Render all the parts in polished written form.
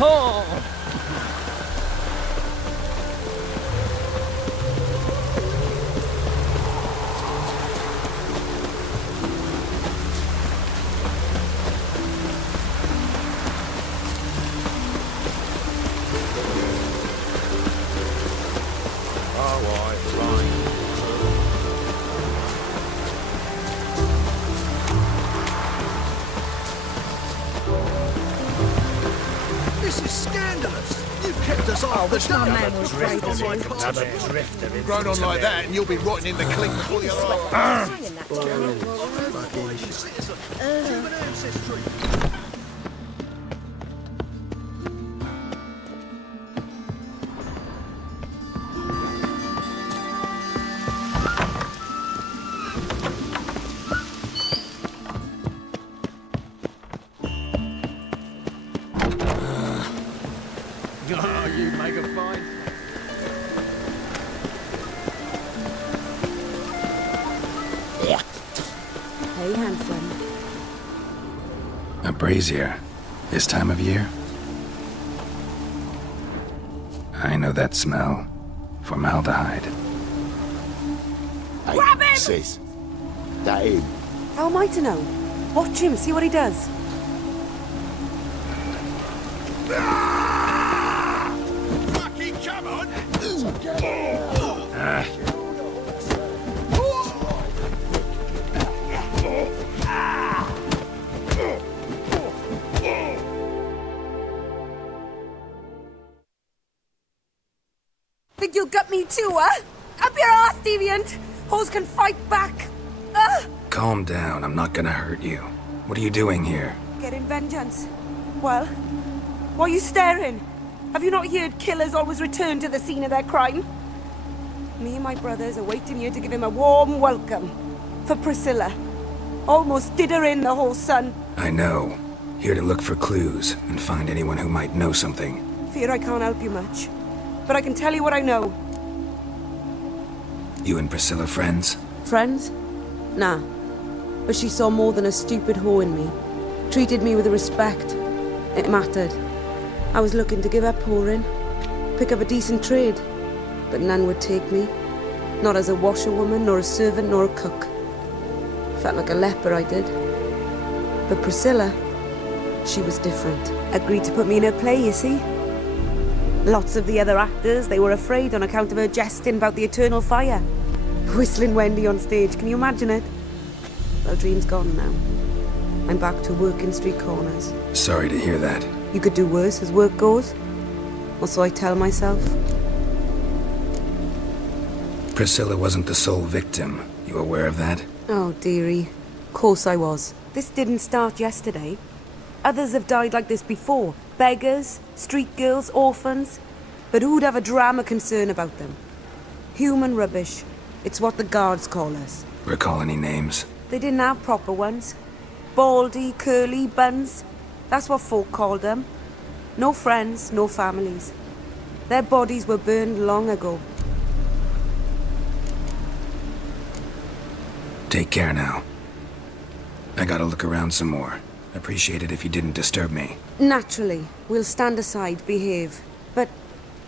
Oh! This is scandalous. You've kept us off the My man was right on my another carpet. drift of Grown on like that, and you'll be rotting in the clink before the other. Human ancestry. Oh, you make a fine. Hey, handsome. A brazier. This time of year? I know that smell. Formaldehyde. Hey, Grab him! sis. That him? How am I to know? Watch him, see what he does. Fucking come on! Think you'll gut me too, huh? Up your ass, deviant! Hoes can fight back! Calm down, I'm not gonna hurt you. What are you doing here? Getting vengeance. Well, why are you staring? Have you not heard killers always return to the scene of their crime? Me and my brothers are waiting here to give him a warm welcome. For Priscilla. Almost did her in, the whole son. I know. Here to look for clues and find anyone who might know something. Fear I can't help you much. But I can tell you what I know. You and Priscilla friends? Friends? Nah. But she saw more than a stupid whore in me. Treated me with respect. It mattered. I was looking to give up whoring. Pick up a decent trade. But none would take me. Not as a washerwoman, nor a servant, nor a cook. Felt like a leper, I did. But Priscilla, she was different. Agreed to put me in her play, you see? Lots of the other actors, they were afraid on account of her jesting about the eternal fire. Whistling Wendy on stage, can you imagine it? Well, dream's gone now. I'm back to working street corners. Sorry to hear that. You could do worse as work goes. Or so I tell myself. Priscilla wasn't the sole victim. You aware of that? Oh, dearie. Course I was. This didn't start yesterday. Others have died like this before. Beggars, street girls, orphans. But who'd have a drama concern about them? Human rubbish. It's what the guards call us. Recall any names? They didn't have proper ones. Baldy, curly, buns. That's what folk called them. No friends, no families. Their bodies were burned long ago. Take care now. I gotta look around some more. Appreciate it if you didn't disturb me. Naturally. We'll stand aside, behave. But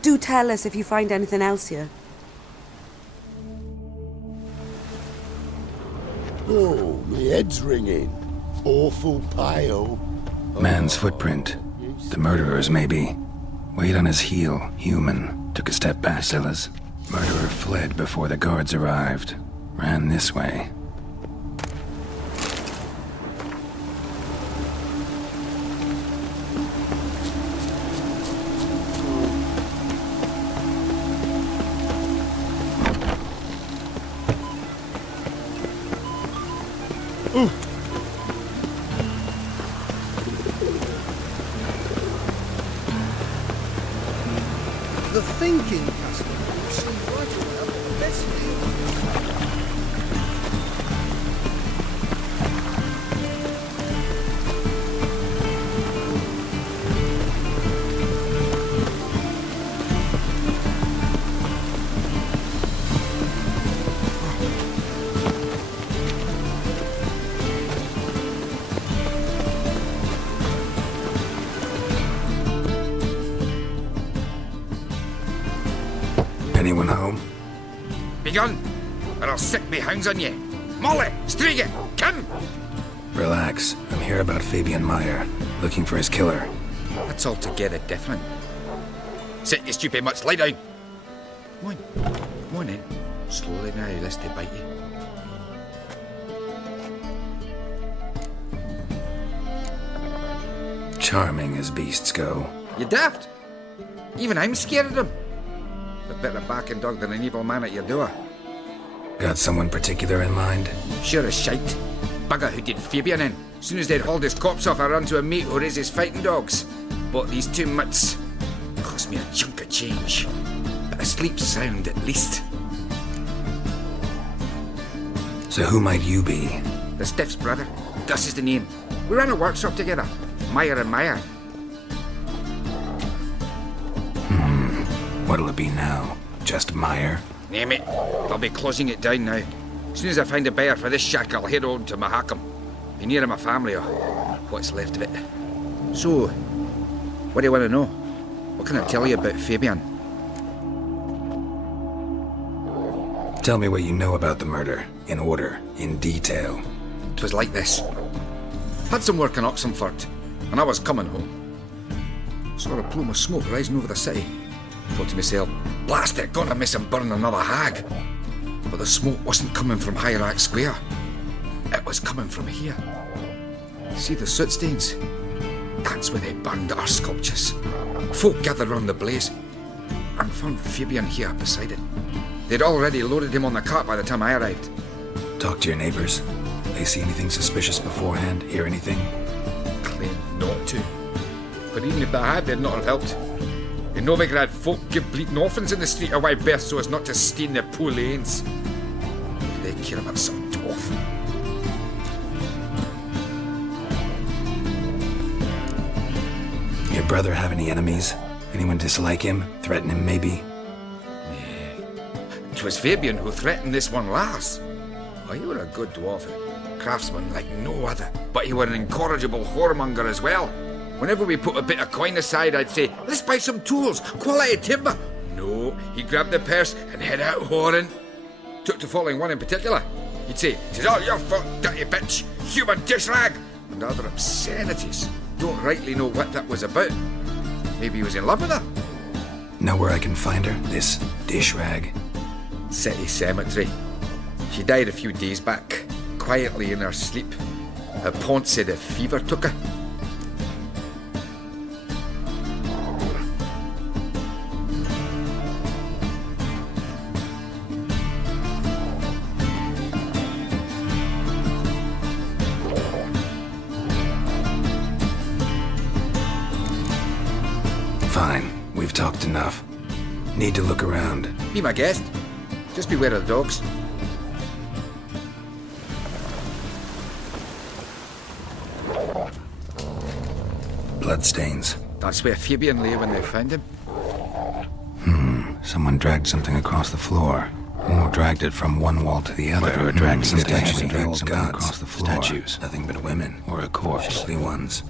do tell us if you find anything else here. Oh, my head's ringing. Awful pale. Man's footprint. The murderer's, maybe. Weight on his heel, human. Took a step back. Priscilla's. Murderer fled before the guards arrived. Ran this way. The thinking customer seemed right away up at the best deal. Anyone home? Begone, or I'll sick me hounds on ye. Molly, Striga, come! Relax. I'm here about Fabian Meyer, looking for his killer. That's altogether different. Sit, you stupid mutts, lie down. Come on then. Slowly now, lest they bite you. Charming as beasts go. You daft? Even I'm scared of them. A better backing dog than an evil man at your door. Got someone particular in mind? Sure as shite. Bugger who did Fabian in. As soon as they'd hauled his corpse off, I run to a mate who raises fighting dogs. Bought these 2 mutts. Cost me a chunk of change. But I sleep sound at least. So who might you be? The Stiff's brother. Gus is the name. We ran a workshop together. Meyer and Meyer. What'll it be now? Just Meyer? Name it. I'll be closing it down now. As soon as I find a buyer for this shack, I'll head on to Mahakam. Be near my family or what's left of it. So, what do you want to know? What can I tell you about Fabian? Tell me what you know about the murder, in order, in detail. 'Twas like this. Had some work in Oxenford, and I was coming home. Saw a plume of smoke rising over the city. Thought to myself, blast it, gonna miss and burn another hag. But the smoke wasn't coming from Hierarch Square. It was coming from here. See the soot stains? That's where they burned our sculptures. Folk gathered round the blaze and found Fabian here beside it. They'd already loaded him on the cart by the time I arrived. Talk to your neighbors. They see anything suspicious beforehand? Hear anything? Claimed not to. But even if they had, they'd not have helped. In Novigrad, folk give bleeding orphans in the street a wide berth so as not to stain their poor lanes. Do they care about some dwarf? Your brother have any enemies? Anyone dislike him? Threaten him, maybe? 'Twas Fabian who threatened this one last. Oh, he were a good dwarf, craftsman like no other. But he were an incorrigible whoremonger as well. Whenever we put a bit of coin aside, I'd say, let's buy some tools, quality timber. No, he grabbed the purse and head out whoring. Took to following one in particular. He'd say, "'Tis all your fault, dirty bitch, human dish rag," and other obscenities. Don't rightly know what that was about. Maybe he was in love with her. Know where I can find her? This dish rag? City Cemetery. She died a few days back, quietly in her sleep. Her pont said a fever took her. Fine, we've talked enough. Need to look around. Be my guest. Just beware of the dogs. Bloodstains. That's where Fabian lay when they found him. Someone dragged something across the floor. Or dragged it from one wall to the other. Or dragged some statues of the old gods across the floor. Statues. Nothing but women. Or a corpse. Shapely ones.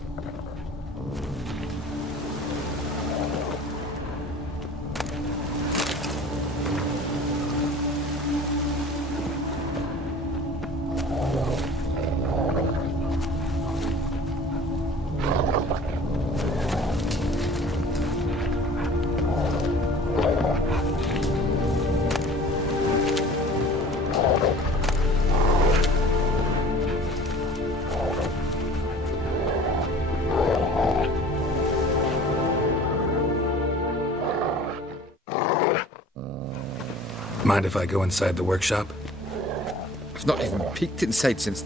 Mind if I go inside the workshop? I've not even peeked inside since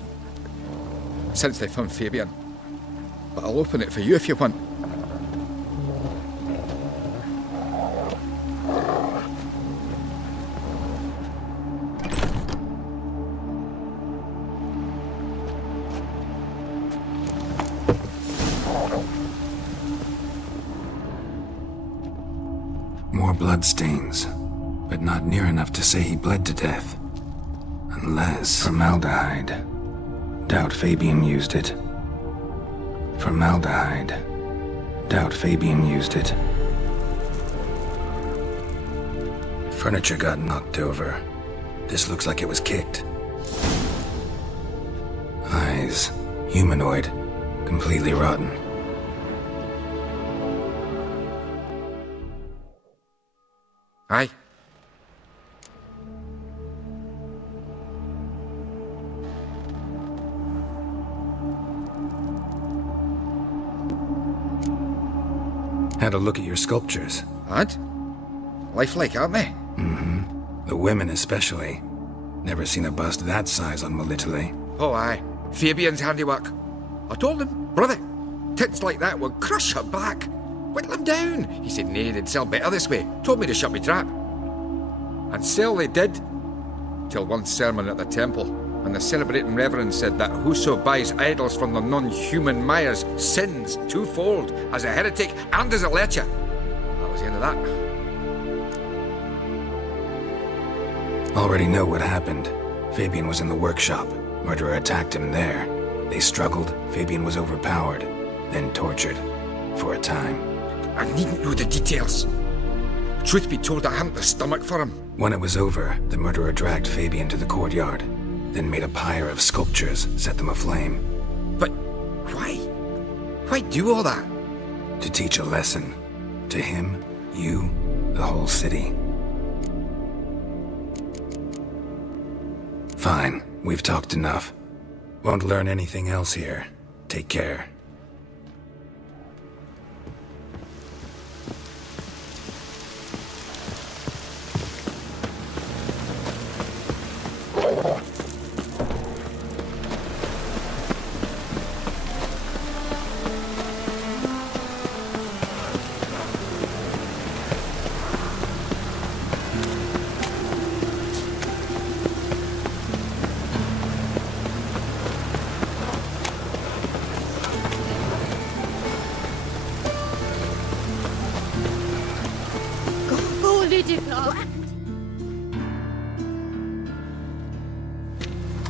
they found Fabian. But I'll open it for you if you want. More bloodstains. But not near enough to say he bled to death. Unless... Formaldehyde. Doubt Fabian used it. Formaldehyde. Doubt Fabian used it. Furniture got knocked over. This looks like it was kicked. Eyes. Humanoid. Completely rotten. Aye. Had a look at your sculptures. Ad? Lifelike, aren't they? The women especially. Never seen a bust that size on Melitele. Oh, aye. Fabian's handiwork. I told him, brother, tits like that would crush her back. Whittle him down. He said nay, they'd sell better this way. Told me to shut me trap. And sell they did. Till one sermon at the temple, and the celebrating reverend said that whoso buys idols from the non-human Mayas sins twofold, as a heretic and as a lecher. That was the end of that. Already know what happened. Fabian was in the workshop. Murderer attacked him there. They struggled. Fabian was overpowered, then tortured. For a time. I needn't know the details. Truth be told, I hadn't the stomach for him. When it was over, the murderer dragged Fabian to the courtyard, then made a pyre of sculptures, set them aflame. But why? Why do all that? To teach a lesson. To him, you, the whole city. Fine, we've talked enough. Won't learn anything else here. Take care.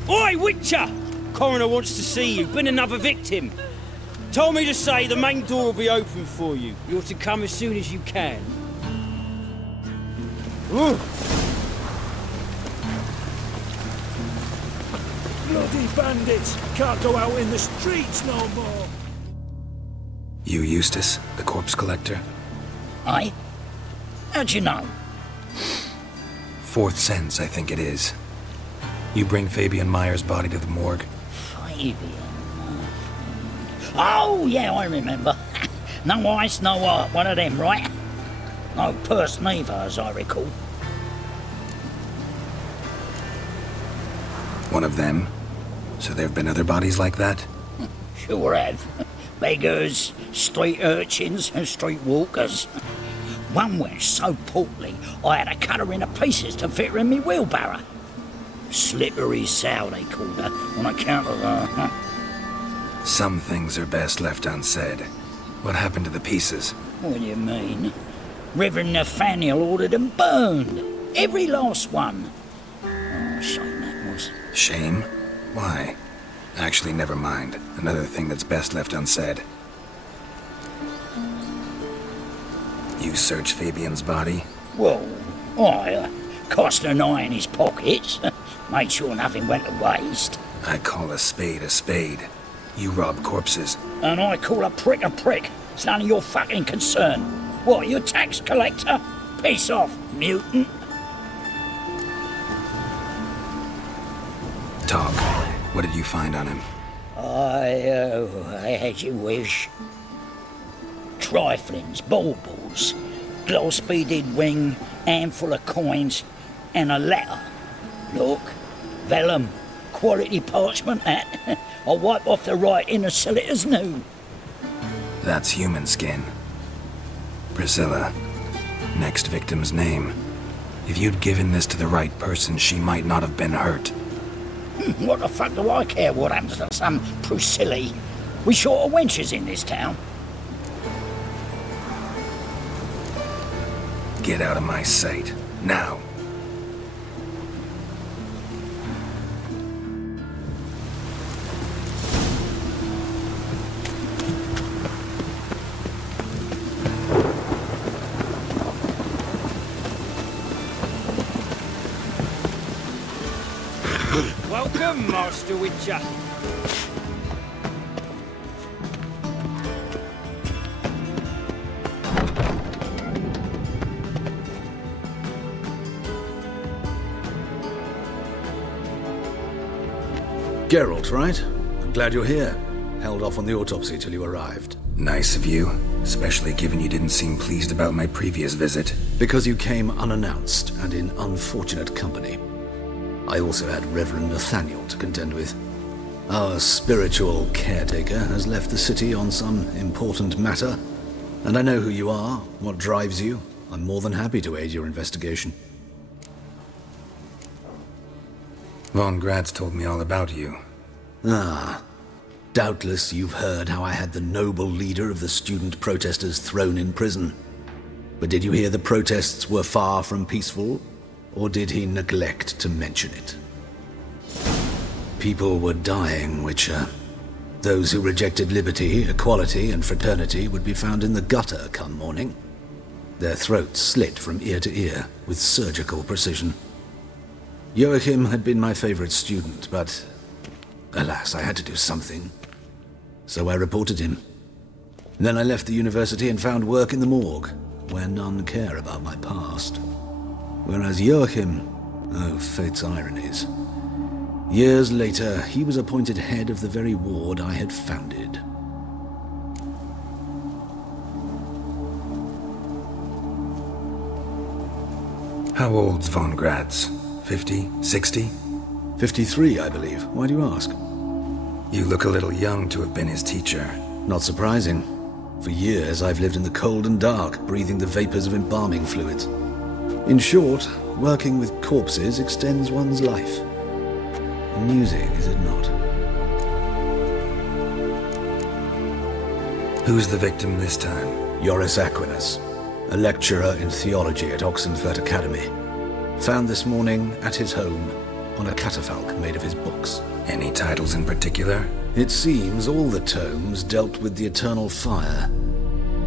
Oi, Witcher! Coroner wants to see you. Been another victim. Told me to say the main door will be open for you. You're to come as soon as you can. Ooh. Bloody bandits! Can't go out in the streets no more! You Eustace, the corpse collector? Aye? How'd you know? Fourth sense, I think it is. You bring Fabian Meyer's body to the morgue? Fabian? Oh, yeah, I remember. No eyes, no art, one of them, right? No purse neither, as I recall. One of them? So there have been other bodies like that? Sure have. Beggars, street urchins, and street walkers. One went so portly, I had to cut her into pieces to fit her in me wheelbarrow. Slippery sow, they called her, on account of her. Some things are best left unsaid. What happened to the pieces? What do you mean? Reverend Nathaniel ordered them burned. Every last one. Oh, shame that was. Shame? Why? Actually, never mind. Another thing that's best left unsaid. You search Fabian's body? Well, I cast an eye in his pockets. Made sure nothing went to waste. I call a spade a spade. You rob corpses. And I call a prick a prick. It's none of your fucking concern. What, you tax collector? Piss off, mutant. Talk. What did you find on him? As you wish. Triflings, baubles, gloss-beaded ring, handful of coins, and a letter. Look, vellum, quality parchment, that. I'll wipe off the writing and sell it as new. That's human skin. Priscilla. Next victim's name. If you'd given this to the right person, she might not have been hurt. What the fuck do I care what happens to some Priscilla? We short of wenches in this town. Get out of my sight. Now. Come, Master Witcher. Geralt, right? I'm glad you're here. Held off on the autopsy till you arrived. Nice of you, especially given you didn't seem pleased about my previous visit. Because you came unannounced and in unfortunate company. I also had Reverend Nathaniel to contend with. Our spiritual caretaker has left the city on some important matter, and I know who you are, what drives you. I'm more than happy to aid your investigation. Von Grad's told me all about you. Ah. Doubtless you've heard how I had the noble leader of the student protesters thrown in prison. But did you hear the protests were far from peaceful? Or did he neglect to mention it? People were dying, Witcher. Those who rejected liberty, equality, and fraternity would be found in the gutter come morning. Their throats slit from ear to ear with surgical precision. Joachim had been my favorite student, but alas, I had to do something. So I reported him. Then I left the university and found work in the morgue, where none care about my past. Whereas Joachim, oh, fate's ironies. Years later, he was appointed head of the very ward I had founded. How old's Von Grad's? 50? 60? 53, I believe. Why do you ask? You look a little young to have been his teacher. Not surprising. For years, I've lived in the cold and dark, breathing the vapors of embalming fluids. In short, working with corpses extends one's life. Amusing, is it not? Who's the victim this time? Joris Aquinas, a lecturer in theology at Oxenfurt Academy. Found this morning at his home on a catafalque made of his books. Any titles in particular? It seems all the tomes dealt with the eternal fire.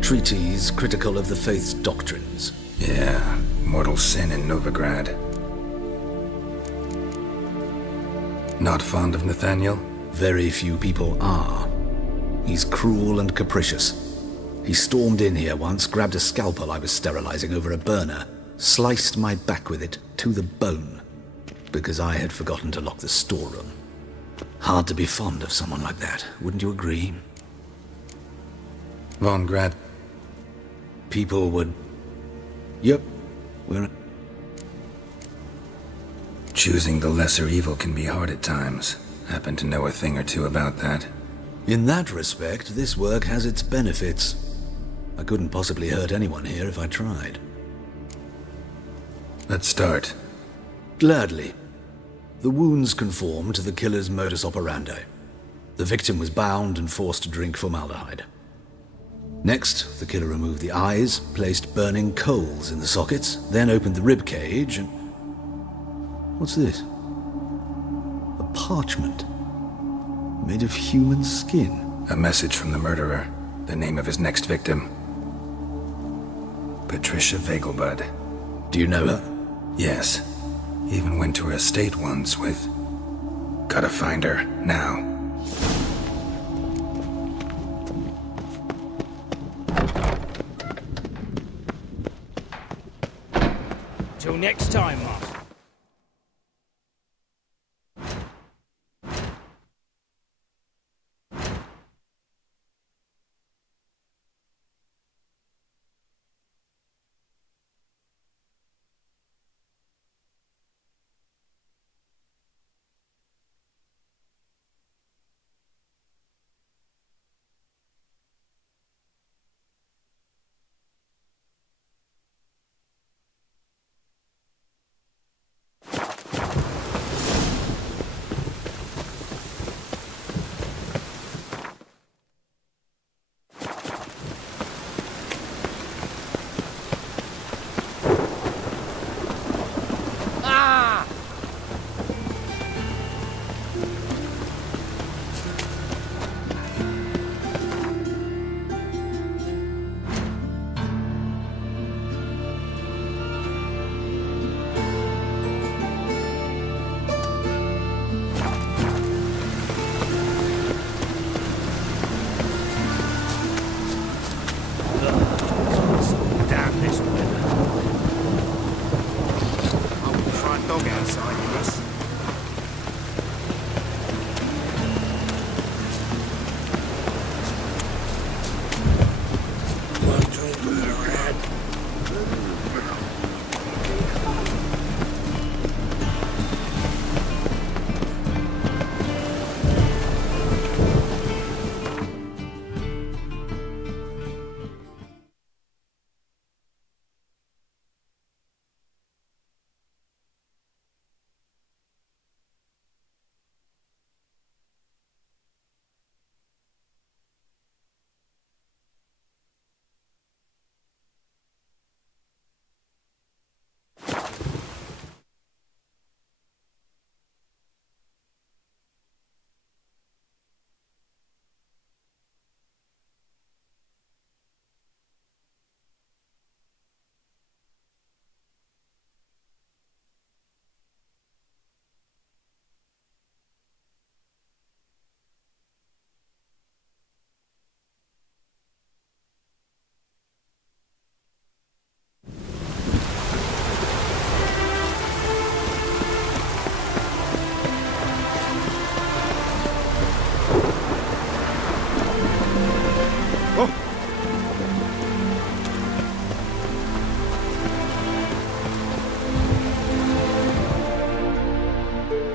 Treatises critical of the faith's doctrines. Yeah, mortal sin in Novigrad. Not fond of Nathaniel? Very few people are. He's cruel and capricious. He stormed in here once, grabbed a scalpel I was sterilizing over a burner, sliced my back with it to the bone, because I had forgotten to lock the storeroom. Hard to be fond of someone like that, wouldn't you agree? Von Grad. People would... Yep, we're... Choosing the lesser evil can be hard at times. Happen to know a thing or two about that. In that respect, this work has its benefits. I couldn't possibly hurt anyone here if I tried. Let's start. Gladly. The wounds conform to the killer's modus operandi. The victim was bound and forced to drink formaldehyde. Next, the killer removed the eyes, placed burning coals in the sockets, then opened the rib cage and... What's this? A parchment. Made of human skin. A message from the murderer. The name of his next victim. Patricia Vegelbud. Do you know her? Yes. Even went to her estate once with... Gotta find her, now. Till next time, Mark.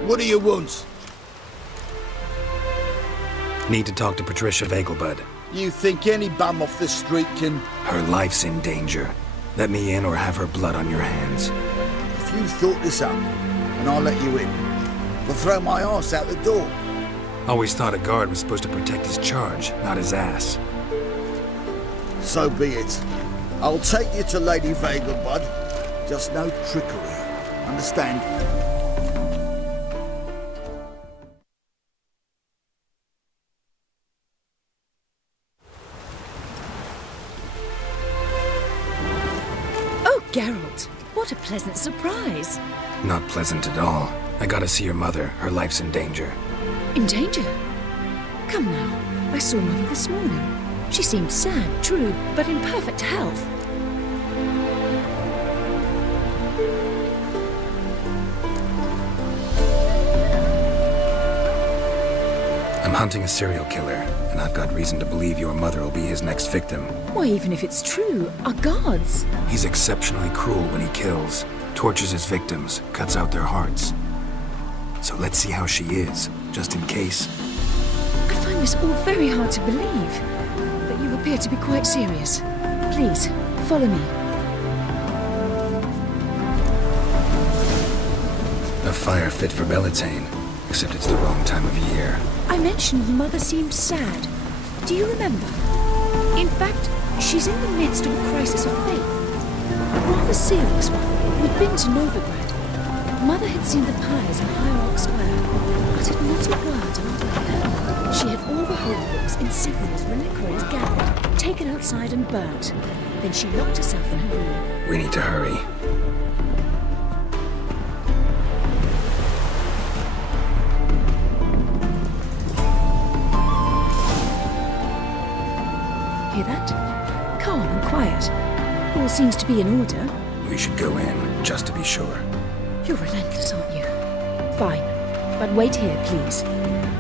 What do you want? Need to talk to Patricia Vegelbud. You think any bum off the street can... Her life's in danger. Let me in or have her blood on your hands. If you thought this up, and I'll let you in, I'll throw my arse out the door. Always thought a guard was supposed to protect his charge, not his ass. So be it. I'll take you to Lady Vegelbud. Just no trickery. Understand? Oh, Geralt, what a pleasant surprise. Not pleasant at all. I gotta see your mother. Her life's in danger. In danger? Come now. I saw Mother this morning. She seemed sad, true, but in perfect health. I'm hunting a serial killer, and I've got reason to believe your mother will be his next victim. Why, even if it's true, our guards... He's exceptionally cruel when he kills, tortures his victims, cuts out their hearts. So let's see how she is, just in case. I find this all very hard to believe, but you appear to be quite serious. Please, follow me. A fire fit for Bellatane, except it's the wrong time of year. I mentioned Mother seemed sad. Do you remember? In fact, she's in the midst of a crisis of faith. A rather serious one. We'd been to Novigrad. Mother had seen the pyres in High Oak Square, uttered not a word until her. She had all the holy books and signals reliquaries gathered, taken outside and burnt. Then she locked herself in her room. We need to hurry. Hear that? Calm and quiet. All seems to be in order. We should go in, just to be sure. You're relentless, aren't you? Fine. But wait here, please.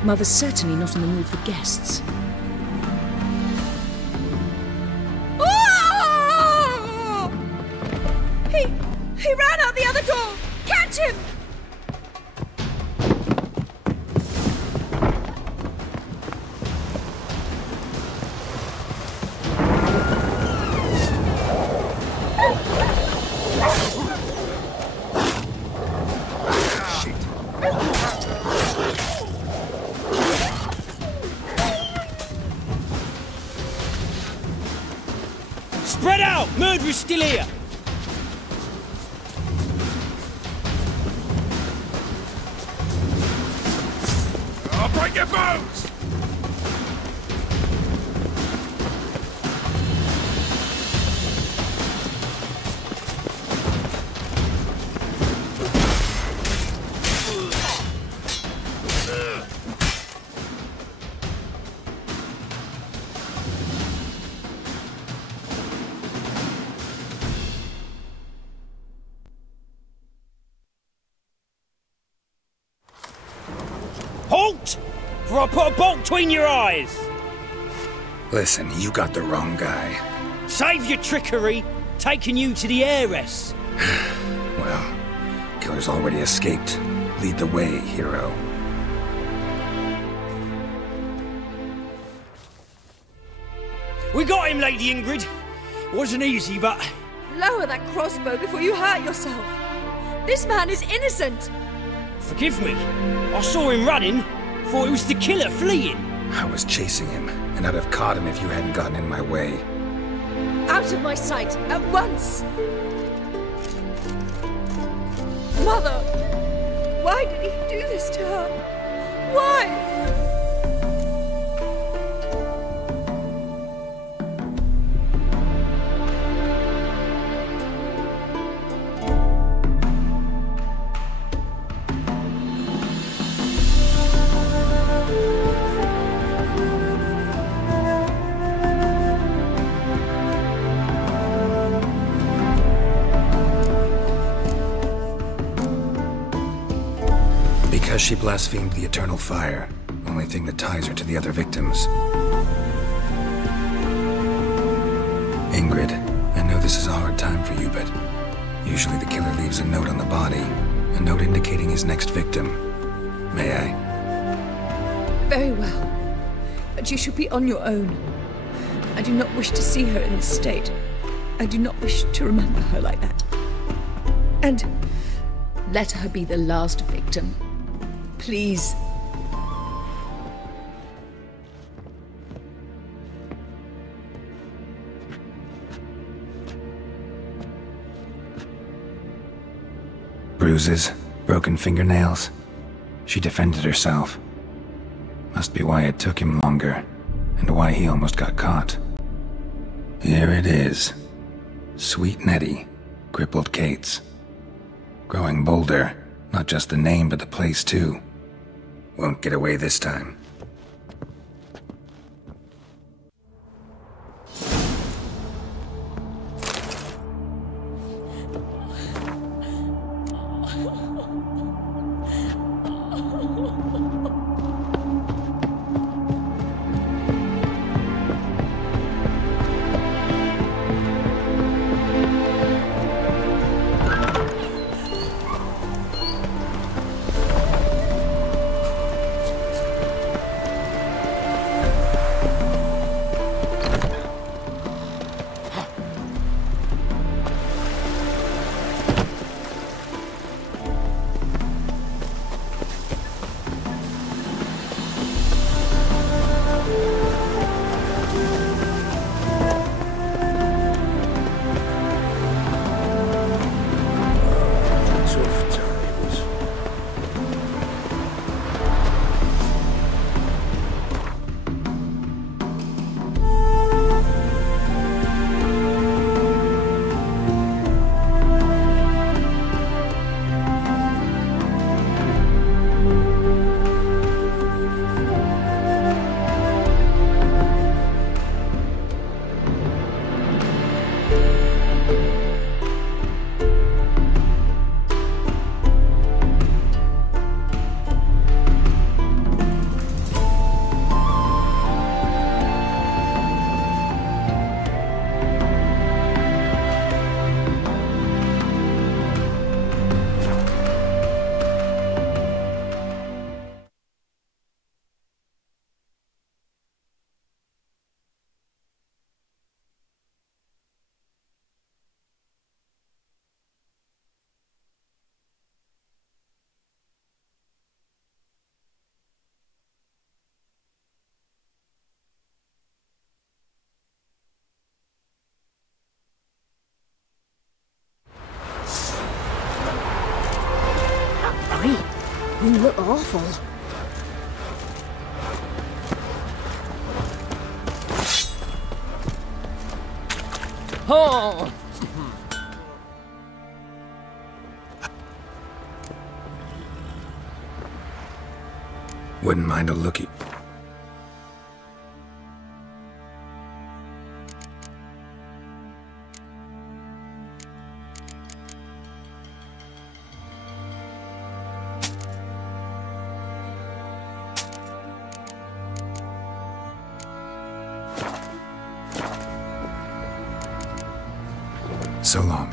Mother's certainly not in the mood for guests. Oh! He ran out the other door! Catch him! Spread out! Murderer's still here! I'll break your bones! Halt! For I'll put a bolt between your eyes! Listen, you got the wrong guy. Save your trickery, taking you to the heiress. Well, killer's already escaped. Lead the way, hero. We got him, Lady Ingrid. Wasn't easy, but... Lower that crossbow before you hurt yourself. This man is innocent. Forgive me. I saw him running. Thought it was the killer fleeing. I was chasing him, and I'd have caught him if you hadn't gotten in my way. Out of my sight, at once! Mother! Why did he do this to her? Why? Because she blasphemed the eternal fire, only thing that ties her to the other victims. Ingrid, I know this is a hard time for you, but usually the killer leaves a note on the body, a note indicating his next victim. May I? Very well. But you should be on your own. I do not wish to see her in this state. I do not wish to remember her like that. And let her be the last victim. Please. Bruises, broken fingernails. She defended herself. Must be why it took him longer, and why he almost got caught. Here it is. Sweet Nettie, crippled Kate's. Growing bolder, not just the name but the place too. Won't get away this time. You look awful. Oh! Wouldn't mind a lookie. So long.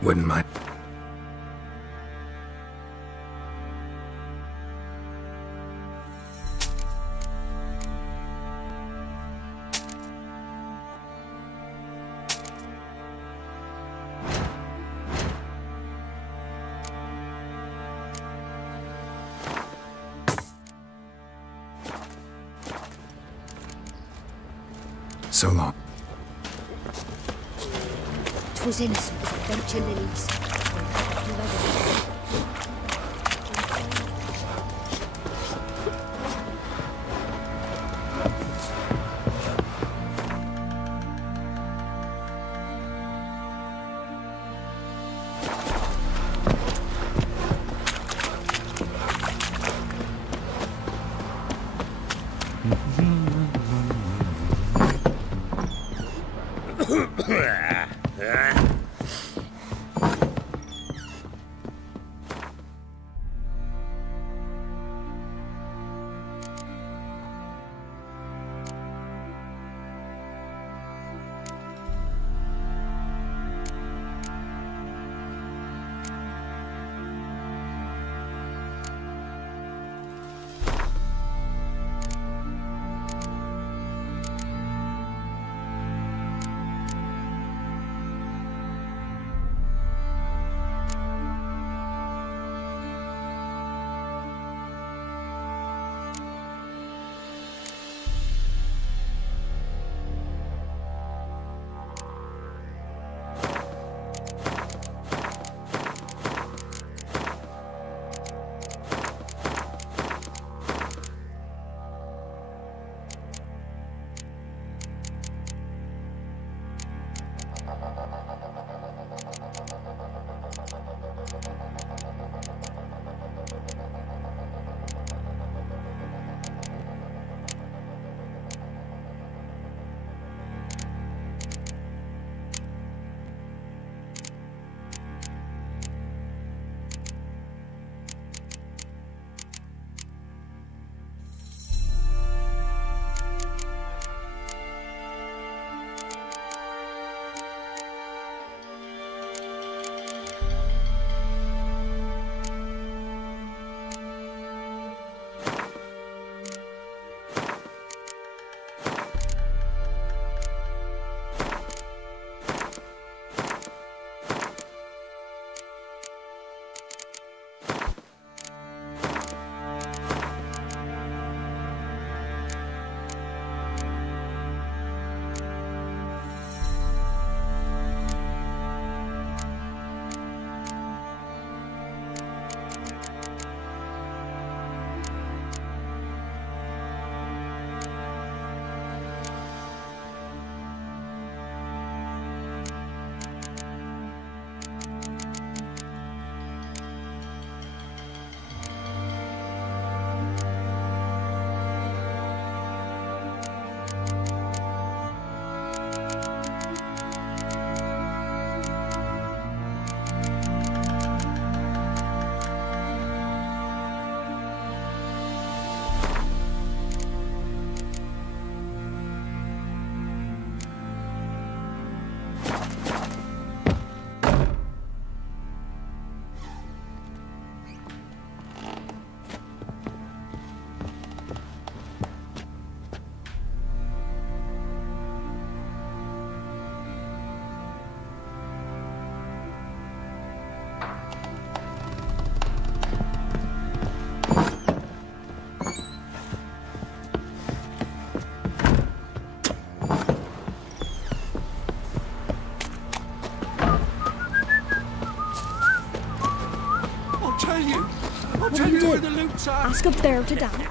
Wouldn't mind. So long. 'Twas innocent as adventure lilies. dancer? Ask a bear to dance.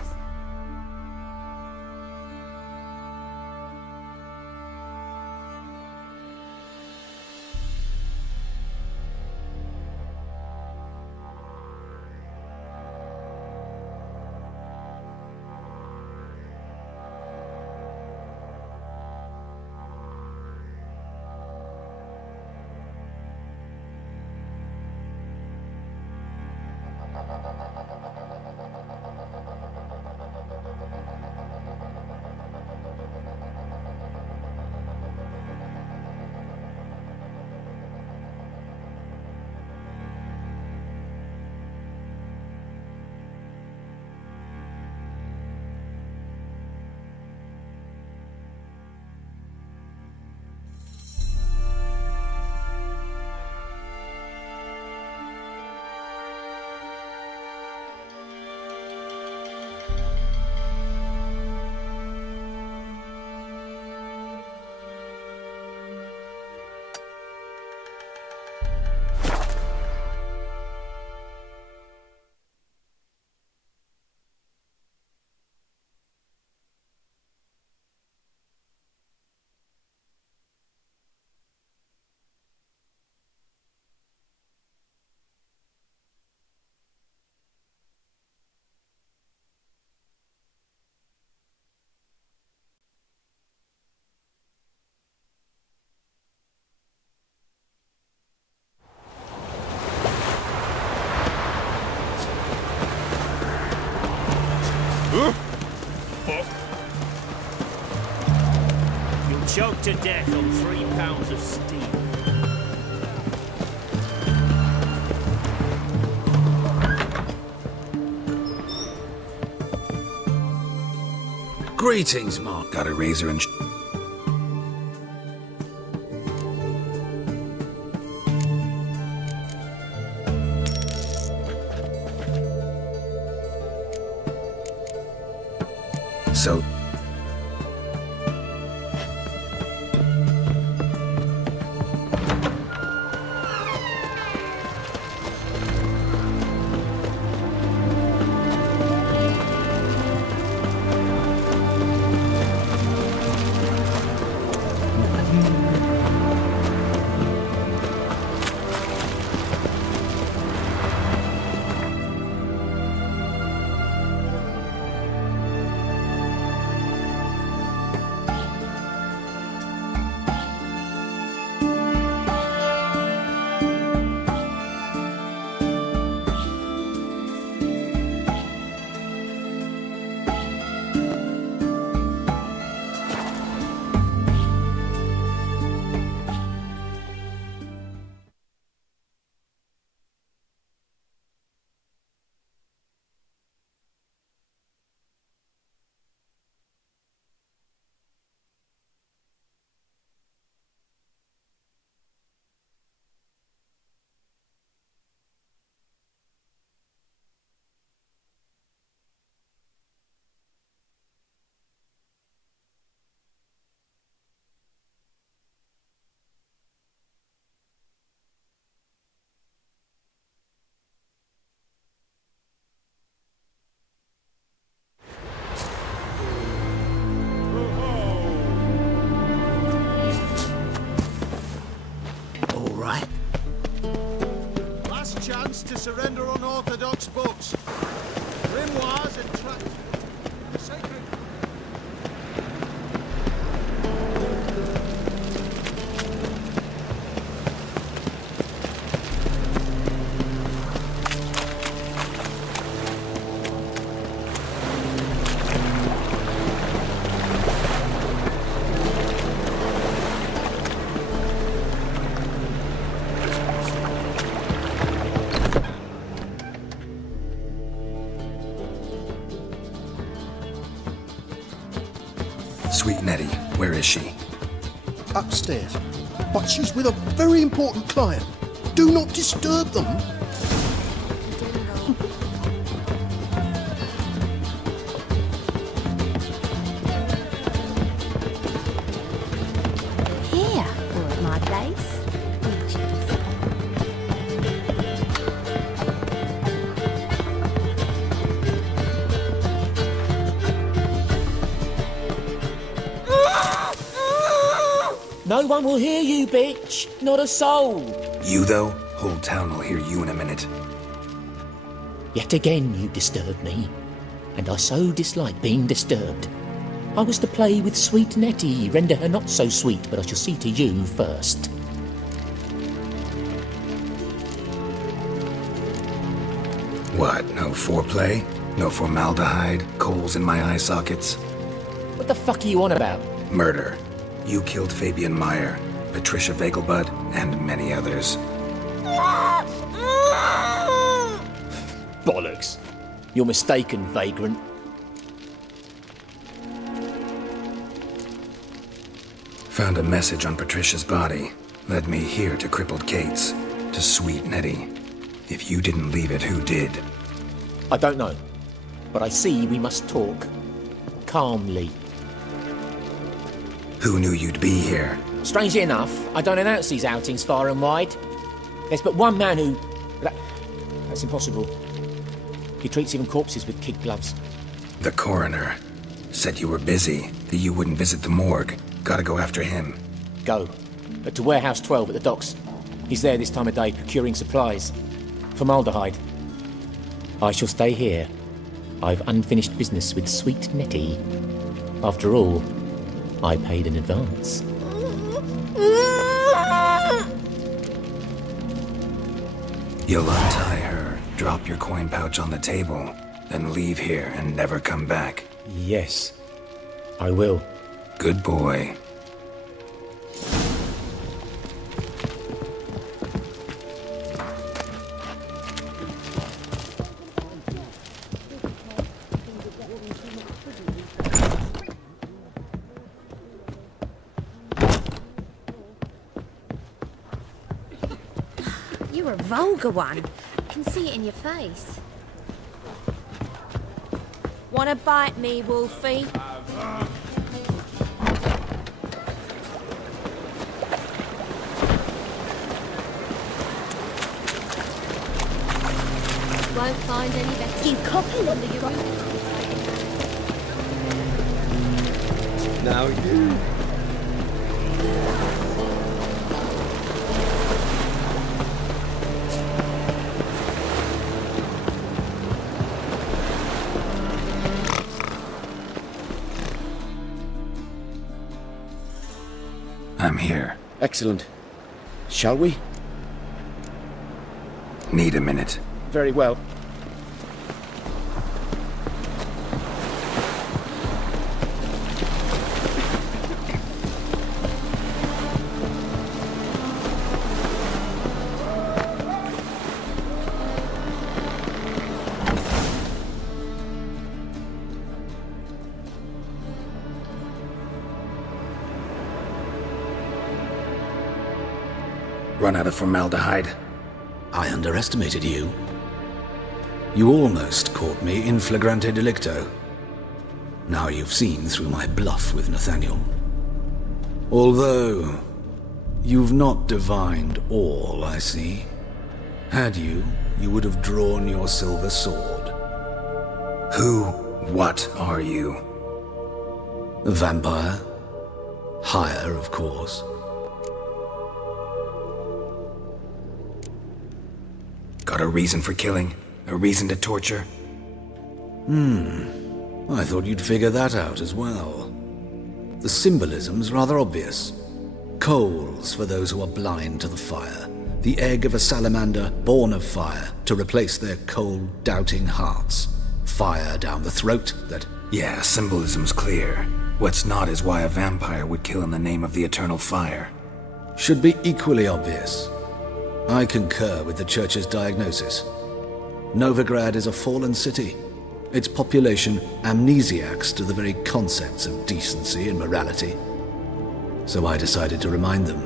You'll choke to death on 3 pounds of steam. Greetings, Mark. Got a razor and so to surrender unorthodox books, grimoires and sacred. Sweet Nettie, where is she? Upstairs. But she's with a very important client. Do not disturb them. Here, or at my place. No one will hear you, bitch. Not a soul. You, though? Whole town will hear you in a minute. Yet again you disturb me, and I so dislike being disturbed. I was to play with sweet Nettie, render her not so sweet, but I shall see to you first. What, no foreplay? No formaldehyde? Coals in my eye sockets? What the fuck are you on about? Murder. You killed Fabian Meyer, Patricia Vegelbud, and many others. Bollocks. You're mistaken, vagrant. Found a message on Patricia's body. Led me here to crippled Kate's. To sweet Nettie. If you didn't leave it, who did? I don't know. But I see we must talk. Calmly. Who knew you'd be here? Strangely enough, I don't announce these outings far and wide. There's but one man who... That's impossible. He treats even corpses with kid gloves. The coroner. Said you were busy, that you wouldn't visit the morgue. Gotta go after him. Go. But to Warehouse 12 at the docks. He's there this time of day procuring supplies. Formaldehyde. I shall stay here. I've unfinished business with sweet Nettie. After all, I paid in advance. You'll untie her, drop your coin pouch on the table, then leave here and never come back. Yes, I will. Good boy. You're a vulgar one. I can see it in your face. Wanna bite me, Wolfie? Won't find any better. You copy under your own. Now you. I'm here. Excellent. Shall we? Need a minute. Very well. Run out of formaldehyde. I underestimated you. You almost caught me in flagrante delicto. Now you've seen through my bluff with Nathaniel. Although, you've not divined all, I see. Had you, you would have drawn your silver sword. Who, what are you? A vampire. Higher, of course. Got a reason for killing? A reason to torture? I thought you'd figure that out as well. The symbolism's rather obvious. Coals for those who are blind to the fire. The egg of a salamander born of fire to replace their cold, doubting hearts. Fire down the throat that... Yeah, symbolism's clear. What's not is why a vampire would kill in the name of the eternal fire. Should be equally obvious. I concur with the Church's diagnosis. Novigrad is a fallen city. Its population amnesiacs to the very concepts of decency and morality. So I decided to remind them,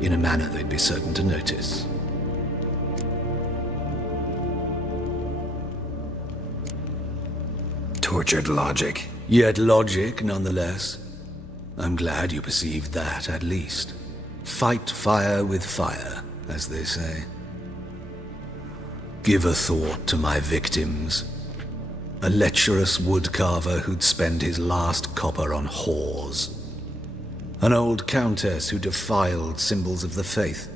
in a manner they'd be certain to notice. Tortured logic. Yet logic, nonetheless. I'm glad you perceived that, at least. Fight fire with fire, as they say. Give a thought to my victims. A lecherous woodcarver who'd spend his last copper on whores. An old countess who defiled symbols of the faith.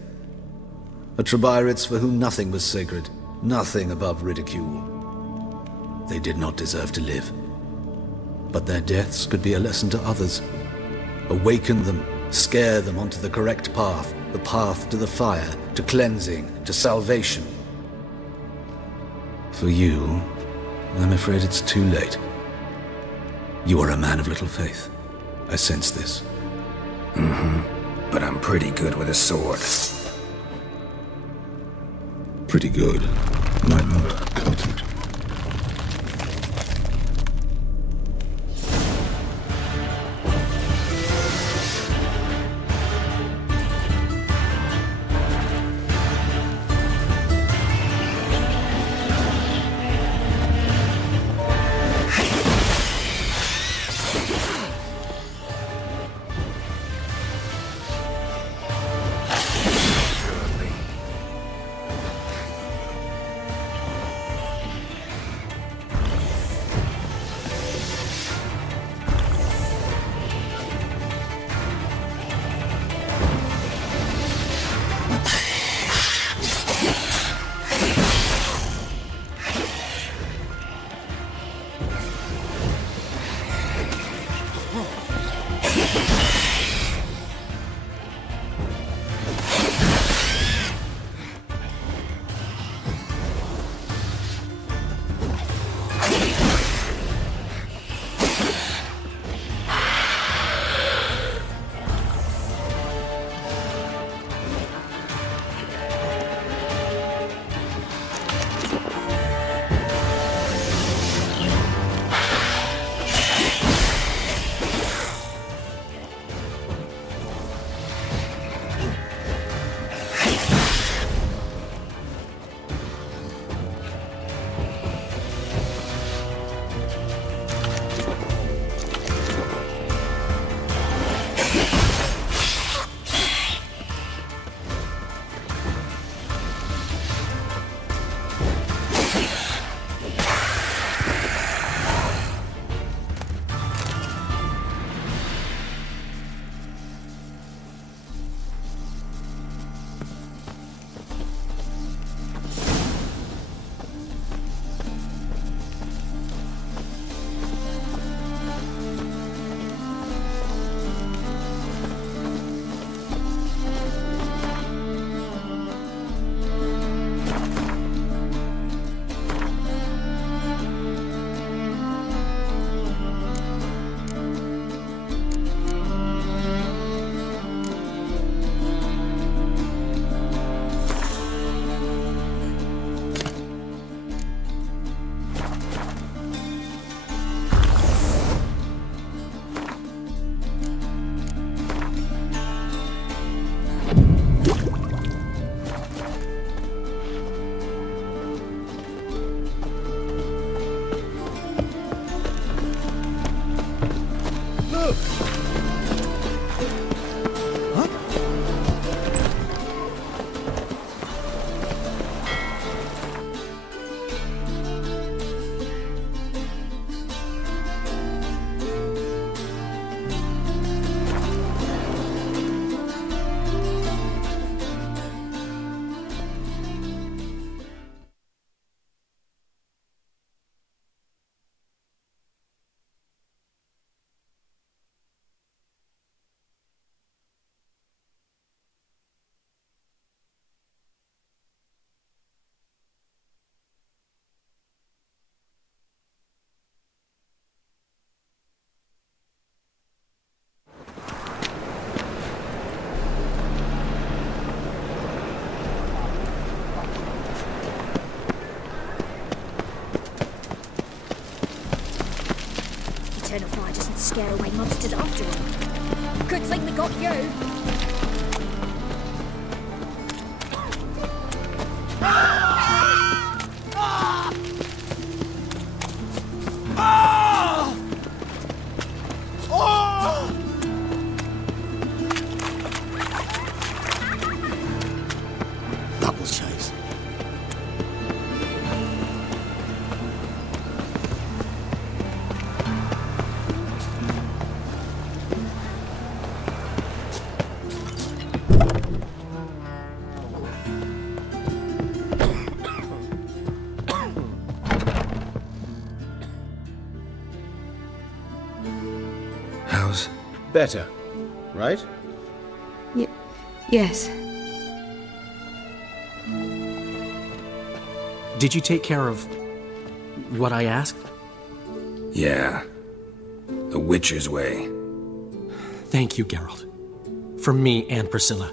A Trebirites for whom nothing was sacred, nothing above ridicule. They did not deserve to live. But their deaths could be a lesson to others. Awaken them, scare them onto the correct path, the path to the fire, to cleansing, to salvation. For you, I'm afraid it's too late. You are a man of little faith. I sense this. But I'm pretty good with a sword. Pretty good. Might not cut it. Eternal fire doesn't scare away monsters after all. Good thing we got you. Double chase. How's... Better, right? Yes. Did you take care of what I asked? Yeah. The Witcher's way. Thank you, Geralt. From me and Priscilla.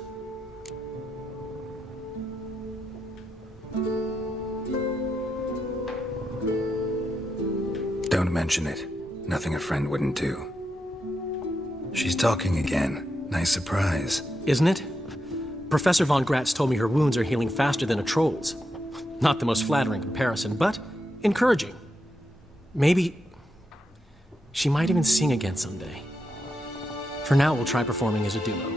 Don't mention it. Nothing a friend wouldn't do. She's talking again. Nice surprise. Isn't it? Professor von Gratz told me her wounds are healing faster than a troll's. Not the most flattering comparison, but encouraging. Maybe she might even sing again someday. For now, we'll try performing as a duo.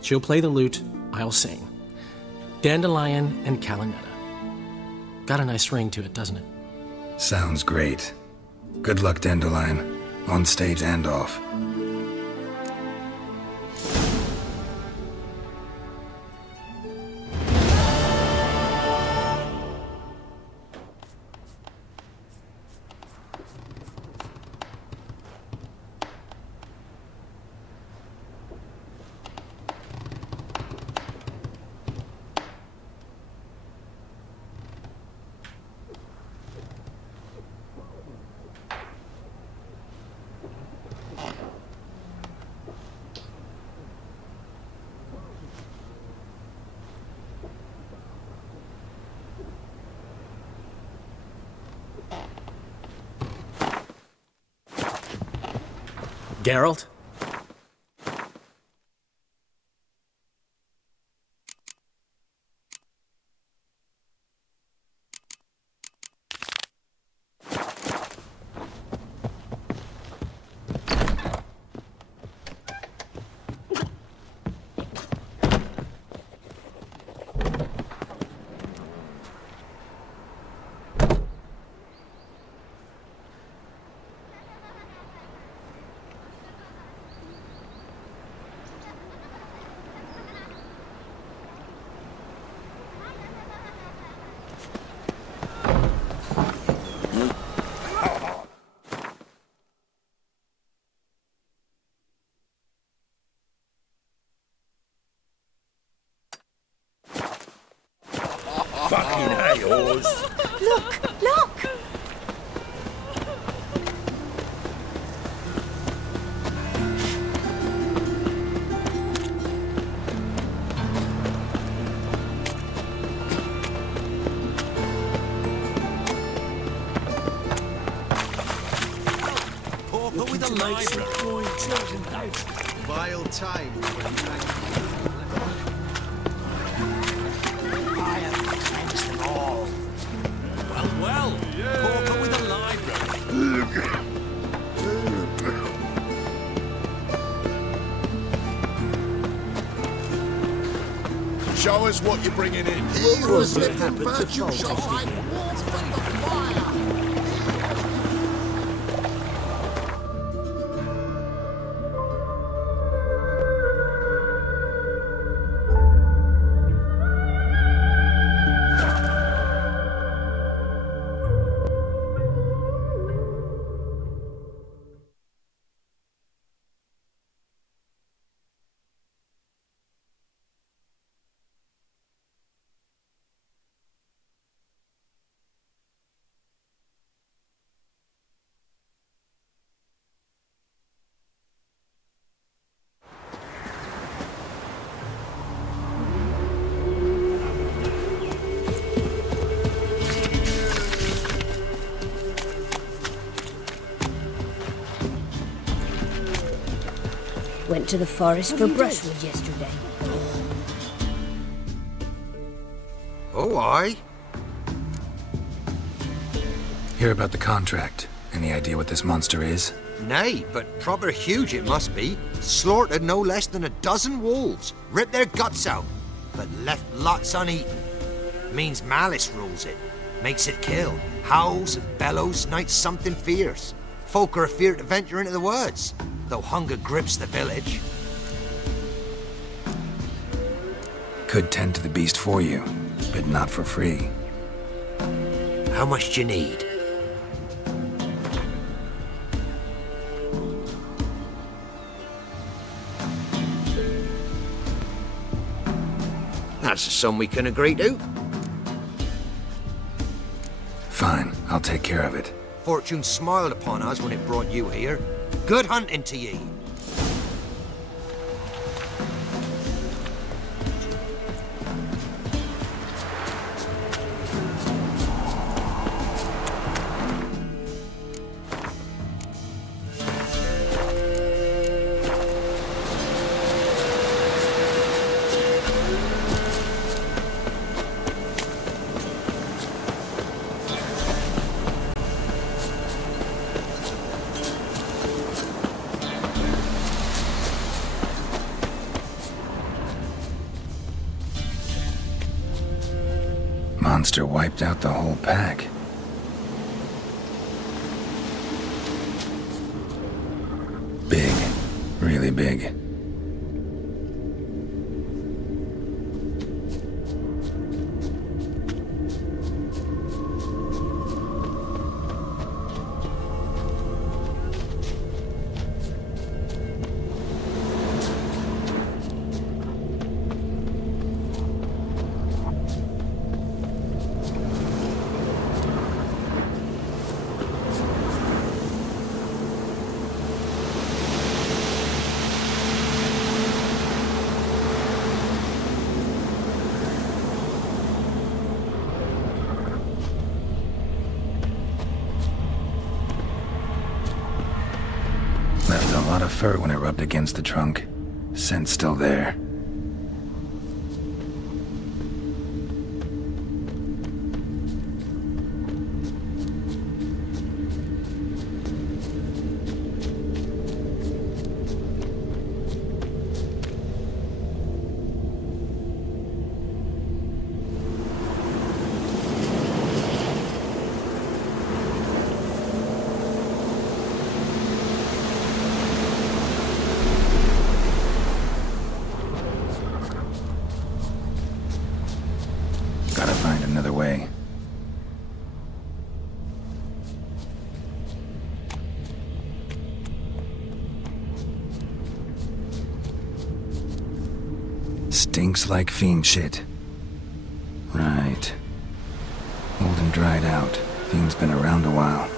She'll play the lute, I'll sing. Dandelion and Calinetta. Got a nice ring to it, doesn't it? Sounds great. Good luck, Dandelion. On stage and off. Geralt? Fucking A-Oars. Look! Look! Pauper with a library. Vile time. Well, Pauper with a library. Show us what you're bringing in. He who has lived in virtue shall find warmth from the fire. Went to the forest for brushwood yesterday. Oh, aye. Hear about the contract. Any idea what this monster is? Nay, but proper huge it must be. Slaughtered no less than a dozen wolves. Ripped their guts out, but left lots uneaten. Means malice rules it. Makes it kill. Howls and bellows, nights something fierce. Folk are afeard to venture into the woods, though hunger grips the village. Could tend to the beast for you, but not for free. How much do you need? That's a sum we can agree to. Fine, I'll take care of it. Fortune smiled upon us when it brought you here. Good hunting to ye. Monster wiped out the whole pack. Big. Really big. Left a lot of fur when it rubbed against the trunk. Scent's still there. Gotta find another way. Stinks like fiend shit. Right. Old and dried out. Fiend's been around a while.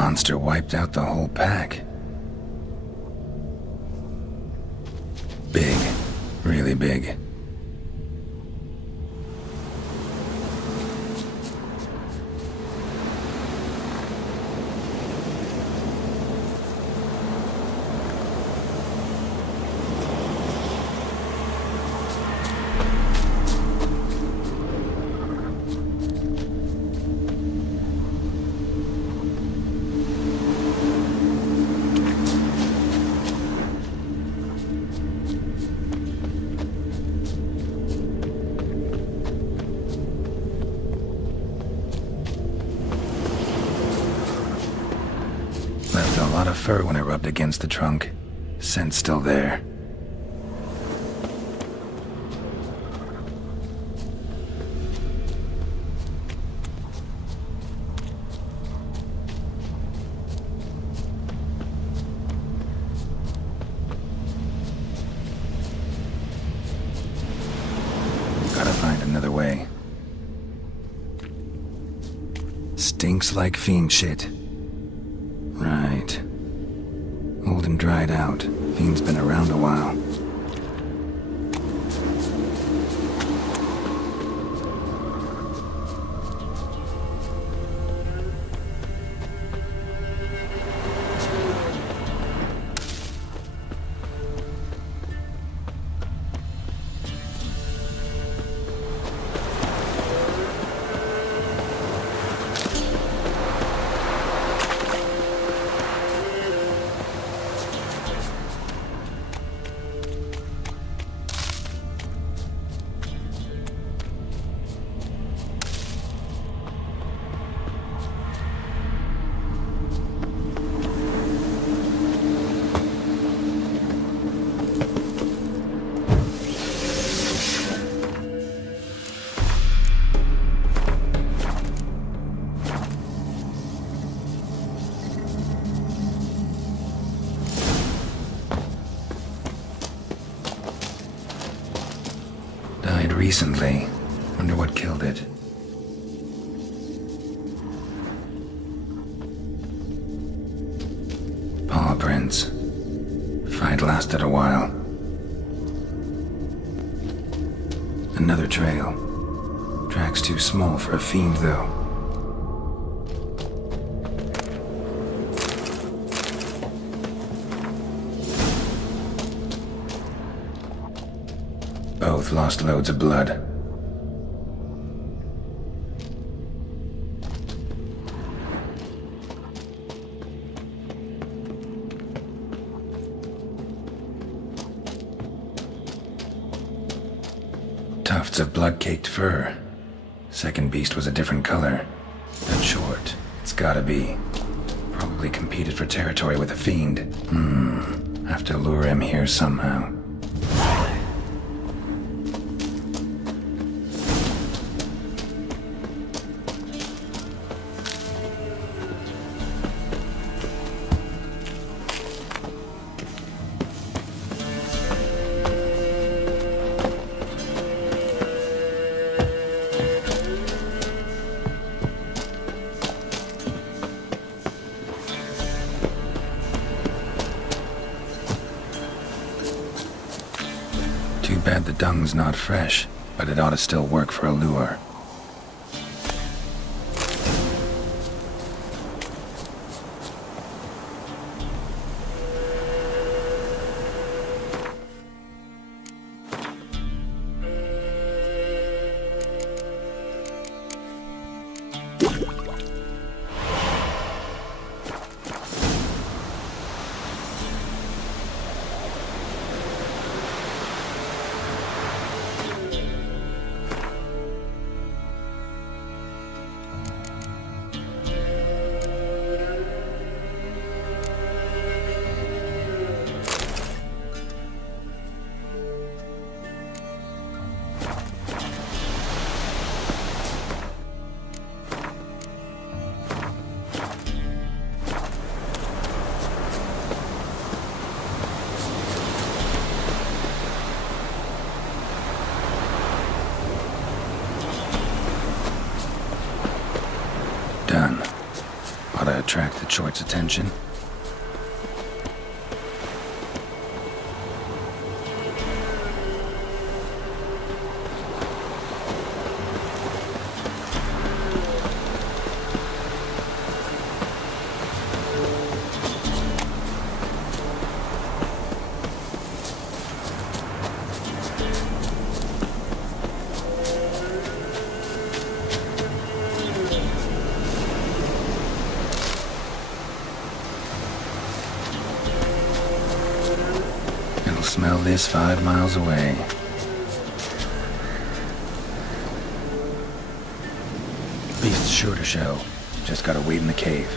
monster wiped out the whole pack. Big. Really big. Left a lot of fur when I rubbed against the trunk. Scent's still there. Gotta find another way. Stinks like fiend shit. Right. Old and dried out. Fiend's been around a while. Died recently. Wonder what killed it. Paw prints. Fight lasted a while. Another trail. Track's too small for a fiend, though. Both lost loads of blood. Tufts of blood-caked fur. Second beast was a different color. But short. It's gotta be. Probably competed for territory with a fiend. Have to lure him here somehow. Too bad the dung's not fresh, but it ought to still work for a lure. attract the Choit's attention. Smell this 5 miles away. Beast's sure to show. Just gotta wait in the cave.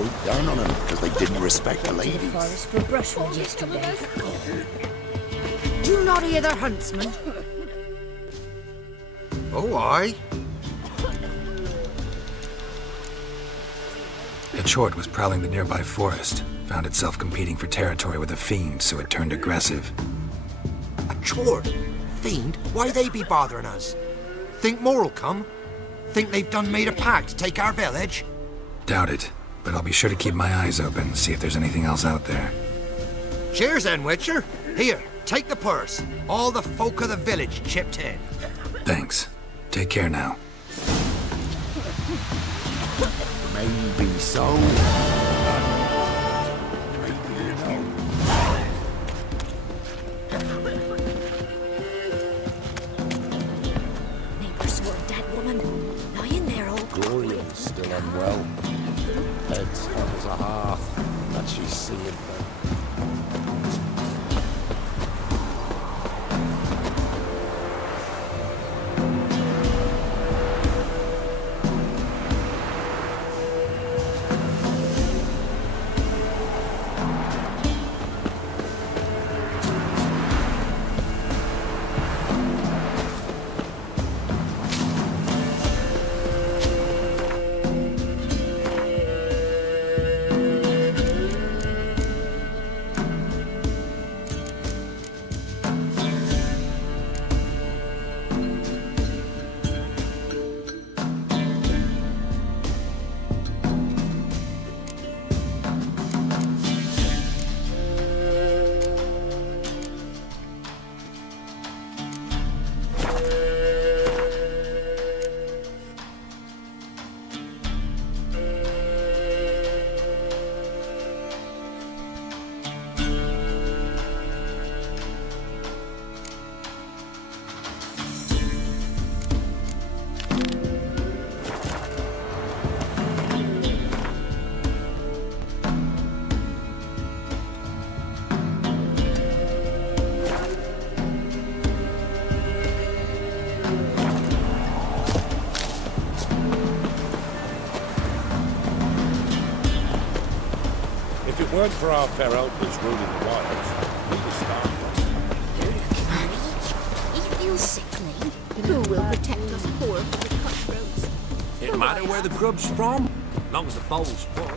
swooped down on them because they didn't respect the To the ladies. forest for brushwood yesterday. Do you not hear the huntsman? Oh, aye. A chort was prowling the nearby forest, found itself competing for territory with a fiend, so it turned aggressive. A chore? Fiend? Why they be bothering us? Think more'll come? Think they've done made a pact to take our village? Doubt it, but I'll be sure to keep my eyes open, see if there's anything else out there. Cheers then, Witcher. Here, take the purse. All the folk of the village chipped in. Thanks. Take care now. Maybe so. Maybe you know. Neighbor saw a dead woman lying there all Gloria's still unwell. Head's hot as a hearth, but she's seeing them. If it weren't for our fair elders ruling the wilds, we'd have starved. He feels sickly. Who will protect us poor from the cutthroats? It matter where the grub's from, long as the bowl's full.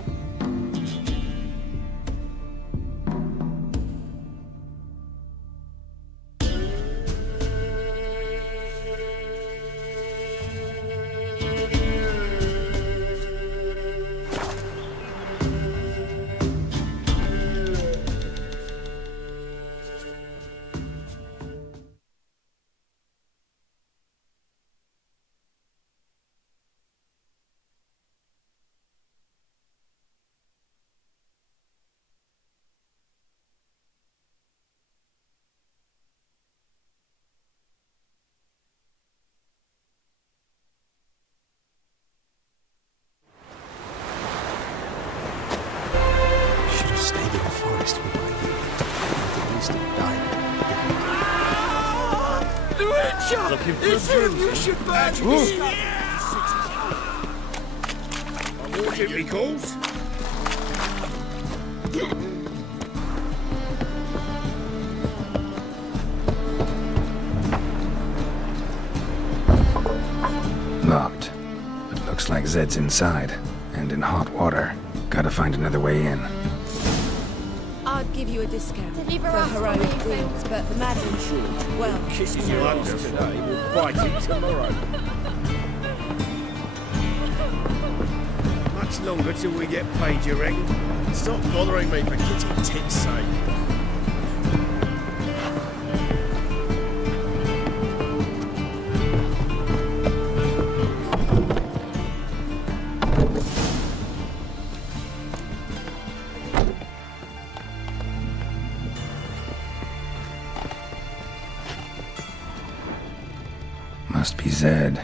Looking for it's him, you should badge me. I'm walking me calls. Locked. It looks like Zed's inside, and in hot water. Gotta find another way in. I'd give you a discount Deliver for us heroic from the deeds, but the Madam Short, well, Kissing your under today will bite it tomorrow. Much longer till we get paid, you reckon? Stop bothering me for kitty tit's sake. Must be Zed.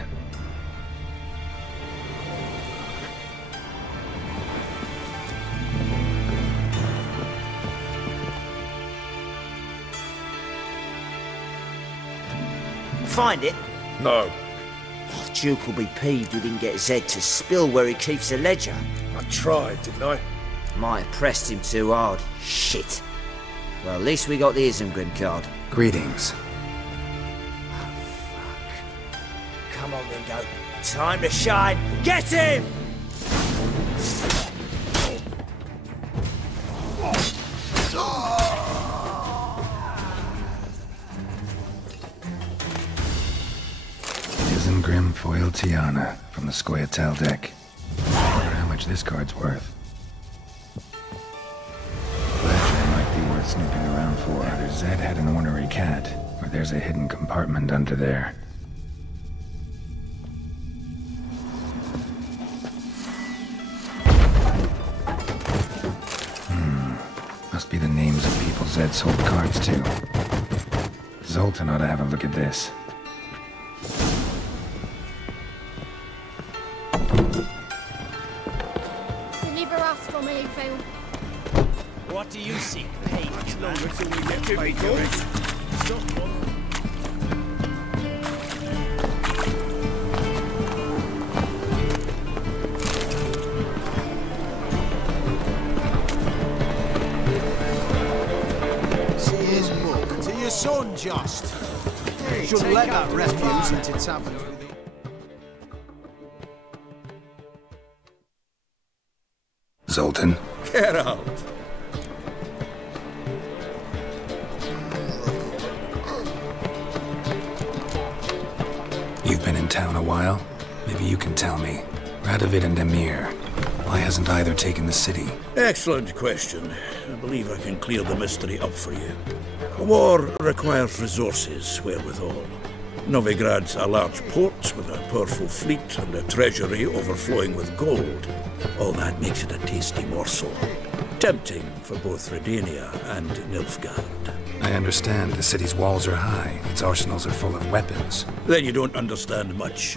Find it? No. Archduke will be peeved we didn't get Zed to spill where he keeps the ledger. I tried, didn't I? Might have pressed him too hard. Shit. Well, at least we got the Isengrim card. Greetings. Come on, Ringo. Time to shine. Get him! Isengrim foil Tiana from the Scoia'tael deck. I wonder how much this card's worth. Ledger might be worth snooping around for. Either Zed had an ornery cat, or there's a hidden compartment under there. Must be the names of people Zed sold cards to. Zoltan ought to have a look at this. Deliver us from Eagfield. What do you seek, page man? Until we get paid, guys. Stop bothering. Son, just. Hey, shouldn't let that refuse into taverns with you. Zoltan? Get out! You've been in town a while? Maybe you can tell me. Radovid and Emir. Why hasn't either taken the city? Excellent question. I believe I can clear the mystery up for you. A war requires resources wherewithal. Novigrad's a large port with a powerful fleet and a treasury overflowing with gold. All that makes it a tasty morsel. Tempting for both Redania and Nilfgaard. I understand the city's walls are high, its arsenals are full of weapons. Then you don't understand much.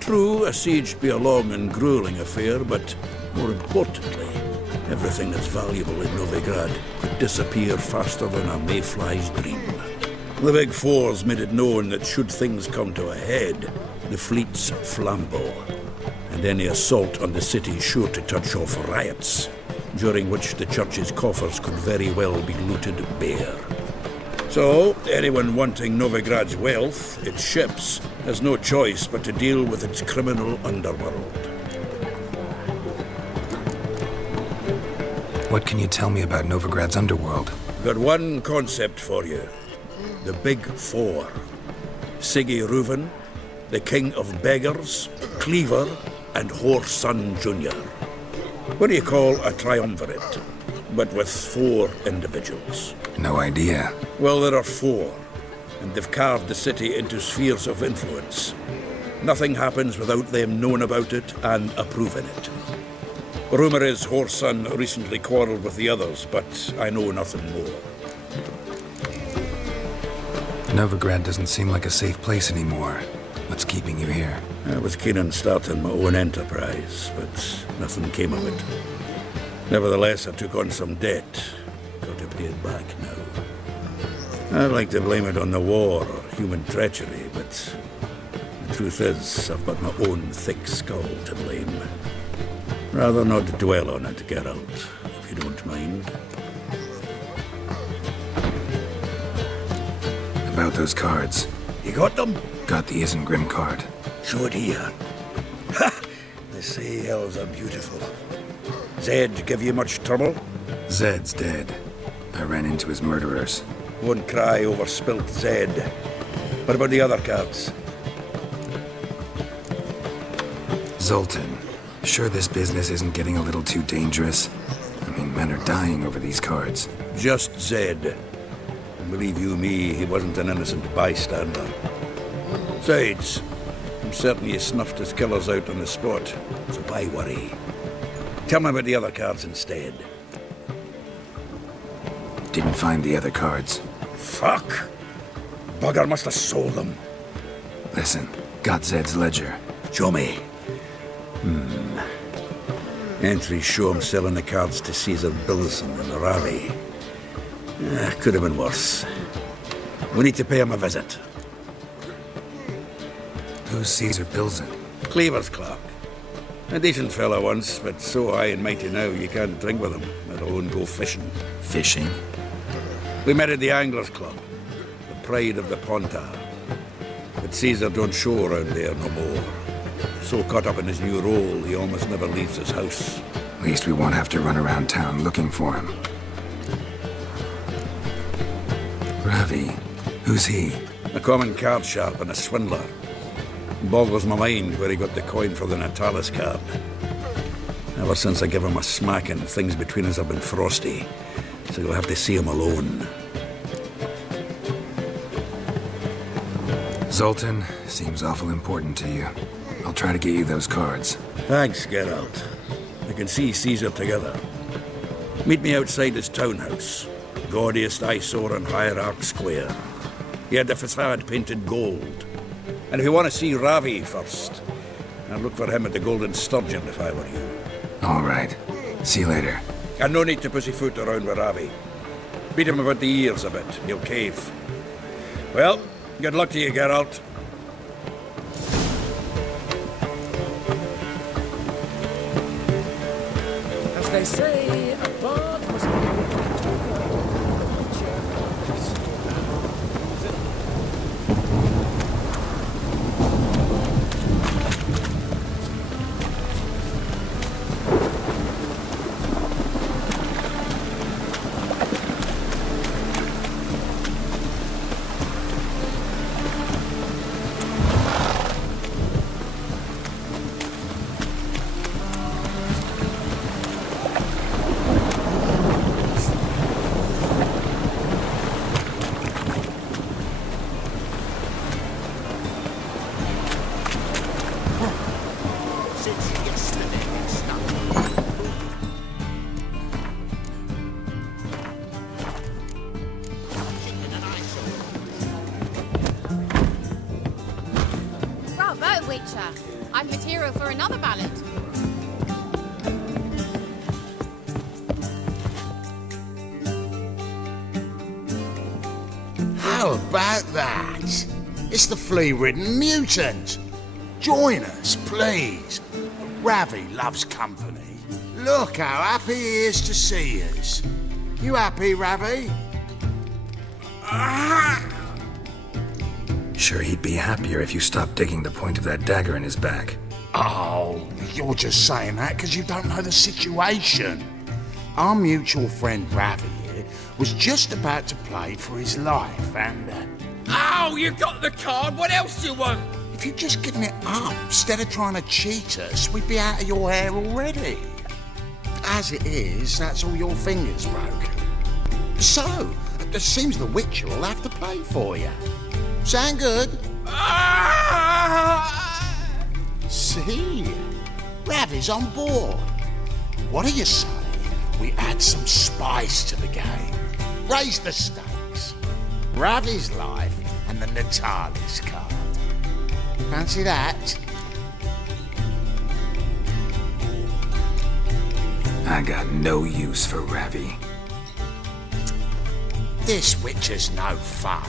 True, a siege be a long and grueling affair, but more importantly, everything that's valuable in Novigrad could disappear faster than a mayfly's dream. The Big Four's made it known that should things come to a head, the fleet's flambeau, and any assault on the city is sure to touch off riots, during which the church's coffers could very well be looted bare. So, anyone wanting Novigrad's wealth, its ships, has no choice but to deal with its criminal underworld. What can you tell me about Novigrad's underworld? Got one concept for you. The Big Four. Siggy Reuven, the King of Beggars, Cleaver, and Whoreson Jr. What do you call a triumvirate, but with 4 individuals? No idea. Well, there are 4, and they've carved the city into spheres of influence. Nothing happens without them knowing about it and approving it. Rumour is Whoreson recently quarrelled with the others, but I know nothing more. Novigrad doesn't seem like a safe place anymore. What's keeping you here? I was keen on starting my own enterprise, but nothing came of it. Nevertheless, I took on some debt. Got to pay it back now. I'd like to blame it on the war or human treachery, but the truth is, I've got my own thick skull to blame. Rather not dwell on it, Geralt, if you don't mind. About those cards. You got them? Got the Isengrim card. Show it here. Ha! They say elves are beautiful. Zed give you much trouble? Zed's dead. I ran into his murderers. Won't cry over spilt Zed. What about the other cards? Zoltan, sure this business isn't getting a little too dangerous? I mean, men are dying over these cards. Just Zed. And believe you me, he wasn't an innocent bystander. Besides, I'm certain he snuffed his killers out on the spot, so why worry? Tell me about the other cards instead. Didn't find the other cards. Fuck! Bugger must have sold them. Listen, got Zed's ledger. Show me. Entries show him selling the cards to Caesar Bilson in Ravi. Could have been worse. We need to pay him a visit. Who Who's Caesar Bilzen? Cleaver's clerk. A decent fellow once, but so high and mighty now you can't drink with him, let alone go fishing. Fishing? We met at the Anglers Club, the pride of the Pontar. But Caesar don't show around there no more. So caught up in his new role, he almost never leaves his house. At least we won't have to run around town looking for him. Ravi, who's he? A common card sharp and a swindler. Boggles my mind where he got the coin for the Natalis card. Ever since I gave him a smacking, things between us have been frosty. So you'll have to see him alone. Zoltan seems awful important to you. I'll try to get you those cards. Thanks, Geralt. I can see Caesar together. Meet me outside his townhouse. Gaudiest eyesore on Hierarch Square. He had the facade painted gold. And if you want to see Ravi first, I'd look for him at the Golden Sturgeon if I were you. All right. See you later. And no need to pussyfoot around with Ravi. Beat him about the ears a bit. He'll cave. Well, good luck to you, Geralt. As they say, a bard must be able to talk I've material for another ballad. How about that? It's the flea-ridden mutant. Join us, please. Ravi loves company. Look how happy he is to see us. You happy, Ravi? Sure, he'd be happier if you stopped digging the point of that dagger in his back. Oh, you're just saying that because you don't know the situation. Our mutual friend Ravi here was just about to play for his life and... Oh, you've got the card! What else do you want? If you'd just given it up instead of trying to cheat us, we'd be out of your hair already. As it is, that's all your fingers broke. So, it seems the Witcher will have to play for you. Sound good? See? Ravi's on board. What do you say we add some spice to the game? Raise the stakes. Ravi's life and the Natalis card. Fancy that? I got no use for Ravi. This Witcher's no fun.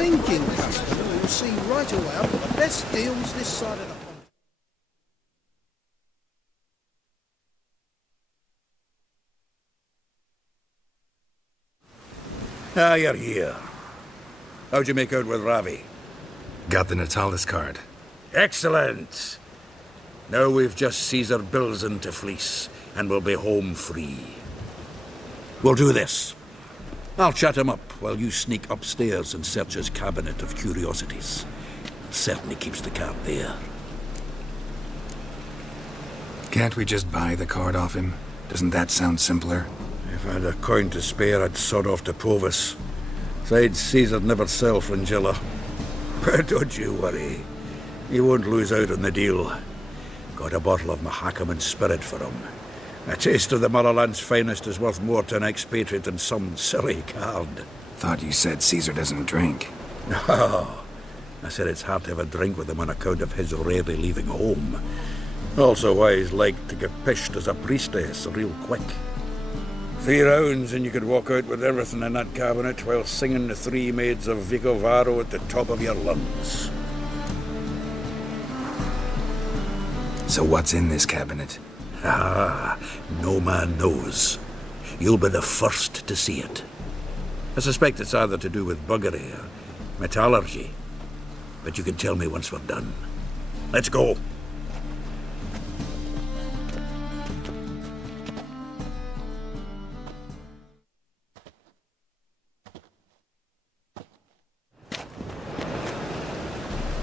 Thinking customer who'll see right away I've got the best deals this side of the pond. Ah, you're here. How'd you make out with Ravi? Got the Natalis card. Excellent! Now we've just Caesar Bilzen to fleece, and we'll be home free. We'll do this. I'll chat him up while you sneak upstairs and search his cabinet of curiosities. Certainly keeps the cat there. Can't we just buy the card off him? Doesn't that sound simpler? If I had a coin to spare, I'd sod off to Provis. Besides, Caesar'd never sell Fringilla. But don't you worry. He won't lose out on the deal. Got a bottle of Mahakaman spirit for him. A taste of the motherland's finest is worth more to an expatriate than some silly card. Thought you said Caesar doesn't drink. No. I said it's hard to have a drink with him on account of his rarely leaving home. Also why he's like to get pished as a priestess real quick. 3 rounds and you could walk out with everything in that cabinet while singing the 3 Maids of Vicovaro at the top of your lungs. So what's in this cabinet? Ah, no man knows. You'll be the first to see it. I suspect it's either to do with buggery or metallurgy. But you can tell me once we're done. Let's go.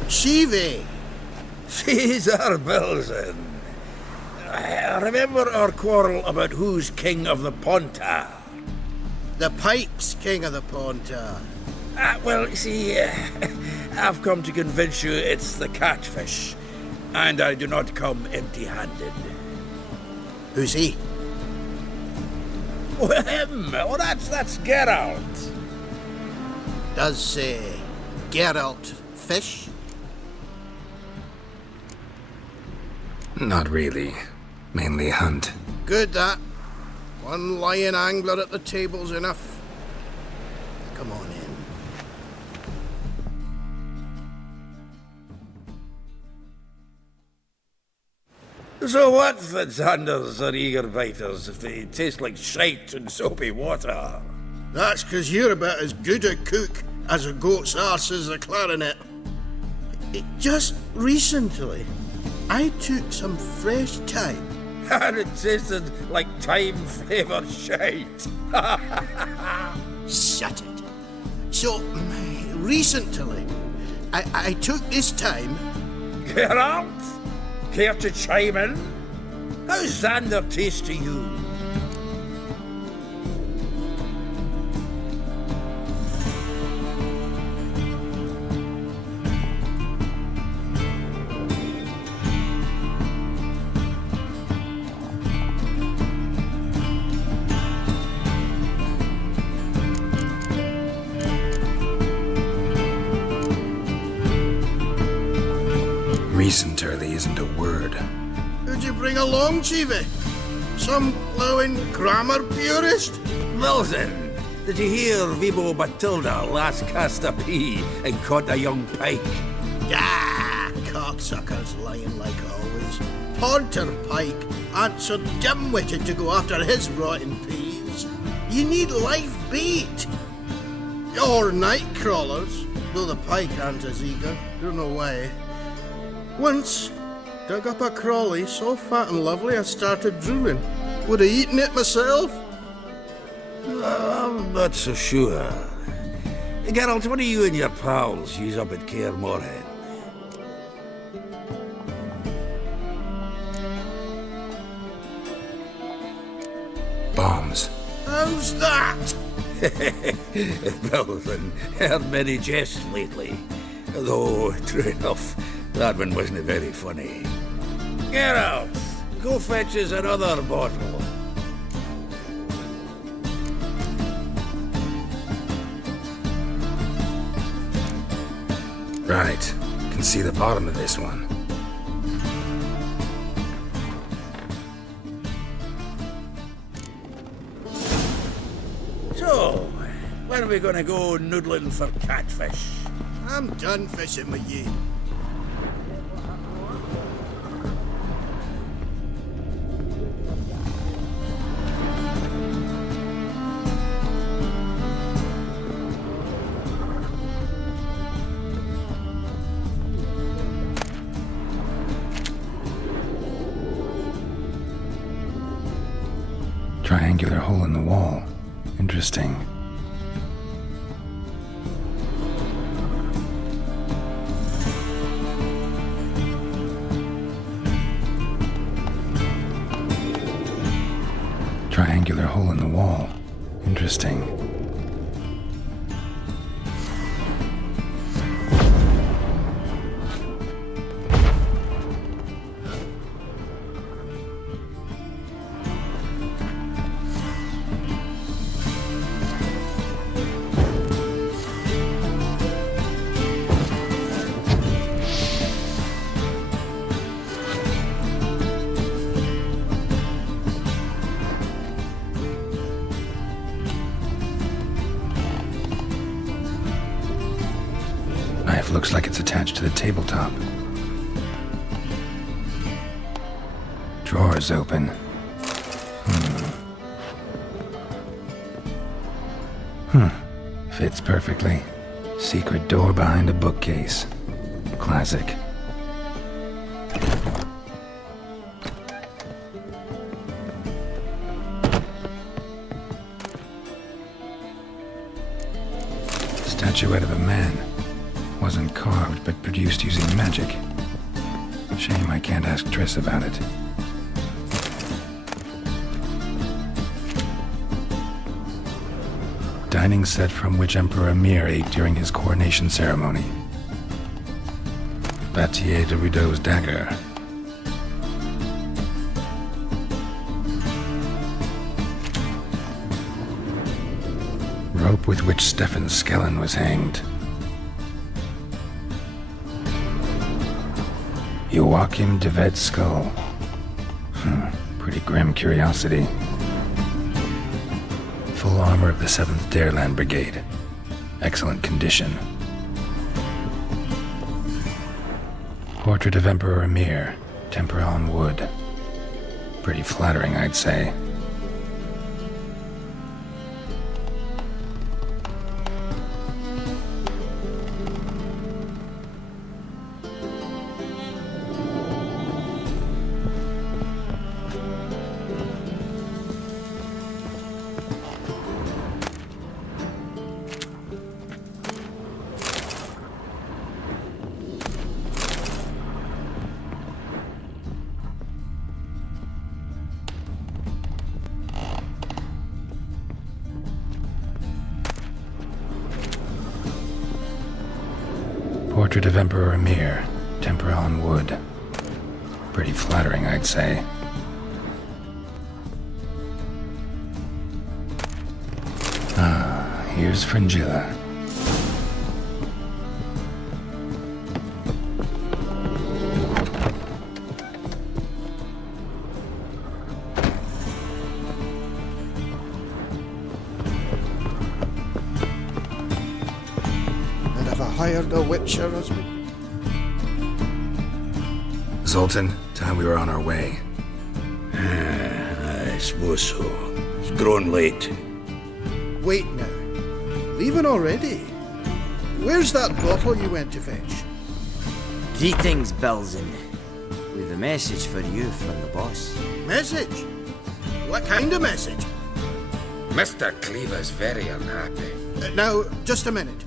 Shivi! Caesar Belzen. Remember our quarrel about who's king of the Pontar? The Pike's king of the Pontar. Well, see, I've come to convince you it's the catfish. And I do not come empty-handed. Who's he? Well, him! Oh, that's Geralt. Does, Geralt fish? Not really. Mainly hunt. Good, that. One lion angler at the table's enough. Come on in. So what, Fitzhanders or eager biters, if they taste like shite and soapy water? That's 'cause you're about as good a cook as a goat's arse is a clarinet. Just recently, I took some fresh thyme. And it tasted like thyme-flavoured shite. Shut it. So, recently, I took this thyme. Geralt? Care to chime in? How's Xander taste to you? Recent early isn't a word. Who'd you bring along, Chiefy? Some blowing grammar purist? Wilson, did you hear Vibo Batilda last cast a pea and caught a young pike? Ah, cocksuckers lying like always. Pontar Pike aren't so dim-witted to go after his rotten peas. You need live bait. Or night crawlers, though the pike aren't as eager. Don't know why. Once, dug up a crawly so fat and lovely I started drooling. Would have eaten it myself. I'm not so sure. Geralt, what do you and your pals use up at Kaer Morhen? Bombs. How's that? Well, then, heard many jests lately. Though, true enough, that one wasn't very funny. Geralt, go fetch us another bottle. Right. Can see the bottom of this one. So, when are we gonna go noodling for catfish? I'm done fishing with you. Triangular hole in the wall. Interesting. Triangular hole in the wall. Interesting. Looks like it's attached to the tabletop. Drawers open. Fits perfectly. Secret door behind a bookcase. Classic. Statuette of a man. Wasn't carved, but produced using magic. Shame I can't ask Triss about it. Dining set from which Emperor Emhyr ate during his coronation ceremony. Battier de Rudeau's dagger. Rope with which Stefan Skellen was hanged. Joachim de Ved's skull. Pretty grim curiosity. Full armor of the 7th Dareland Brigade. Excellent condition. Portrait of Emperor Emhyr. Tempera on wood. Pretty flattering, I'd say. Portrait of Emperor Emhyr. Tempera on wood. Pretty flattering, I'd say. Here's Fringilla. Hired a witcher as me. Zoltan, time we were on our way. I suppose so. It's grown late. Wait now. Leaving already? Where's that bottle you went to fetch? Greetings, Belzen. We've a message for you from the boss. Message? What kind of message? Mr. Cleaver's very unhappy. Now, just a minute.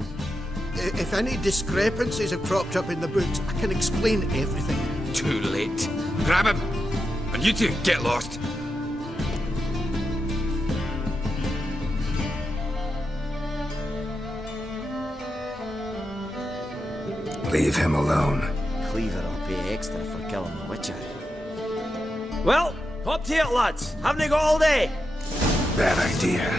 If any discrepancies have cropped up in the books, I can explain everything. Too late. Grab him! And you two, get lost. Leave him alone. Cleaver will pay extra for killing the Witcher. Well, up to it, lads. Haven't you got all day? Bad idea.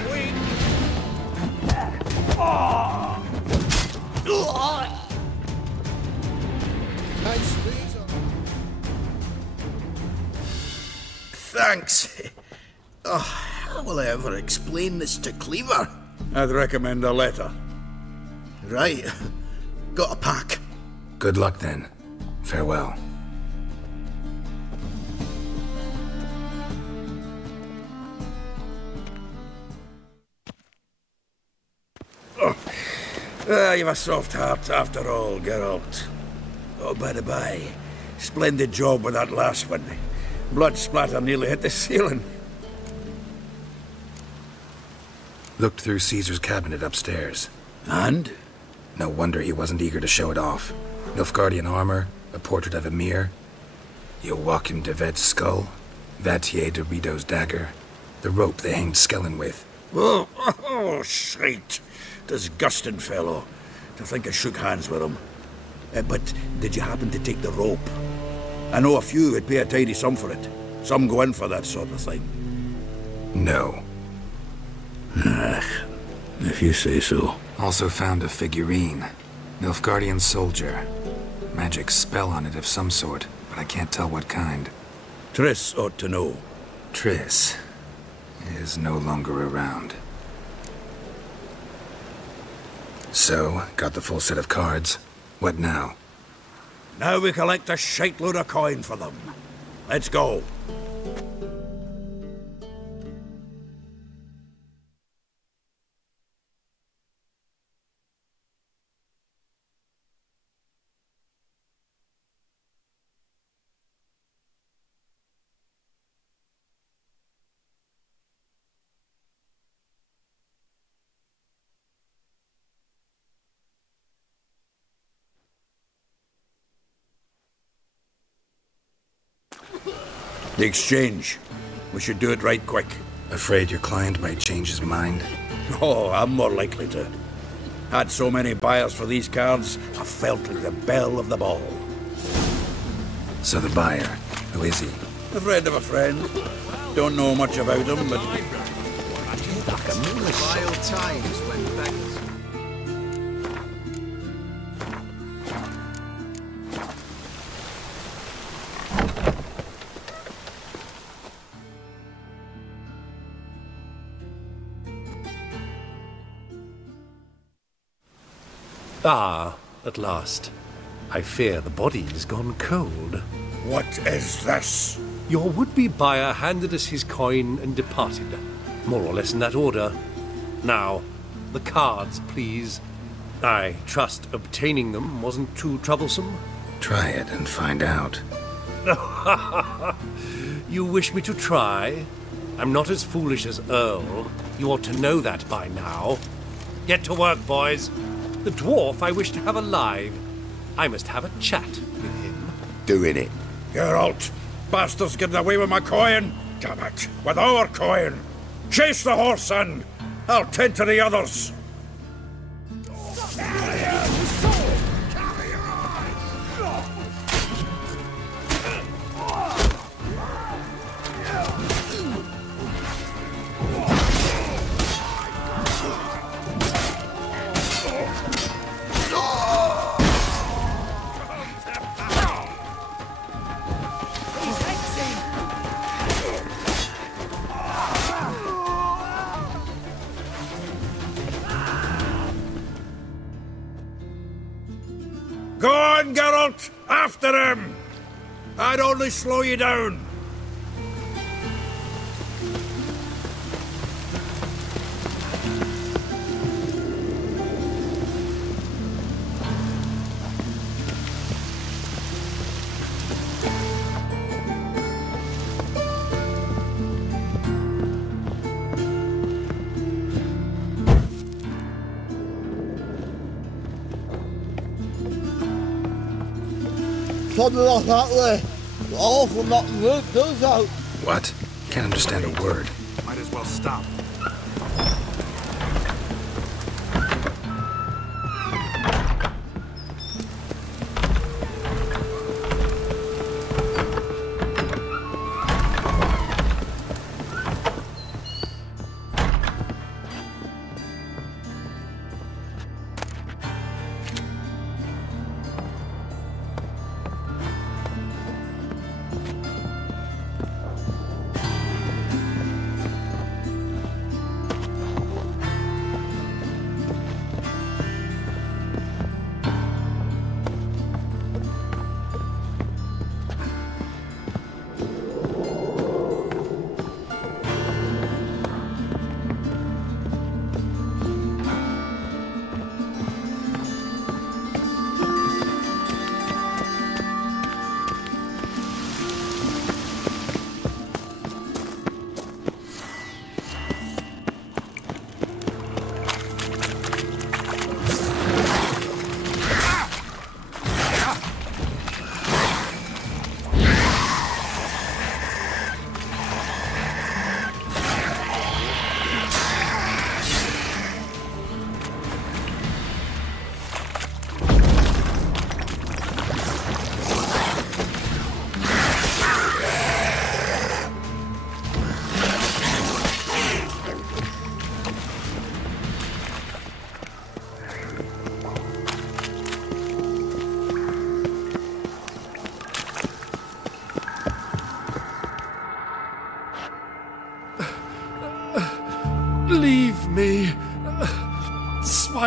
Nice razor. Thanks. How will I ever explain this to Cleaver? I'd recommend a letter. Right. Got a pack. Good luck then. Farewell. You've a soft heart after all, Geralt. Oh, by the by, splendid job with that last one. Blood splatter nearly hit the ceiling. Looked through Caesar's cabinet upstairs. And? No wonder he wasn't eager to show it off. Nilfgaardian armor, a portrait of Emir, Joachim de Ved's skull, Vatier de Rideau's dagger, the rope they hanged Skellen with. Oh, shite. Disgusting fellow. To think I shook hands with him. But did you happen to take the rope? I know a few would pay a tidy sum for it. Some go in for that sort of thing. No. If you say so. Also found a figurine. Nilfgaardian soldier. Magic spell on it of some sort, but I can't tell what kind. Triss ought to know. Triss is no longer around. So, got the full set of cards. What now? Now we collect a shite-load of coin for them. Let's go. The exchange. We should do it right quick. Afraid your client might change his mind? Oh, I'm more likely to. Had so many buyers for these cards, I felt like the belle of the ball. So the buyer, who is he? A friend of a friend. Don't know much about him, but... Wild times when beggars... Ah, at last. I fear the body's gone cold. What is this? Your would-be buyer handed us his coin and departed. More or less in that order. Now, the cards, please. I trust obtaining them wasn't too troublesome? Try it and find out. You wish me to try? I'm not as foolish as Earl. You ought to know that by now. Get to work, boys. The dwarf I wish to have alive. I must have a chat with him. Doing it. Geralt! Bastards getting away with my coin! Damn it! With our coin! Chase the horse in! I'll tend to the others! Go on, Geralt! After him! I'd only slow you down. Something like that way. All for knocking root those out. What? Can't understand a word. Might as well stop.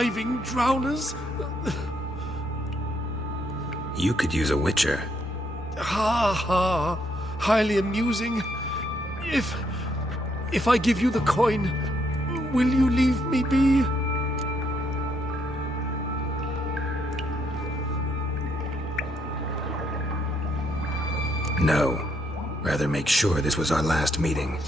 conniving drowners. You could use a witcher. Ha ha. Highly amusing. If I give you the coin, will you leave me be? No. Rather make sure this was our last meeting.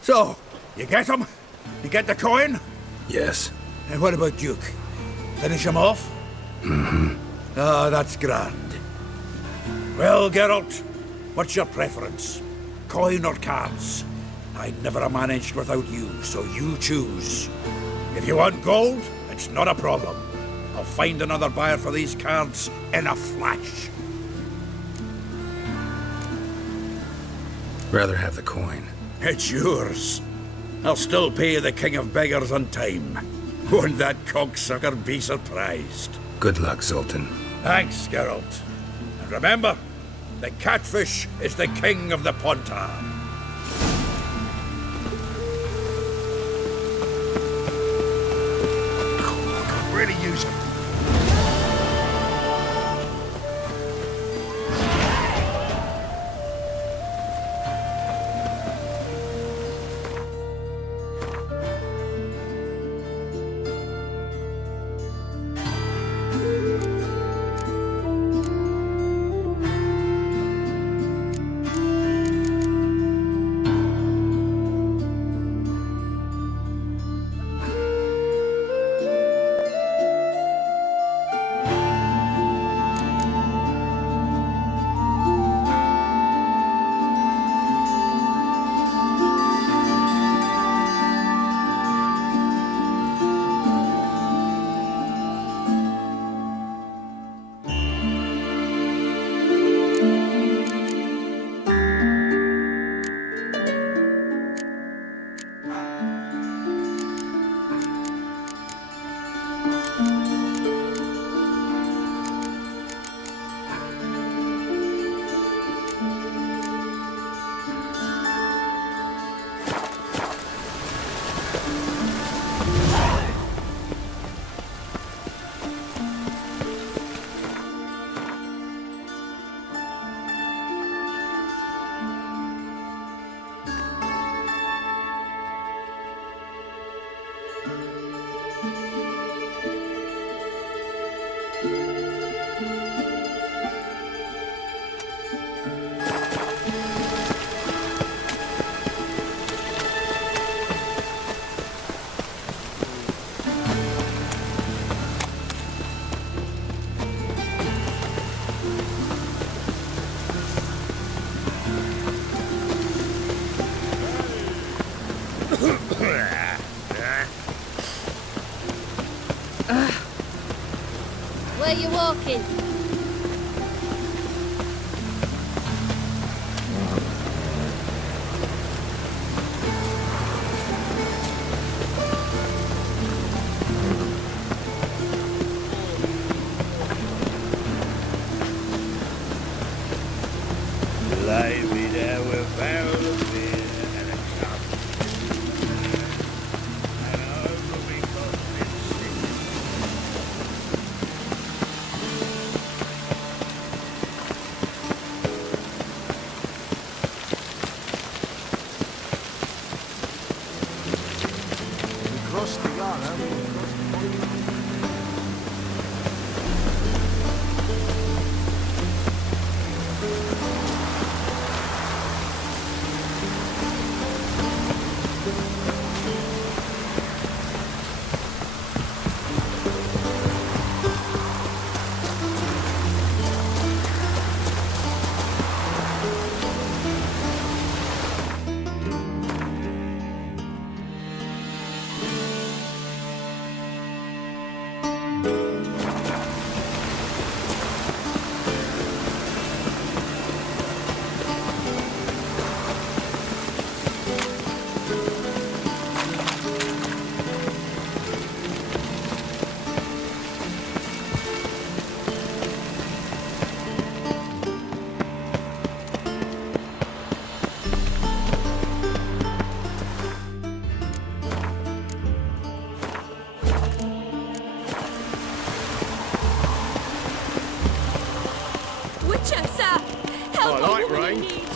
So, you get him? You get the coin? Yes. And what about Duke? Finish him off? Mm-hmm. Ah, that's grand. Well, Geralt, what's your preference? Coin or cards? I'd never have managed without you, so you choose. If you want gold, it's not a problem. I'll find another buyer for these cards in a flash. Rather have the coin. It's yours. I'll still pay the King of Beggars on time. Won't that cocksucker be surprised? Good luck, Zoltan. Thanks, Geralt. And remember, the catfish is the king of the Pontar. Could really use him. Where you walking? Lay me there with a barrel of beer and a cup. And over me Cross the yard,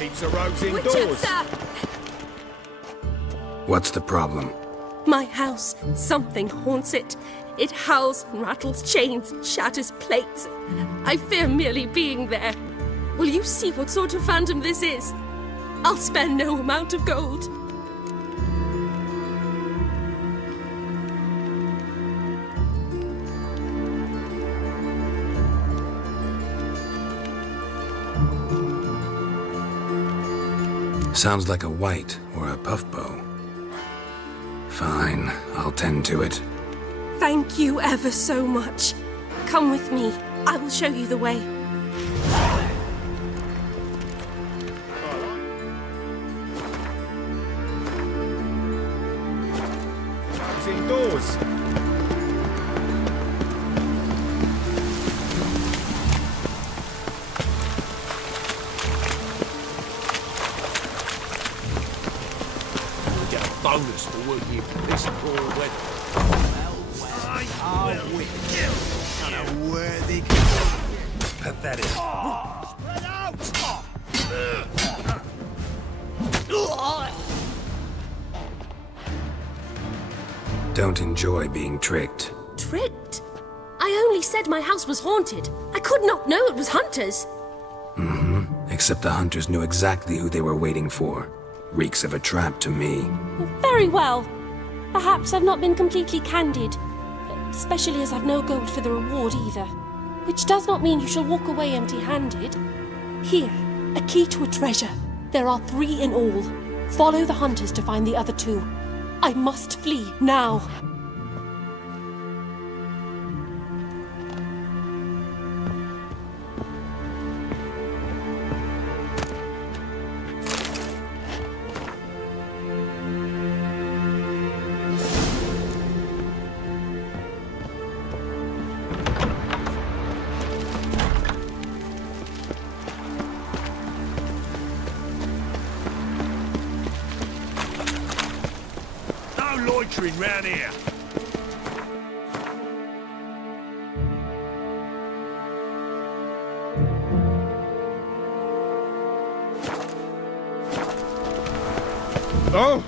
Keeps the rogues indoors. Winchester! What's the problem? My house. Something haunts it. It howls and rattles chains, shatters plates. I fear merely being there. Will you see what sort of phantom this is? I'll spare no amount of gold. Sounds like a white or a puffbow. Fine, I'll tend to it. Thank you ever so much. Come with me. I will show you the way. It's indoors. We'll get a bonus for working in this poor weather. Unworthy. Pathetic. Spread out! Don't enjoy being tricked. Tricked? I only said my house was haunted. I could not know it was hunters. Except the hunters knew exactly who they were waiting for. Reeks of a trap to me. Very well. Perhaps I've not been completely candid. Especially as I've no gold for the reward either. Which does not mean you shall walk away empty-handed. Here, a key to a treasure. There are 3 in all. Follow the hunters to find the other 2. I must flee now. Loitering round here. Oh!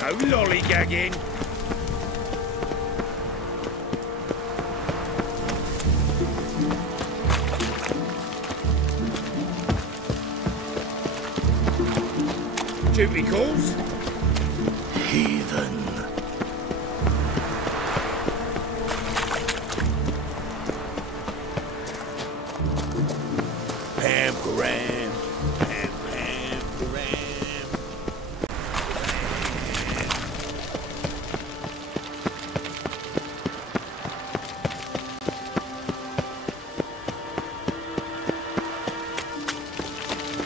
No lollygagging. Duty calls. Heathen. Pam-param. Pam-pam-param.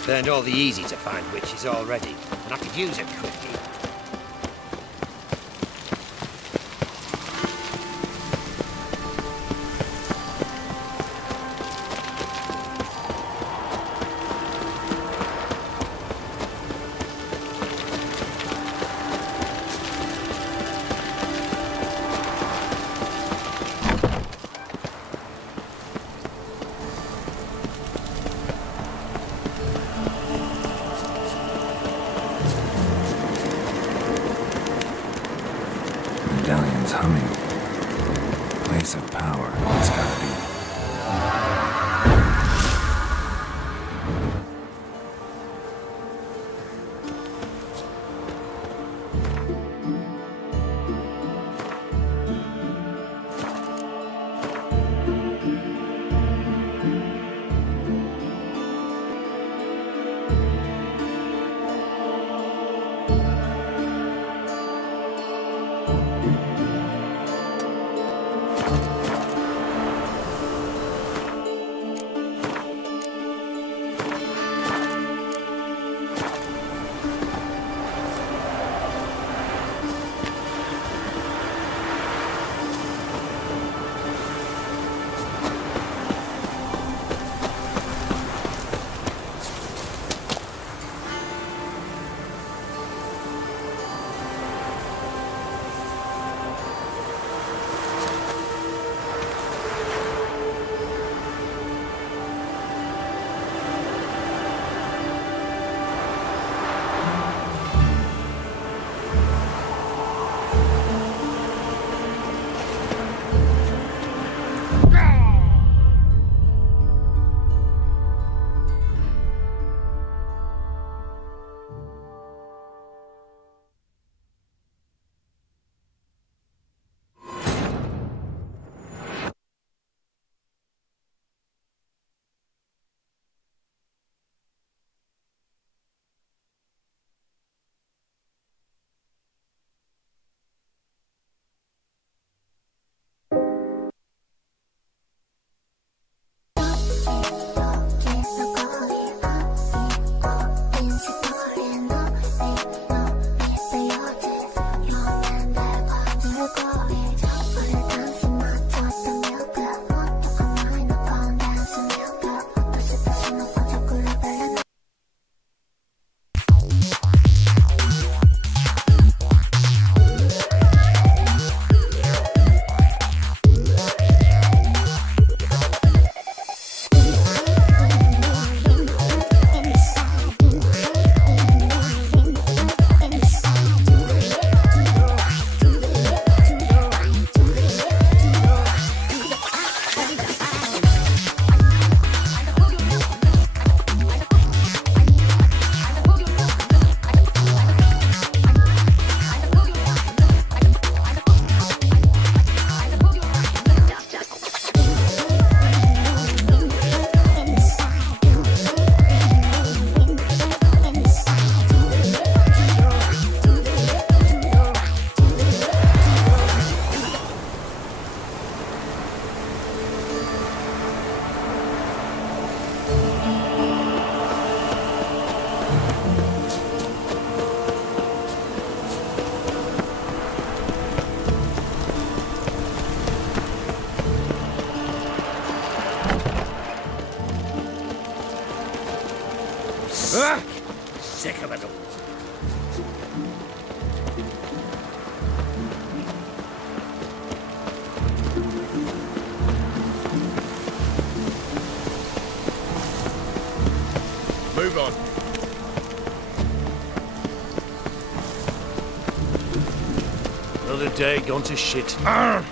Burned all the easy-to-find witches already, and I could use a quickie. Sick of it all. Move on. Another day gone to shit. What?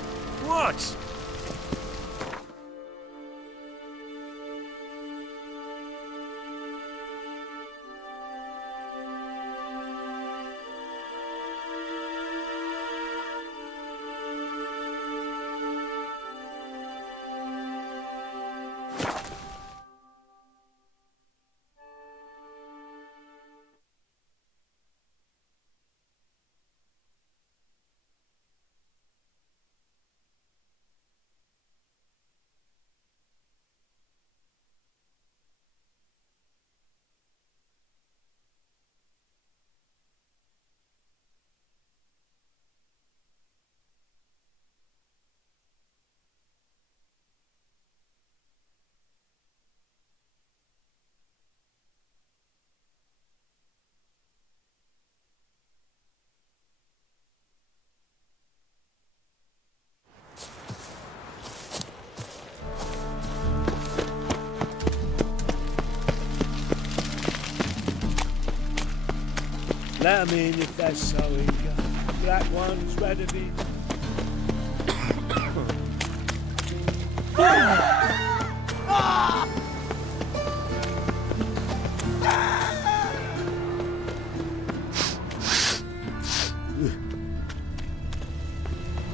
Let 'em in if they're so eager. Black one's ready to be.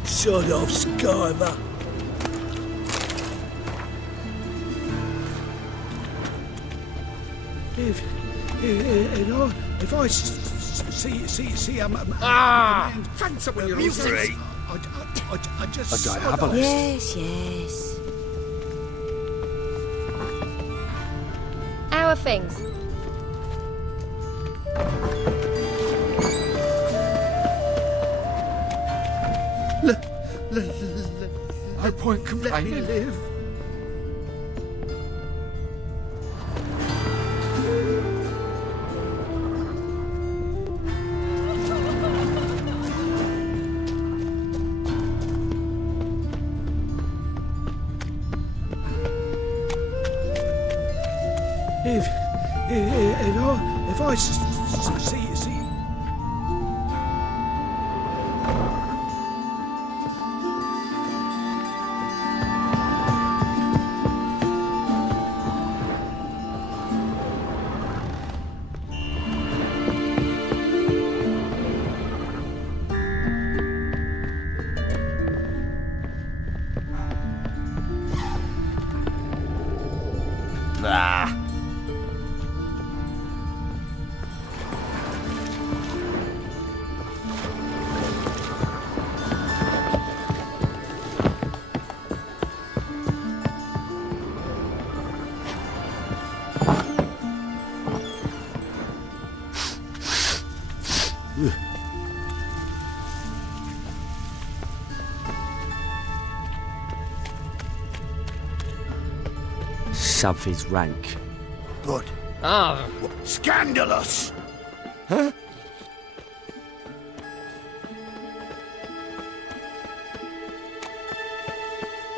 Sod off, Skyver. If I see a man, Fancy when you're music. I just. A diabolist. Yes. How are things? No point complaining. Let me live. If I see. Something's rank. But. Scandalous! Huh?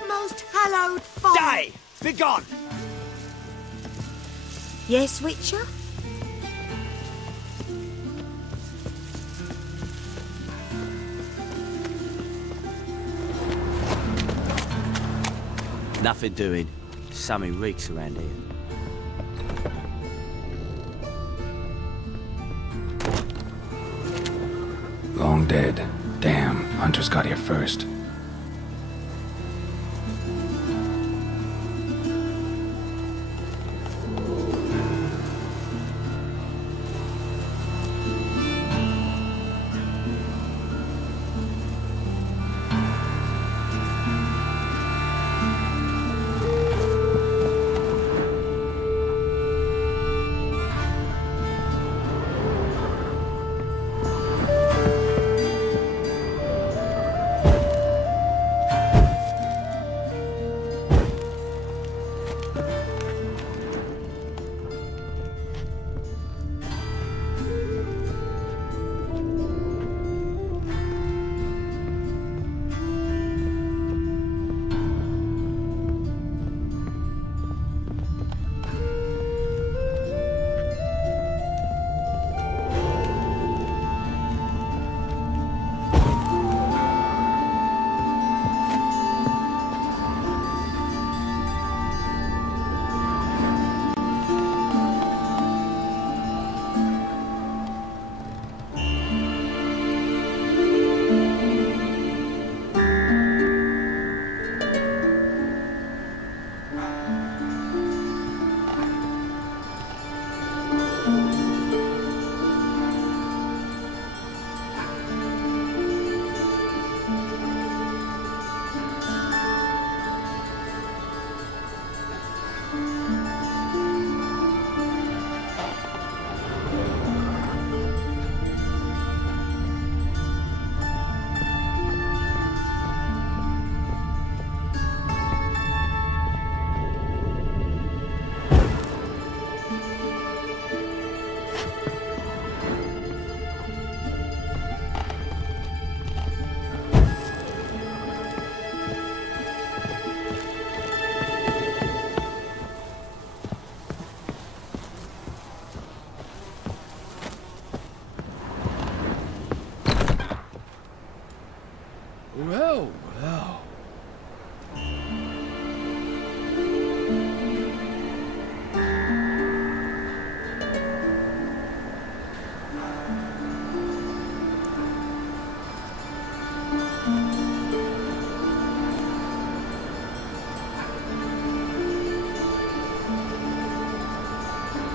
Most hallowed fire! Die! Begone! Yes, Witcher? Nothing doing. Something reeks around here. Long dead. Damn, Hunter's got here first.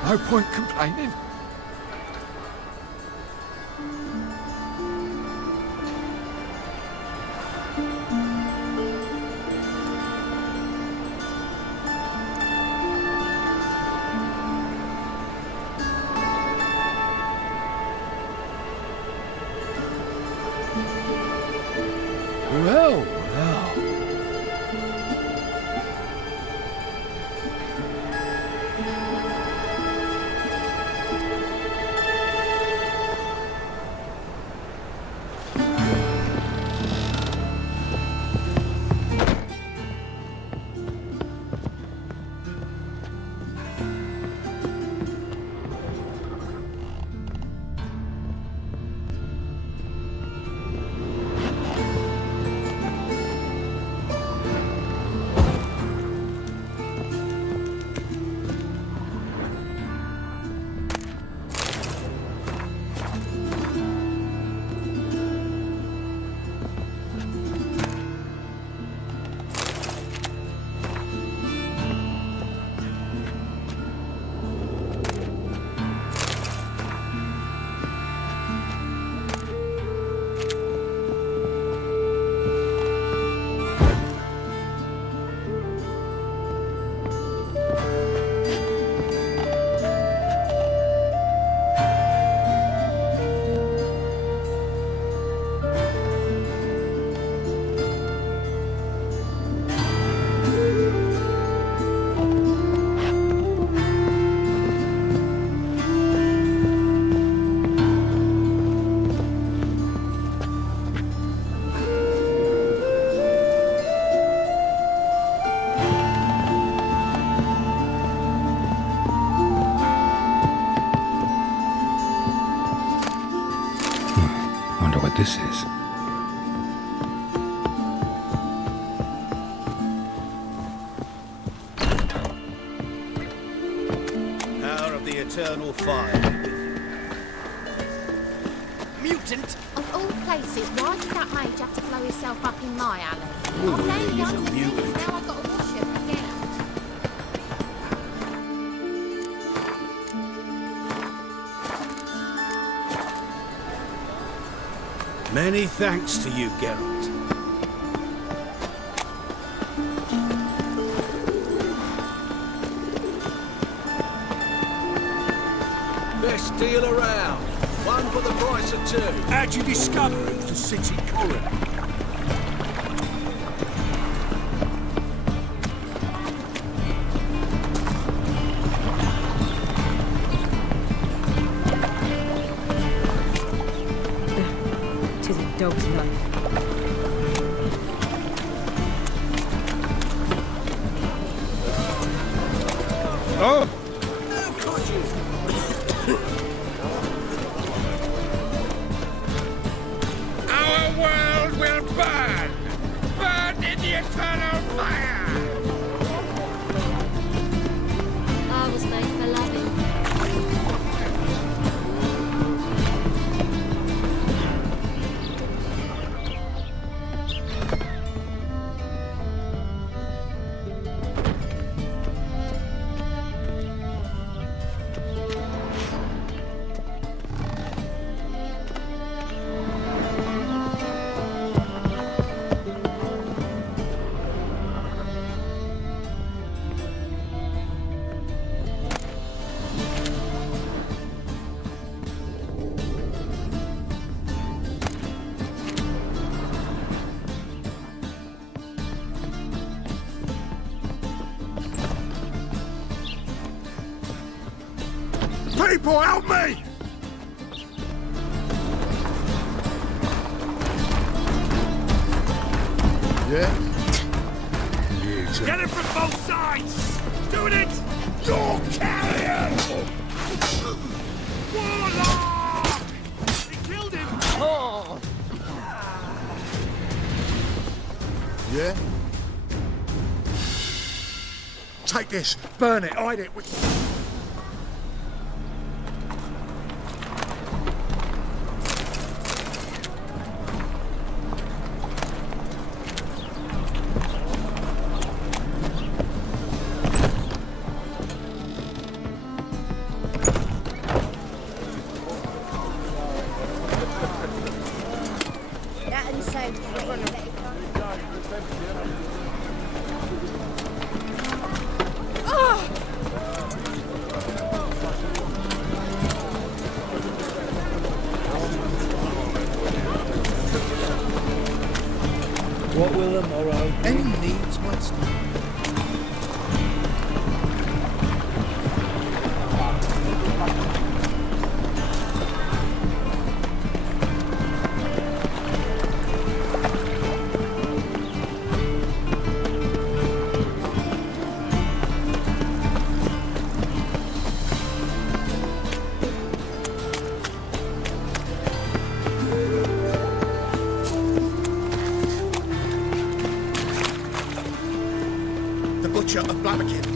No point complaining. Well, well. Wonder what this is. Power of the eternal fire. Mutant! Of all places, why did that mage have to flow himself up in my alley? Ooh, I've landed he's a under mutant. things, now I've got to wash him again. Many thanks to you, Geralt. Best deal around. One for the price of two. How'd you discover who's the city coroner? Tis a dog's life. Oh! Our world will burn! Burn in the eternal fire! I was made for loving. People, help me! Yeah? Get it from both sides! Doing it! You're carrion! Warlock! They killed him! Oh! Yeah? Take this, burn it, hide it. Witcher of Blaviken.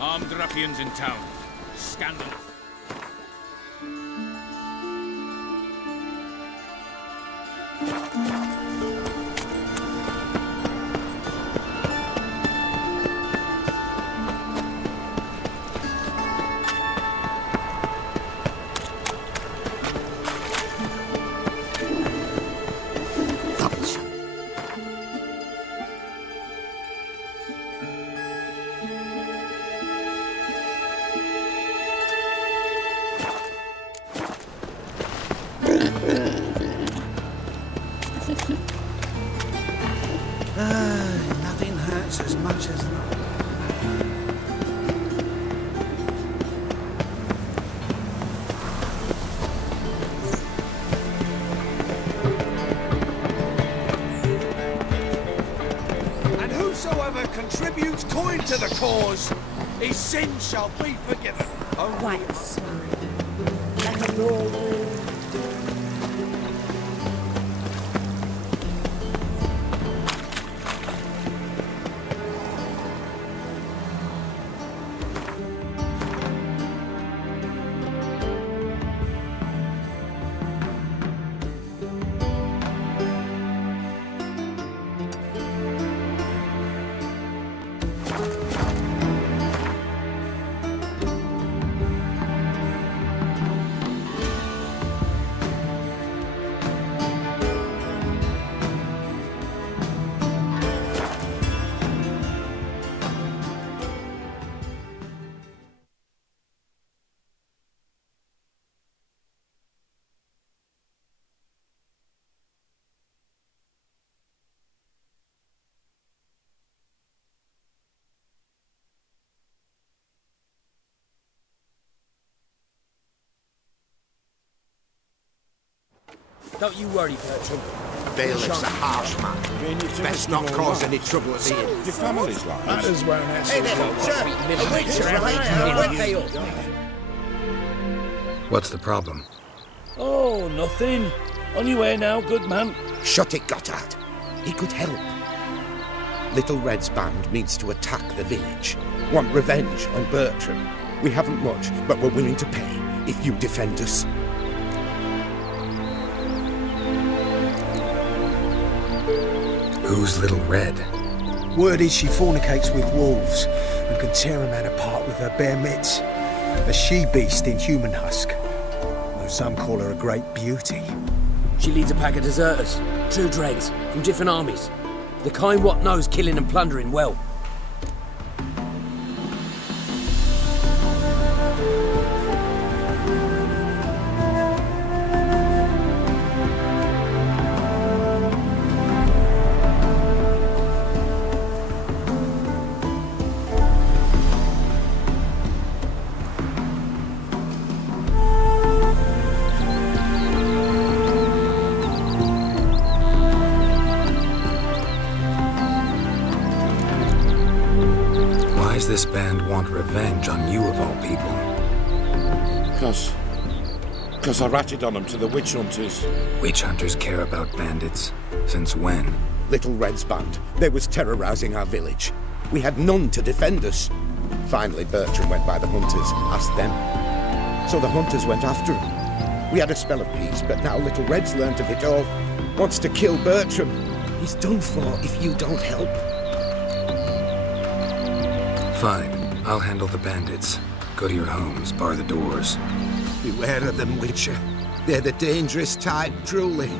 Armed ruffians in town. Scandalous. Nothing hurts as much as... And whosoever contributes coin to the cause, his sins shall be forgiven. Quiet, son. Let the door Don't you worry, Bertram. Bailiff's a harsh man. Best not cause any trouble at the inn. Your family's like That is where an ass Hey there, sir. What's the problem? Oh, nothing. On your way now, good man. Shut it, Gotthard. He could help. Little Red's band means to attack the village. Want revenge on Bertram. We haven't much, but we're willing to pay if you defend us. Who's Little Red? Word is she fornicates with wolves and can tear a man apart with her bare mitts. A she-beast in human husk. Though some call her a great beauty. She leads a pack of deserters, true dregs, from different armies. The kind what knows killing and plundering well. This band want revenge on you of all people? Because I ratted on them to the witch hunters. Witch hunters care about bandits. Since when? Little Red's band. They was terrorizing our village. We had none to defend us. Finally, Bertram went by the hunters, asked them. So the hunters went after him. We had a spell of peace, but now Little Red's learnt of it all. Wants to kill Bertram. He's done for if you don't help. Fine. I'll handle the bandits. Go to your homes, bar the doors. Beware of them, Witcher. They're the dangerous type, truly.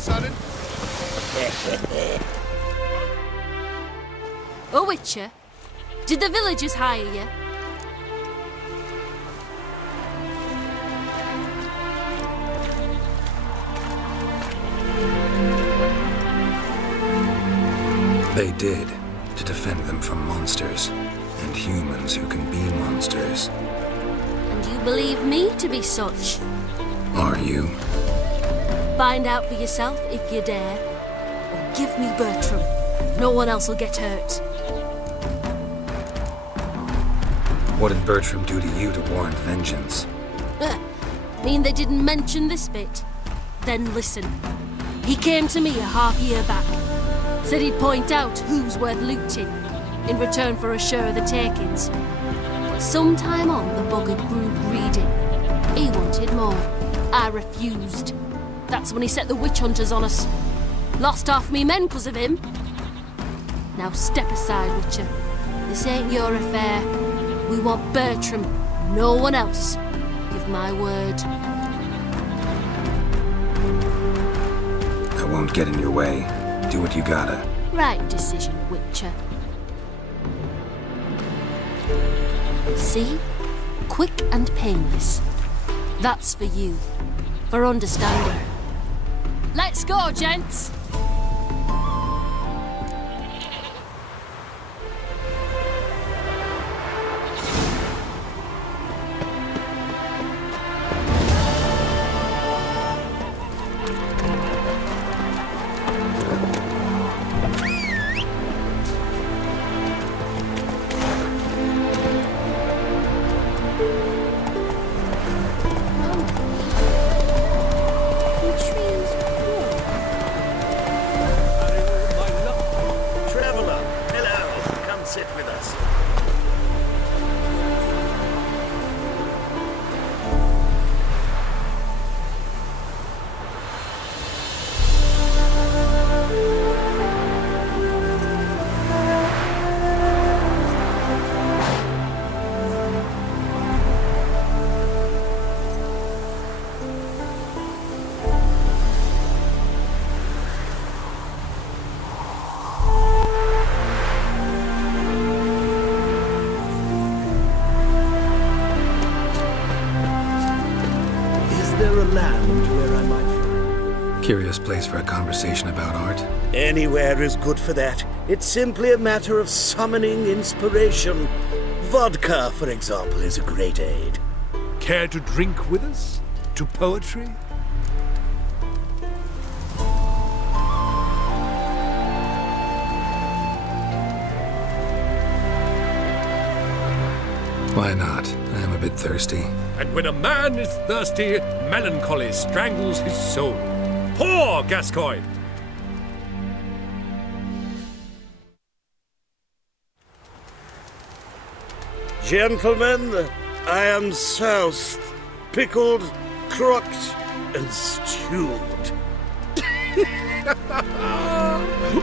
sudden. Oh, Witcher, did the villagers hire you? They did, to defend them from monsters, and humans who can be monsters. And you believe me to be such? Are you? Find out for yourself if you dare. Or give me Bertram. No one else will get hurt. What did Bertram do to you to warrant vengeance? Mean they didn't mention this bit? Then listen. He came to me a half-year back. Said he'd point out who's worth looting, in return for a share of the takings. But sometime on, the bugger grew greedy. He wanted more. I refused. That's when he set the witch hunters on us. Lost half me men 'cause of him. Now step aside, Witcher. This ain't your affair. We want Bertram, no one else. Give my word. I won't get in your way. Do what you gotta. Right decision, Witcher. See? Quick and painless. That's for you. For understanding. Let's go, gents! Curious place for a conversation about art. Anywhere is good for that. It's simply a matter of summoning inspiration. Vodka, for example, is a great aid. Care to drink with us? To poetry? Why not? I am a bit thirsty. And when a man is thirsty, melancholy strangles his soul. Pour, Gascoigne! Gentlemen, I am soused, pickled, crocked, and stewed.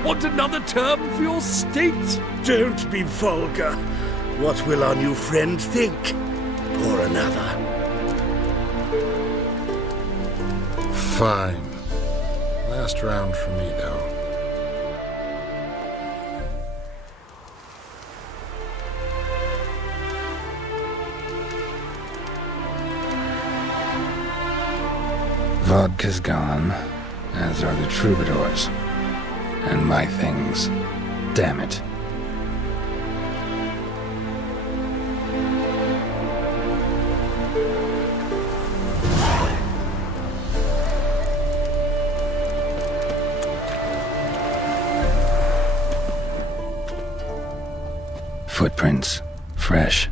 Want another term for your state? Don't be vulgar. What will our new friend think? Pour another. Fine. Last round for me, though. Vodka's gone, as are the troubadours. And my things. Damn it. Footprints. Fresh.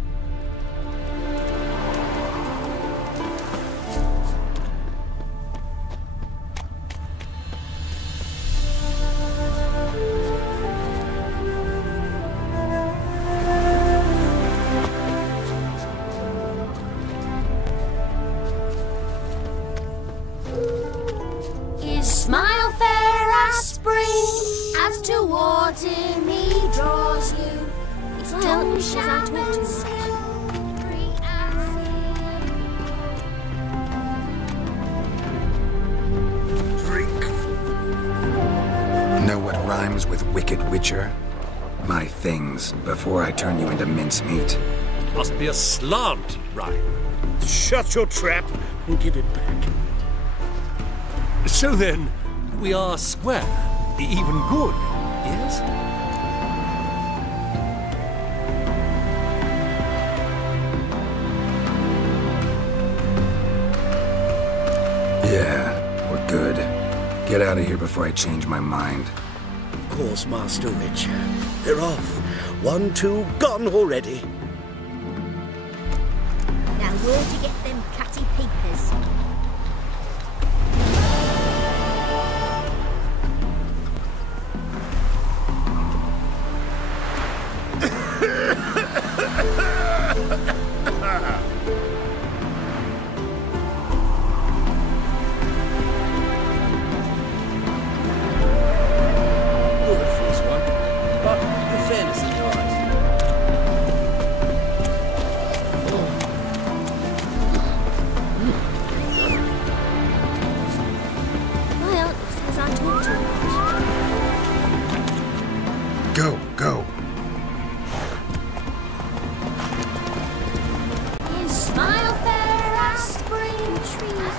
His smile fair as spring, as towards him he draws you. His tongue shine and silvery as Drink rhymes with wicked witcher? My things, before I turn you into mincemeat. Must be a slant rhyme. Shut your trap and give it back. So then, we are square. Even good, yes? Yeah, we're good. Get out of here before I change my mind. Of course, Master Witcher. They're off. 1, 2, gone already. Now where'd you get them catty peepers? Go, go. You smile fair as spring trees.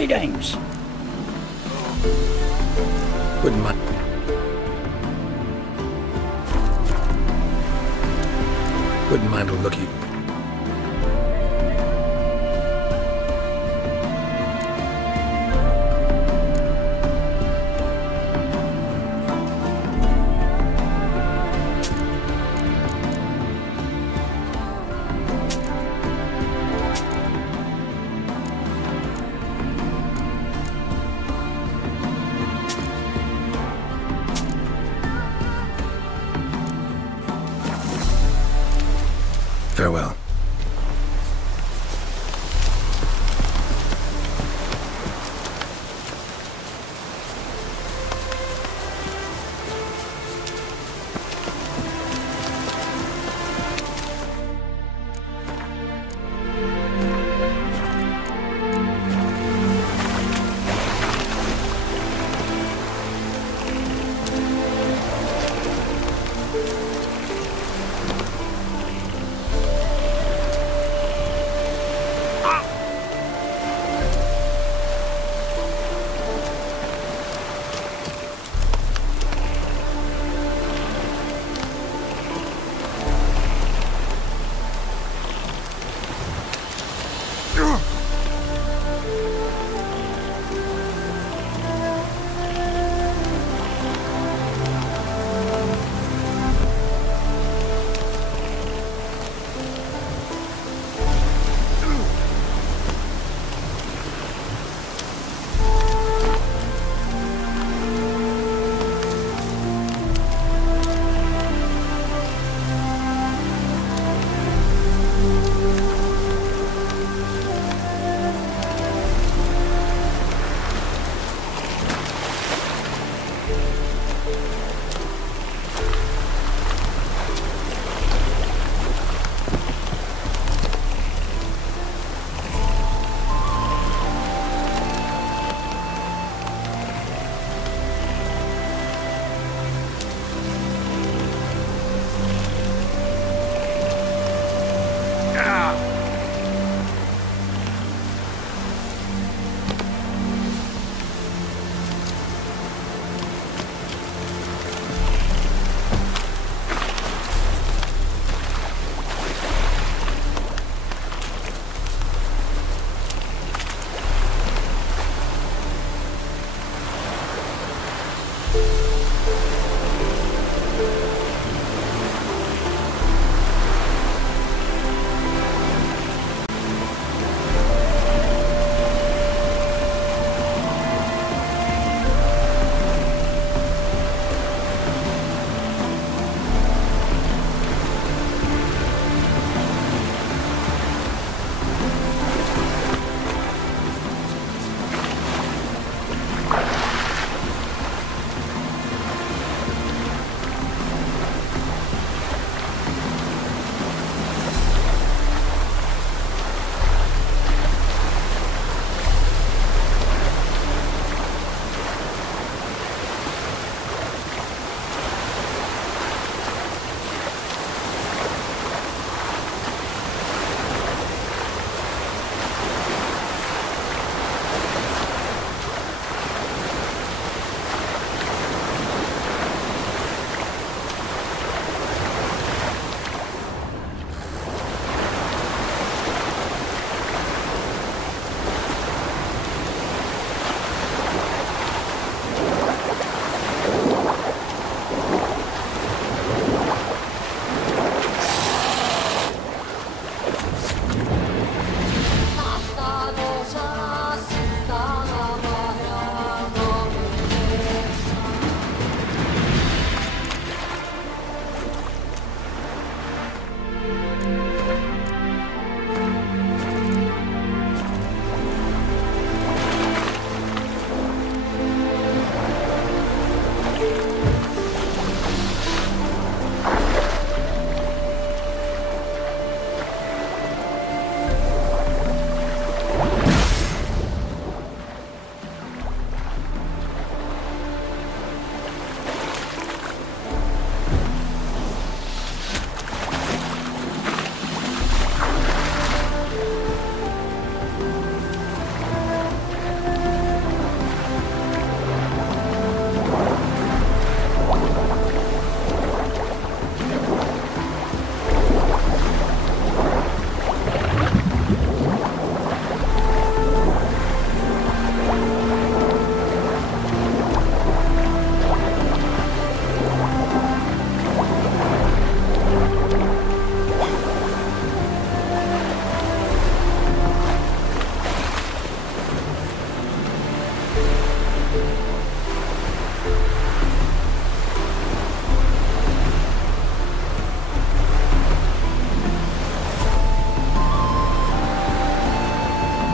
Greetings. Wouldn't mind. Wouldn't mind a lookie. Farewell.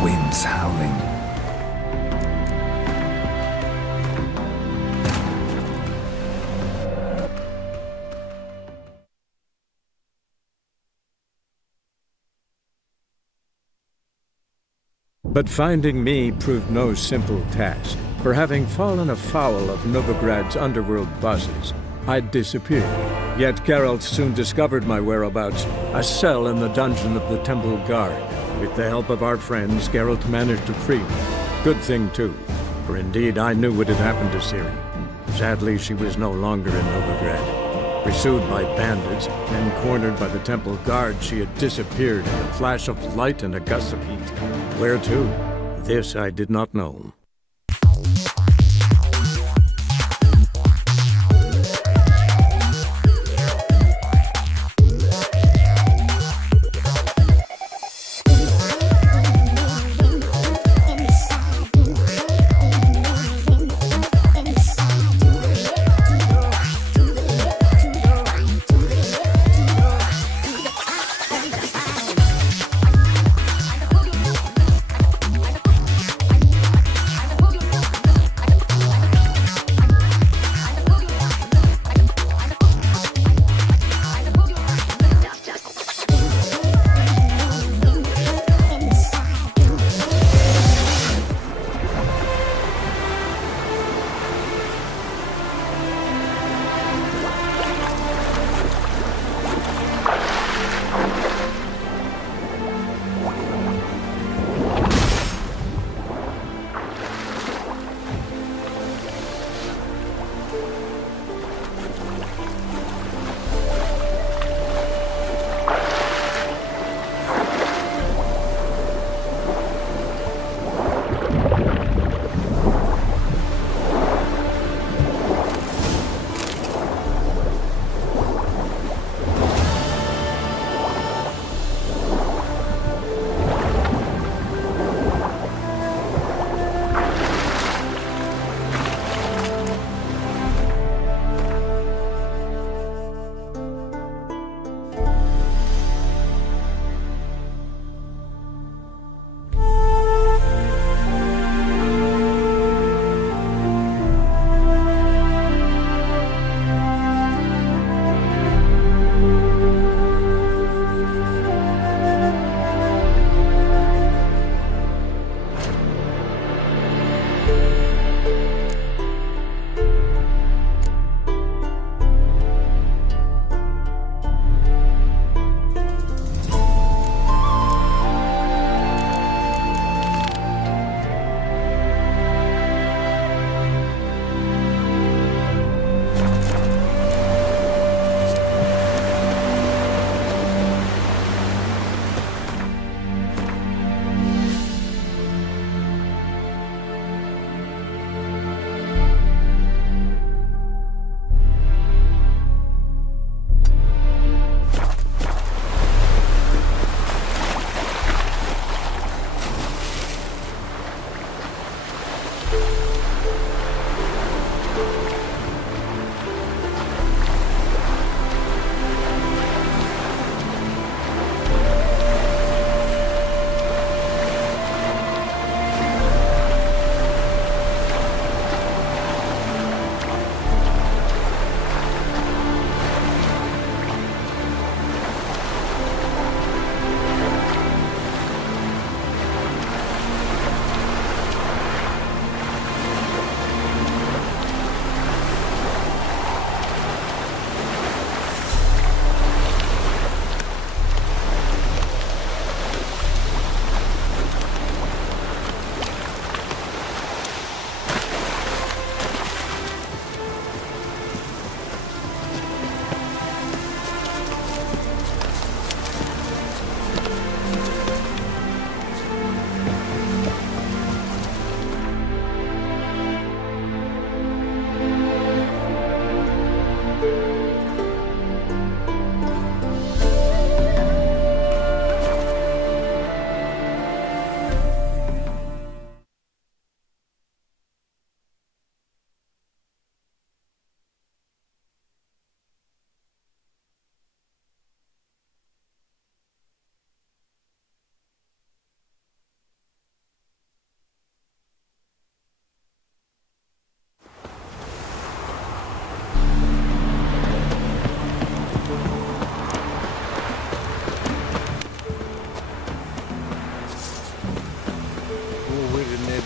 winds howling. But finding me proved no simple task, for having fallen afoul of Novigrad's underworld bosses, I'd disappeared. Yet Geralt soon discovered my whereabouts, a cell in the dungeon of the Temple Guard. With the help of our friends, Geralt managed to free me. Good thing, too, for indeed I knew what had happened to Ciri. Sadly, she was no longer in Novigrad. Pursued by bandits, then cornered by the Temple Guard, she had disappeared in a flash of light and a gust of heat. Where to? This I did not know.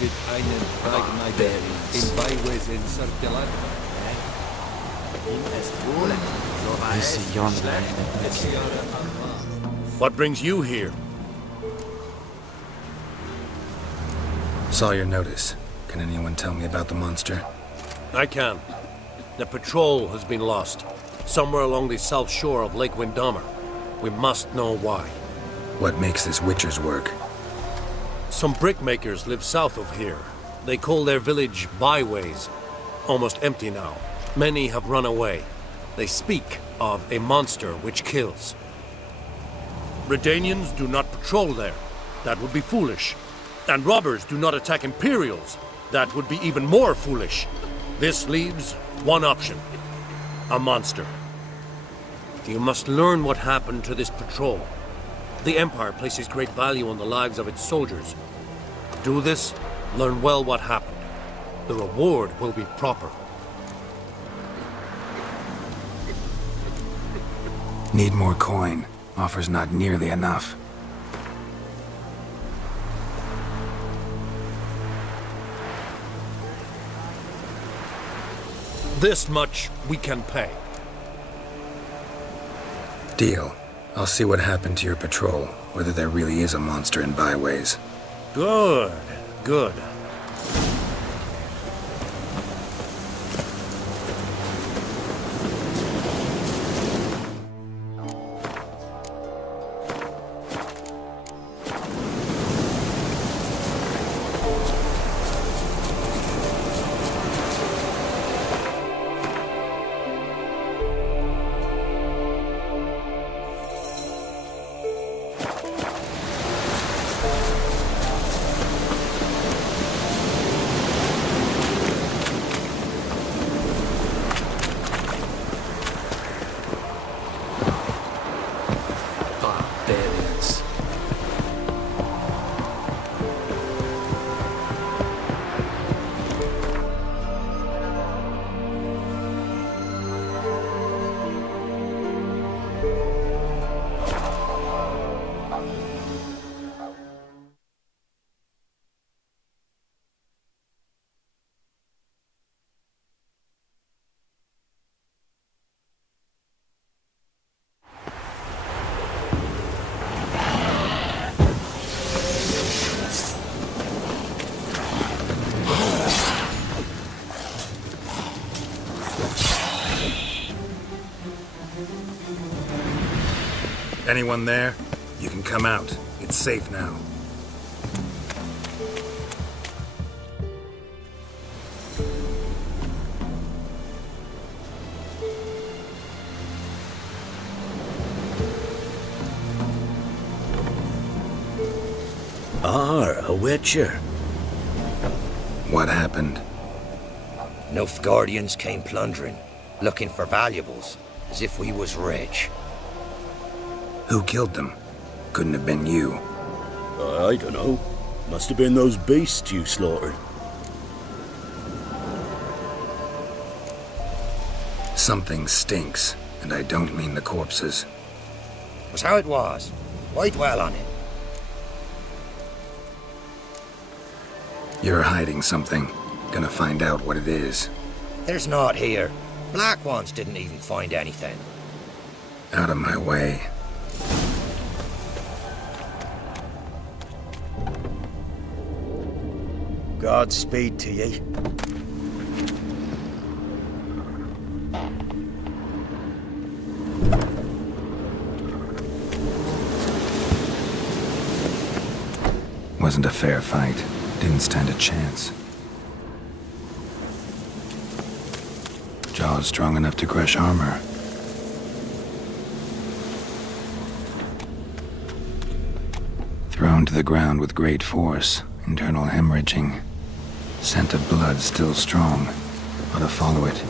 David einen Fragmeister in Byways in Circular. What brings you here? Saw your notice. Can anyone tell me about the monster? I can. The patrol has been lost. Somewhere along the south shore of Lake Windammer. We must know why. What makes this Witcher's work? Some brickmakers live south of here. They call their village Byways. Almost empty now. Many have run away. They speak of a monster which kills. Redanians do not patrol there. That would be foolish. And robbers do not attack Imperials. That would be even more foolish. This leaves one option. A monster. You must learn what happened to this patrol. The Empire places great value on the lives of its soldiers. Do this, learn well what happened. The reward will be proper. Need more coin. Offer's not nearly enough. This much we can pay. Deal. I'll see what happened to your patrol, whether there really is a monster in Byways. Good, good. Anyone there? You can come out. It's safe now. A Witcher. What happened? Nilfgaardians came plundering, looking for valuables, as if we was rich. Who killed them? Couldn't have been you. I don't know. Must have been those beasts you slaughtered. Something stinks, and I don't mean the corpses. Was how it was. Why dwell on it? You're hiding something. Gonna find out what it is. There's naught here. Black Ones didn't even find anything. Out of my way. Godspeed to ye. Wasn't a fair fight. Didn't stand a chance. Jaws strong enough to crush armor. Thrown to the ground with great force, internal hemorrhaging. Scent of blood still strong. Ought to follow it.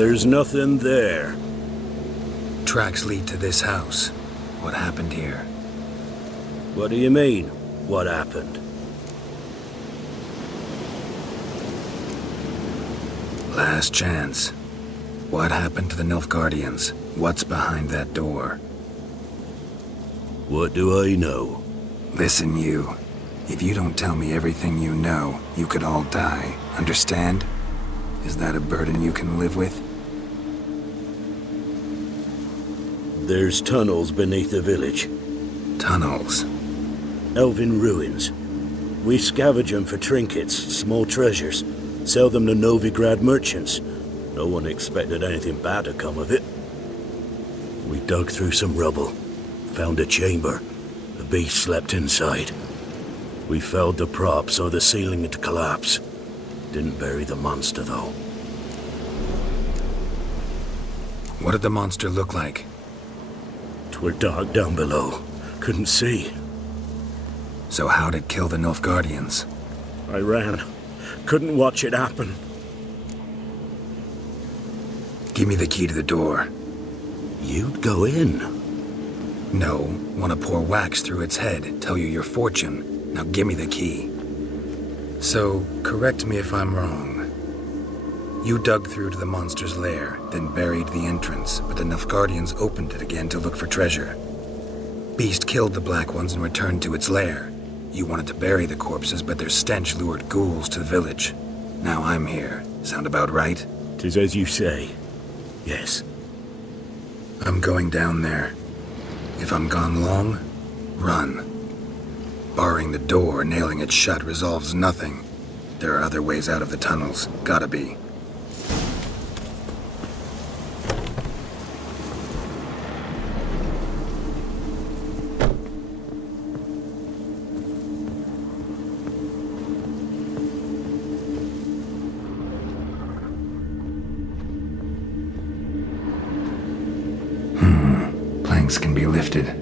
There's nothing there. Tracks lead to this house. What happened here? What do you mean, what happened? Last chance. What happened to the Nilfgaardians? What's behind that door? What do I know? Listen, you. If you don't tell me everything you know, you could all die. Understand? Is that a burden you can live with? There's tunnels beneath the village. Tunnels? Elven ruins. We scavenge them for trinkets, small treasures. Sell them to Novigrad merchants. No one expected anything bad to come of it. We dug through some rubble. Found a chamber. The beast slept inside. We felled the props so the ceiling had collapsed. Didn't bury the monster, though. What did the monster look like? 'Twere dark down below. Couldn't see. So how'd it kill the Nilfgaardians? I ran. Couldn't watch it happen. Give me the key to the door. You'd go in? No. Want to pour wax through its head, tell you your fortune. Now give me the key. So, correct me if I'm wrong. You dug through to the monster's lair, then buried the entrance, but the Nilfgaardians opened it again to look for treasure. Beast killed the Black Ones and returned to its lair. You wanted to bury the corpses, but their stench lured ghouls to the village. Now I'm here. Sound about right? 'Tis as you say. Yes. I'm going down there. If I'm gone long, run. Barring the door, nailing it shut resolves nothing. There are other ways out of the tunnels. Gotta be. Planks can be lifted.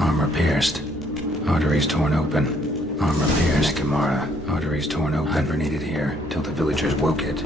Armor pierced. Arteries torn open. Armor pierced. Kamara. Arteries torn open. Hibernated here till the villagers woke it.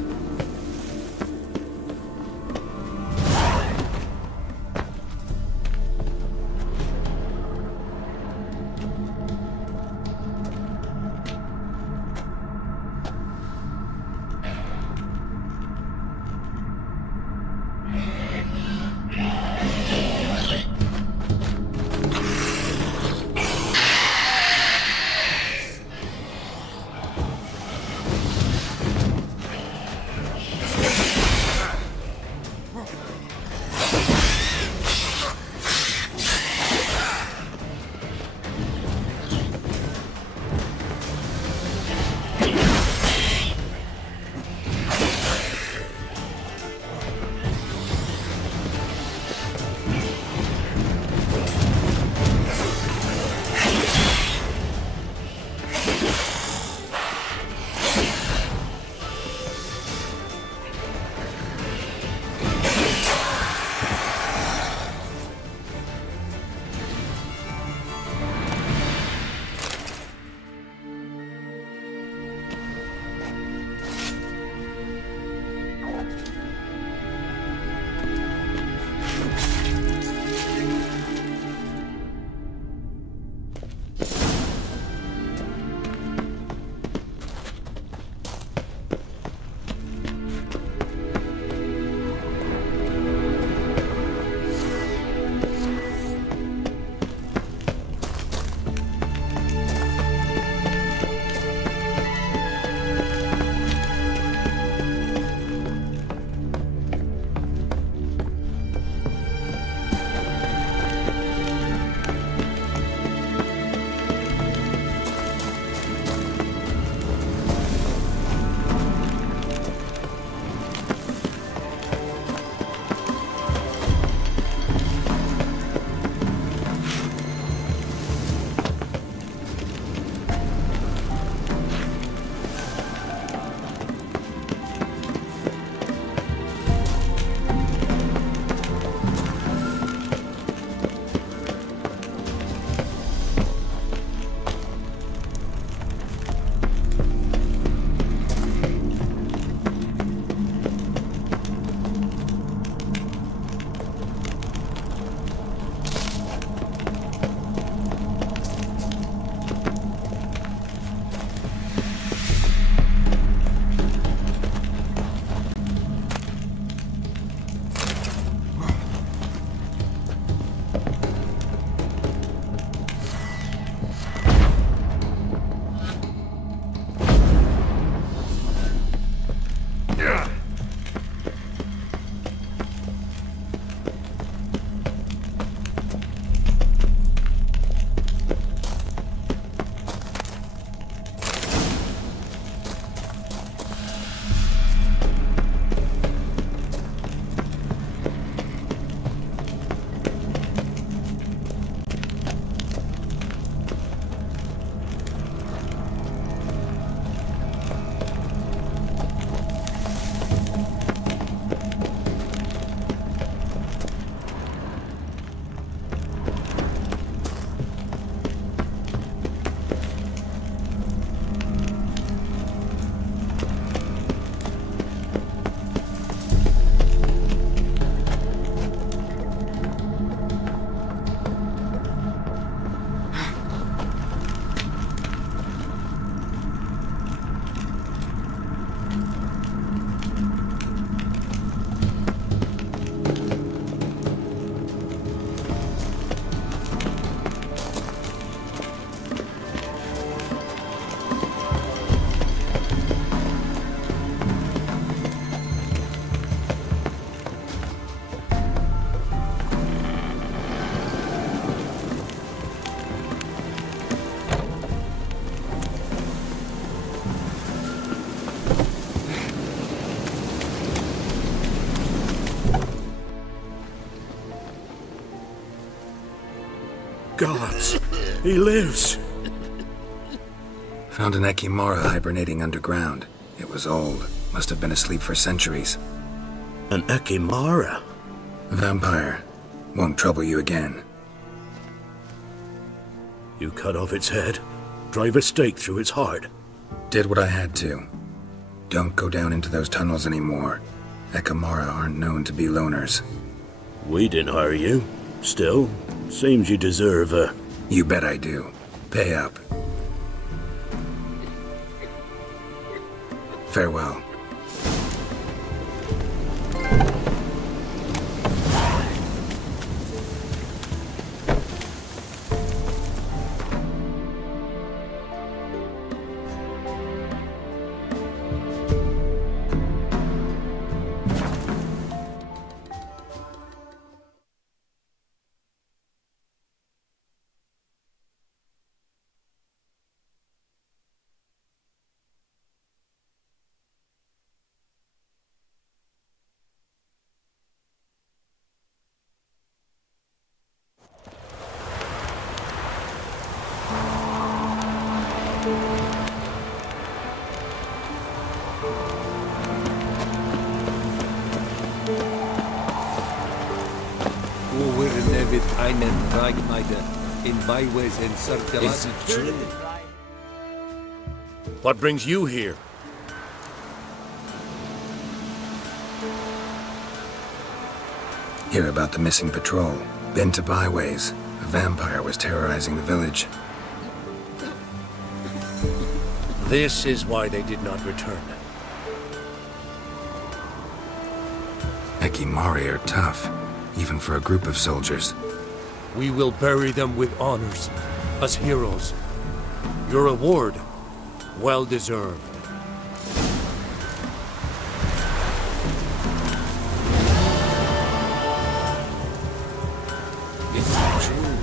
He lives. Found an Ekimara hibernating underground. It was old. Must have been asleep for centuries. An Ekimara? Vampire. Won't trouble you again. You cut off its head, drive a stake through its heart. Did what I had to. Don't go down into those tunnels anymore. Ekimara aren't known to be loners. We didn't hire you. Still, seems you deserve a... You bet I do. Pay up. Farewell. Einen Reichmeiter in byways and circles. Is it true? What brings you here? Hear about the missing patrol. Been to byways. A vampire was terrorizing the village. This is why they did not return. Ekimari are tough, even for a group of soldiers. We will bury them with honors, as heroes. Your reward, well deserved. It's true.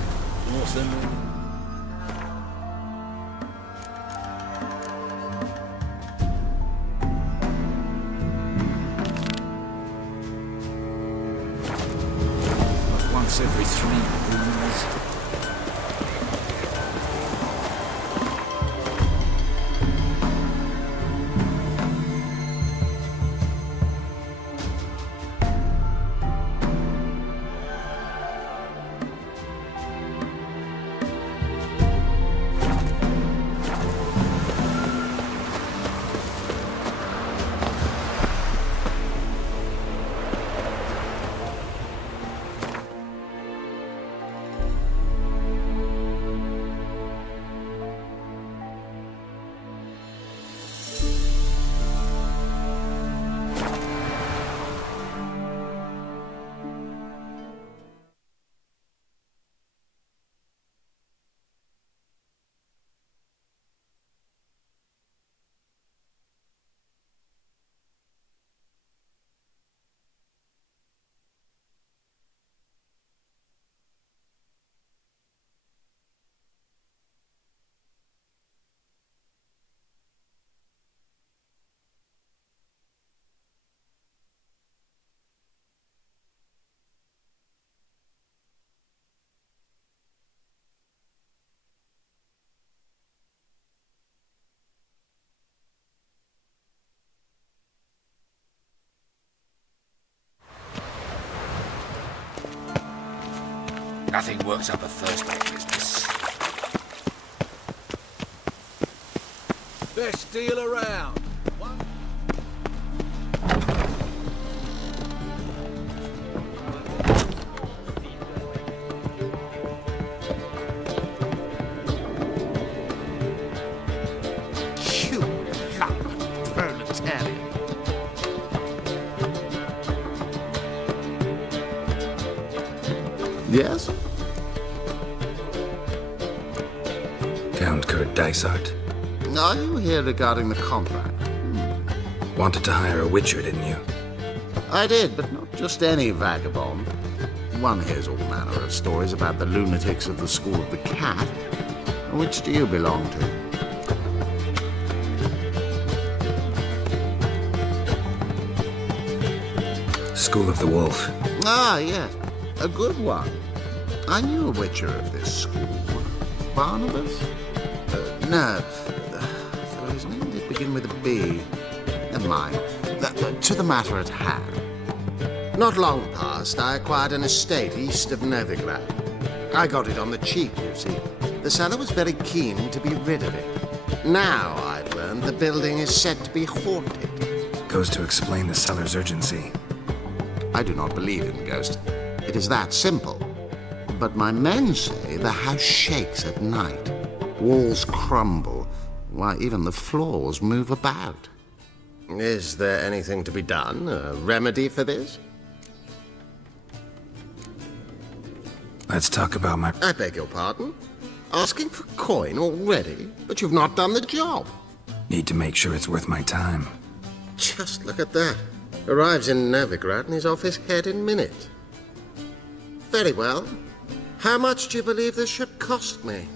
Awesome. Every 3 moons. Nothing works up a Thursday business. Best deal around. You proletarian. Yes? Count Kurt Dysart? Are you here regarding the contract? Wanted to hire a witcher, didn't you? I did, but not just any vagabond. One hears all manner of stories about the lunatics of the School of the Cat. Which do you belong to? School of the Wolf. Ah, yes. A good one. I knew a witcher of this school. Barnabas? No. So his name did begin with a B. Never mind. To the matter at hand. Not long past, I acquired an estate east of Novigrad. I got it on the cheap, you see. The seller was very keen to be rid of it. Now, I've learned the building is said to be haunted. Goes to explain the seller's urgency. I do not believe in ghosts. It is that simple. But my men say the house shakes at night. Walls crumble. Why, even the floors move about. Is there anything to be done? A remedy for this? Let's talk about my... I beg your pardon? Asking for coin already? But you've not done the job. Need to make sure it's worth my time. Just look at that. Arrives in Novigrad and is off his head in minutes. Very well. How much do you believe this should cost me?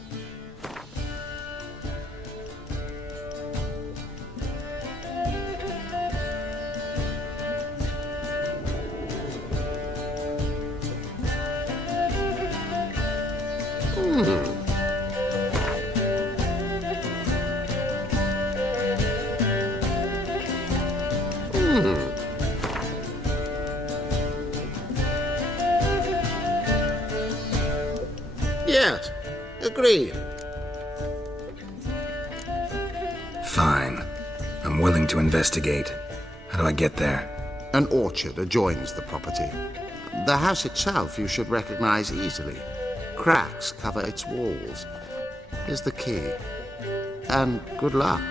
Yes, agreed. Fine. I'm willing to investigate. How do I get there? An orchard adjoins the property. The house itself you should recognize easily. Cracks cover its walls. Here's the key. And good luck.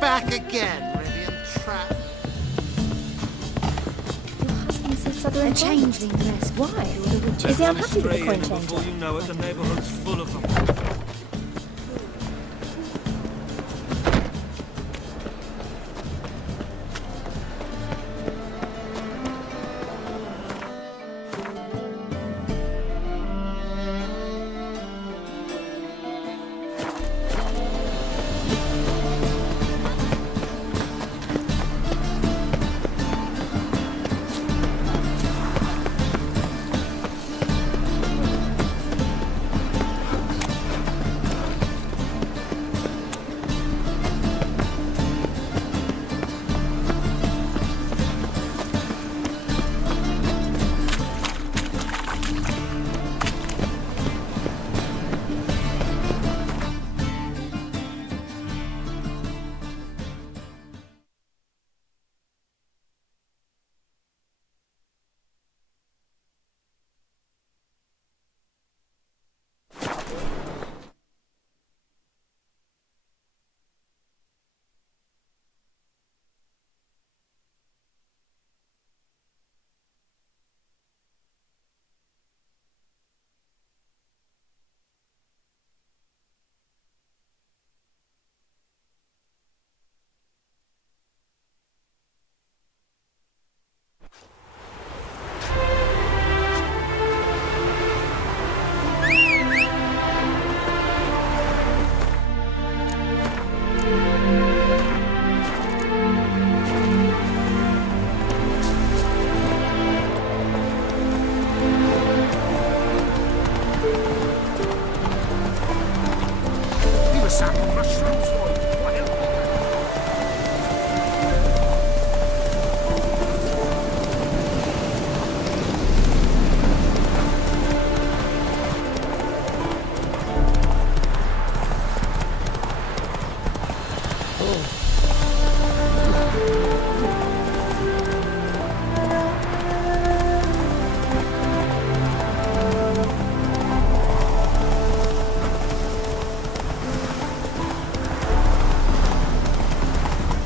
Back again, Rivian Trap. A changeling dressed. Why? Is he unhappy with the coin changer? Before you know it, the neighborhood's full of them.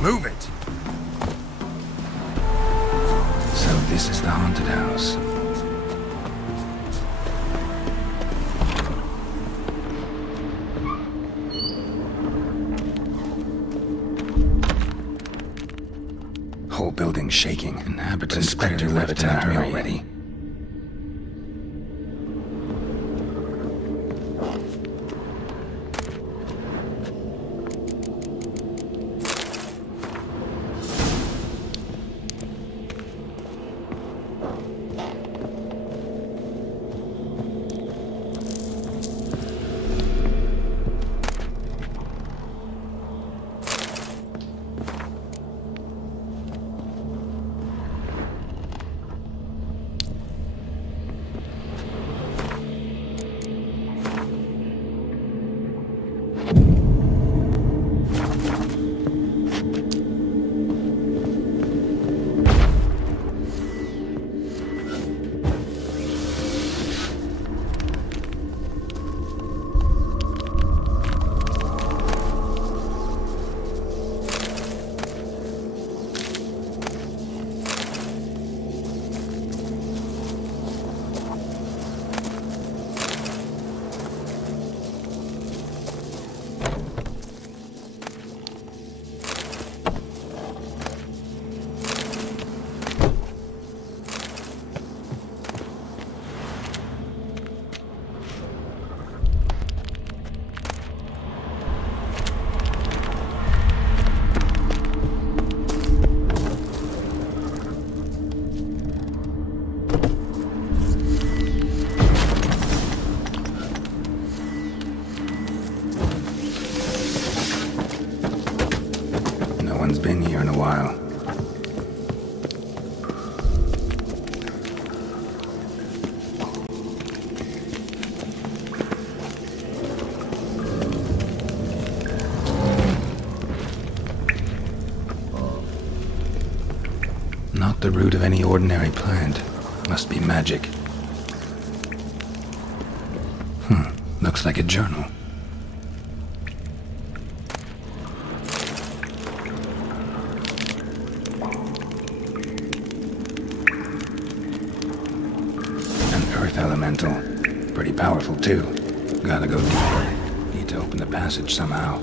Move it! So this is the haunted house. Whole building shaking. Inhabitants Inspector left after me already. here in a while. Not the root of any ordinary plant. Must be magic. Looks like a journal. Elemental. Pretty powerful, too. Gotta go deeper. Need to open the passage somehow.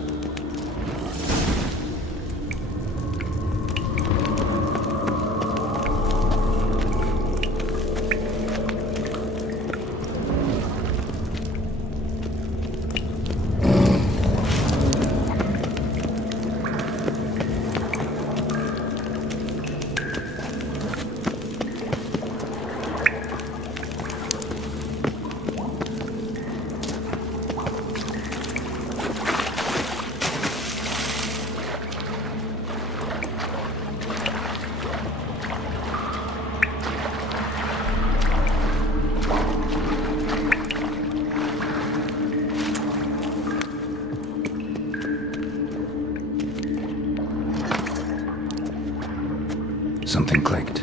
Something clicked.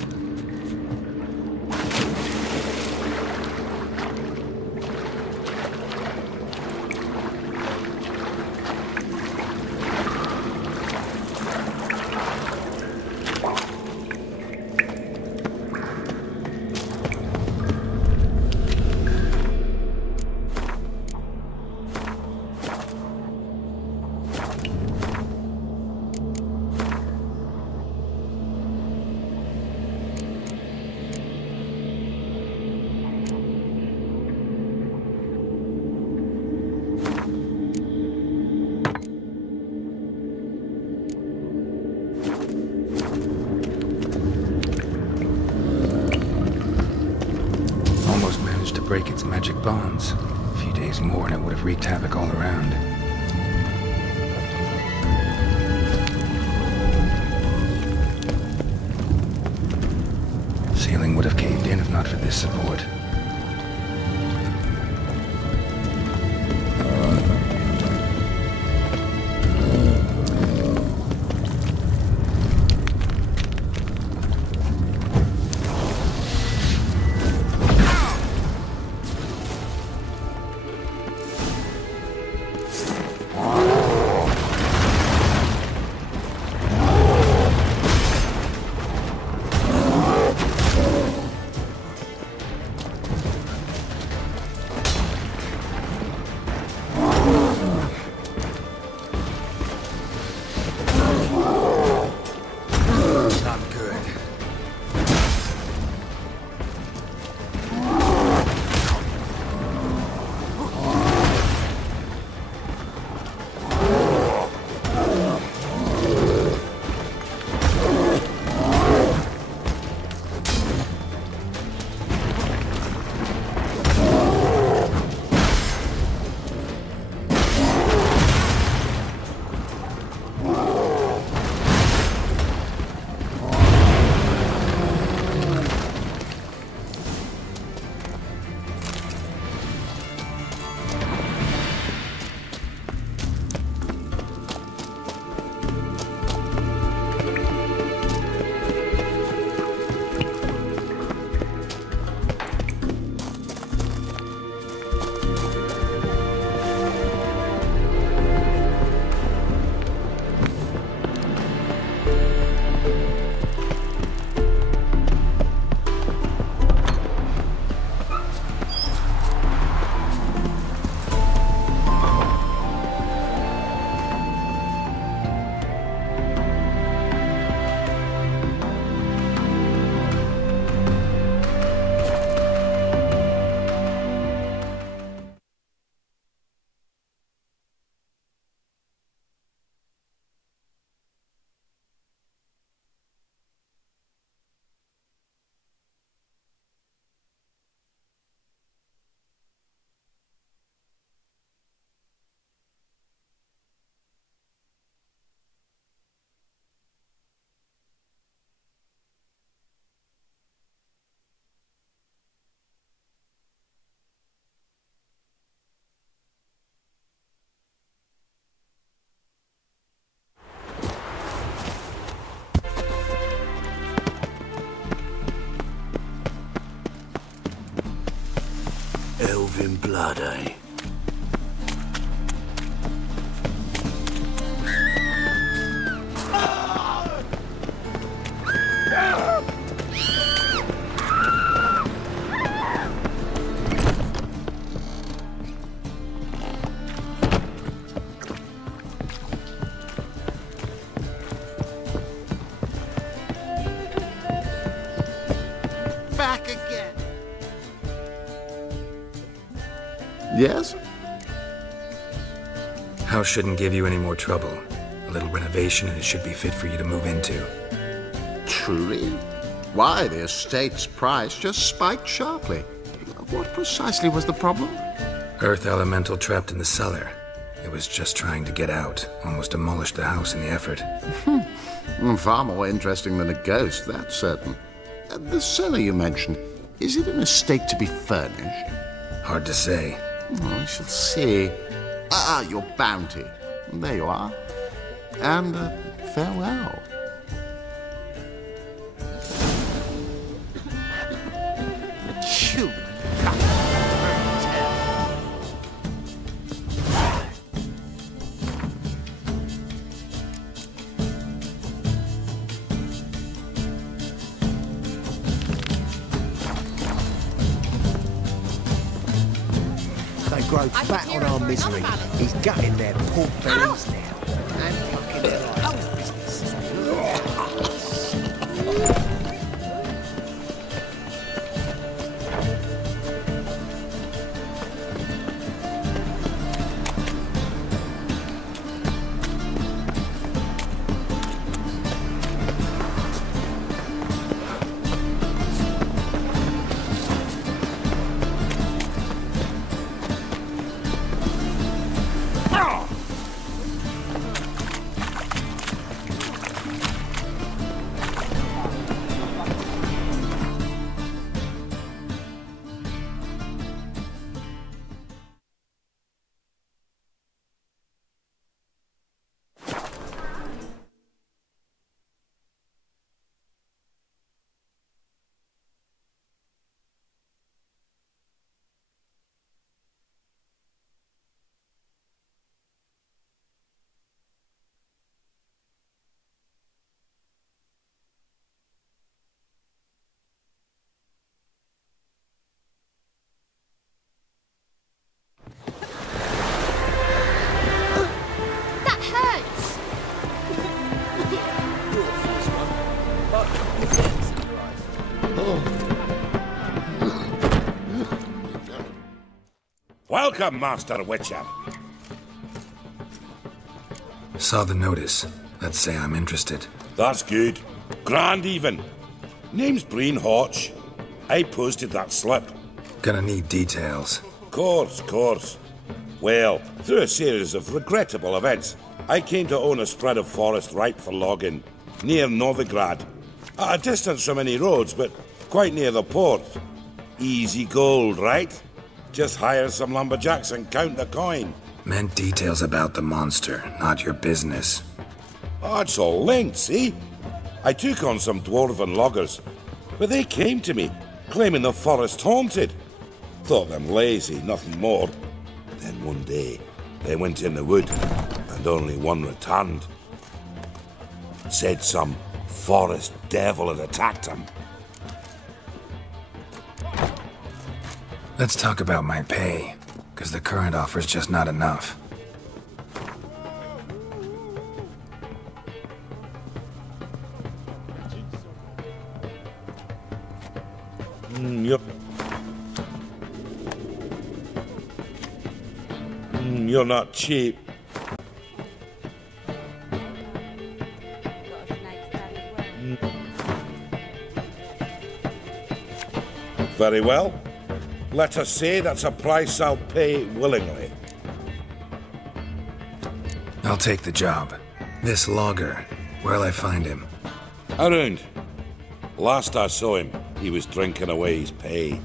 Break its magic bonds. A few days more and it would have wreaked havoc all around. Ceiling would have caved in if not for this support. Elven blood, eh? Back again. Yes? House shouldn't give you any more trouble. A little renovation and it should be fit for you to move into. Truly? Why, the estate's price just spiked sharply. What precisely was the problem? Earth elemental trapped in the cellar. It was just trying to get out. Almost demolished the house in the effort. Far more interesting than a ghost, that's certain. The cellar you mentioned, is it in a state to be furnished? Hard to say. I shall see. Your bounty. There you are. And farewell. You They grow fat on our misery. He's gutting their pork bellies now. And fucking their lives business. Welcome, Master Witcher. Saw the notice. Let's say I'm interested. That's good. Grand even. Name's Breen Hotch. I posted that slip. Gonna need details. Course. Well, through a series of regrettable events, I came to own a spread of forest ripe for logging, near Novigrad. At a distance from any roads, but quite near the port. Easy gold, right? Just hire some lumberjacks and count the coin. Meant details about the monster, not your business. Oh, it's all linked, see? I took on some dwarven loggers, but they came to me, claiming the forest haunted. Thought them lazy, nothing more. Then one day, they went in the wood, and only one returned. Said some forest devil had attacked him. Let's talk about my pay, because the current offer's just not enough. You're not cheap. Very well. Let us say that's a price I'll pay willingly. I'll take the job. This logger, where'll I find him? Around. Last I saw him, he was drinking away his pay.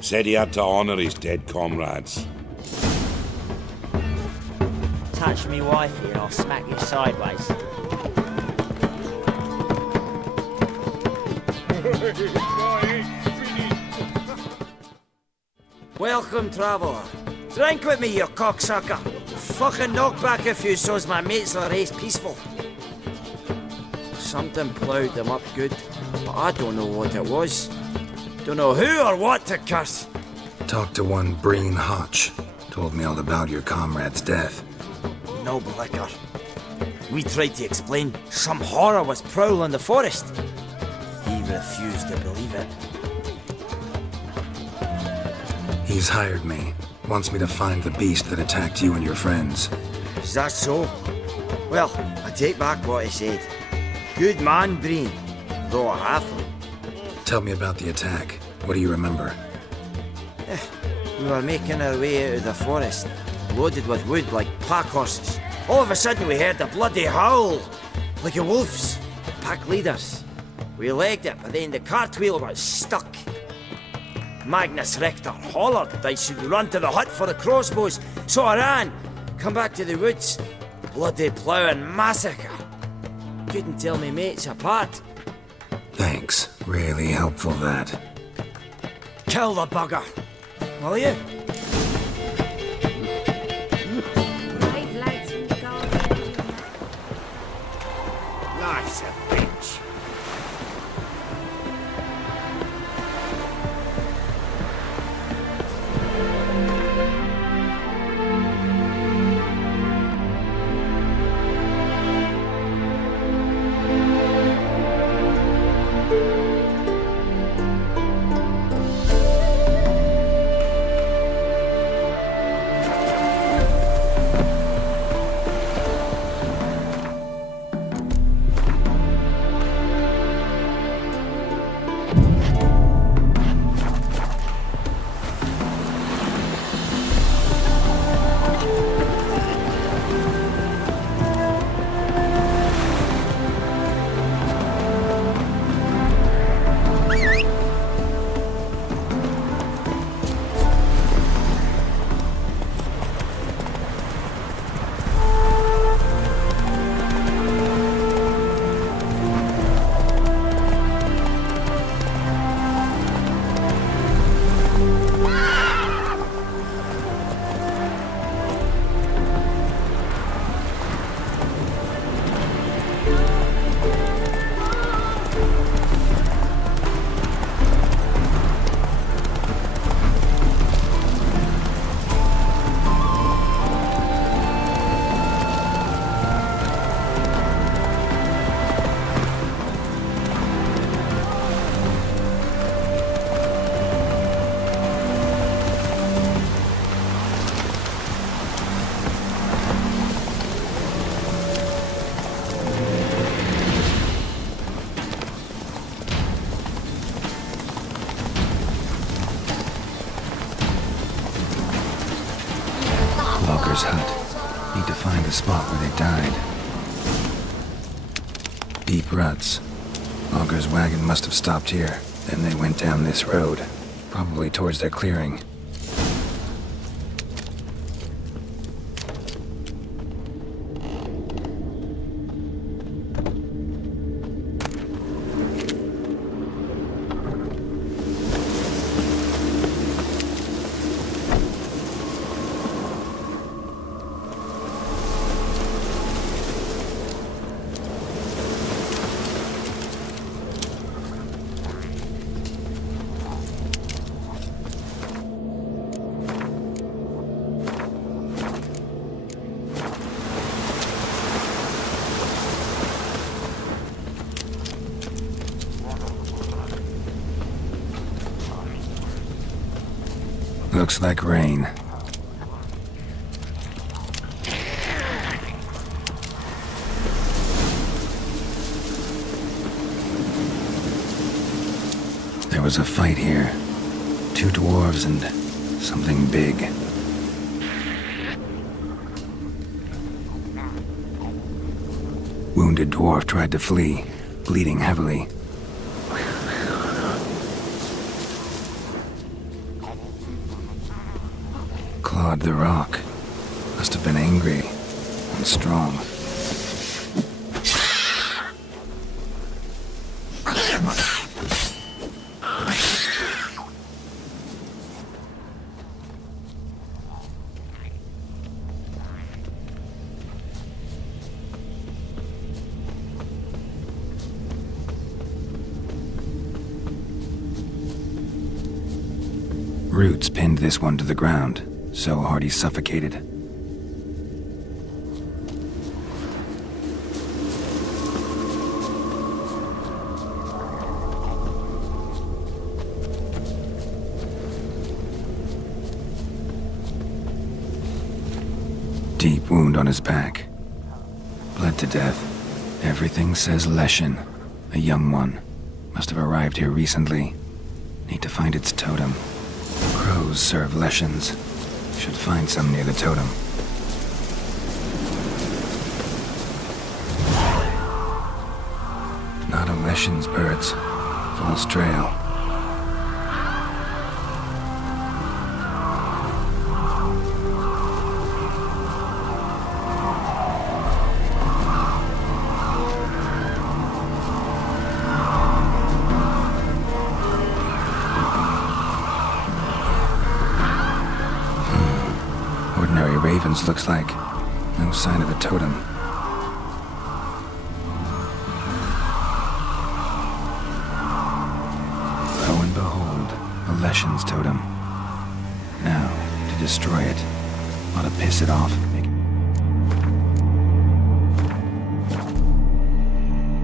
Said he had to honour his dead comrades. Touch me wifey and I'll smack you sideways. Welcome, traveller. Drink with me, you cocksucker. Fucking knock back a few so's my mates will race peaceful. Something ploughed them up good, but I don't know what it was. Don't know who or what to curse. Talked to one Breen Hotch. Told me all about your comrade's death. No blicker. We tried to explain some horror was prowling the forest. He refused to believe it. He's hired me. Wants me to find the beast that attacked you and your friends. Is that so? Well, I take back what I said. Good man, Breen, though a halfling. Tell me about the attack. What do you remember? We were making our way out of the forest, loaded with wood like pack horses. All of a sudden we heard a bloody howl, like a wolf's. Pack leaders. We legged it, but then the cartwheel got stuck. Magnus Rector hollered I should run to the hut for the crossbows, so I ran. Come back to the woods. Bloody plough and massacre. Couldn't tell me mates apart. Thanks. Really helpful, that. Kill the bugger, will you? Life's a bitch. Hut. Need to find the spot where they died. Deep ruts. Auger's wagon must have stopped here. Then they went down this road. Probably towards their clearing. Looks like rain. There was a fight here. 2 dwarves and something big. Wounded dwarf tried to flee, bleeding heavily. Clawed the rock. Must have been angry and strong. roots pinned this one to the ground, so hard he suffocated. Deep wound on his back. Bled to death. Everything says Leshen, a young one. Must have arrived here recently. Need to find its totem. Crows serve Leshens. Should find some near the totem. Not a Leshen's birds. False trail. Ravens looks like. No sign of a totem. Lo and behold, a Leshen's totem. Now, to destroy it. Ought to piss it off.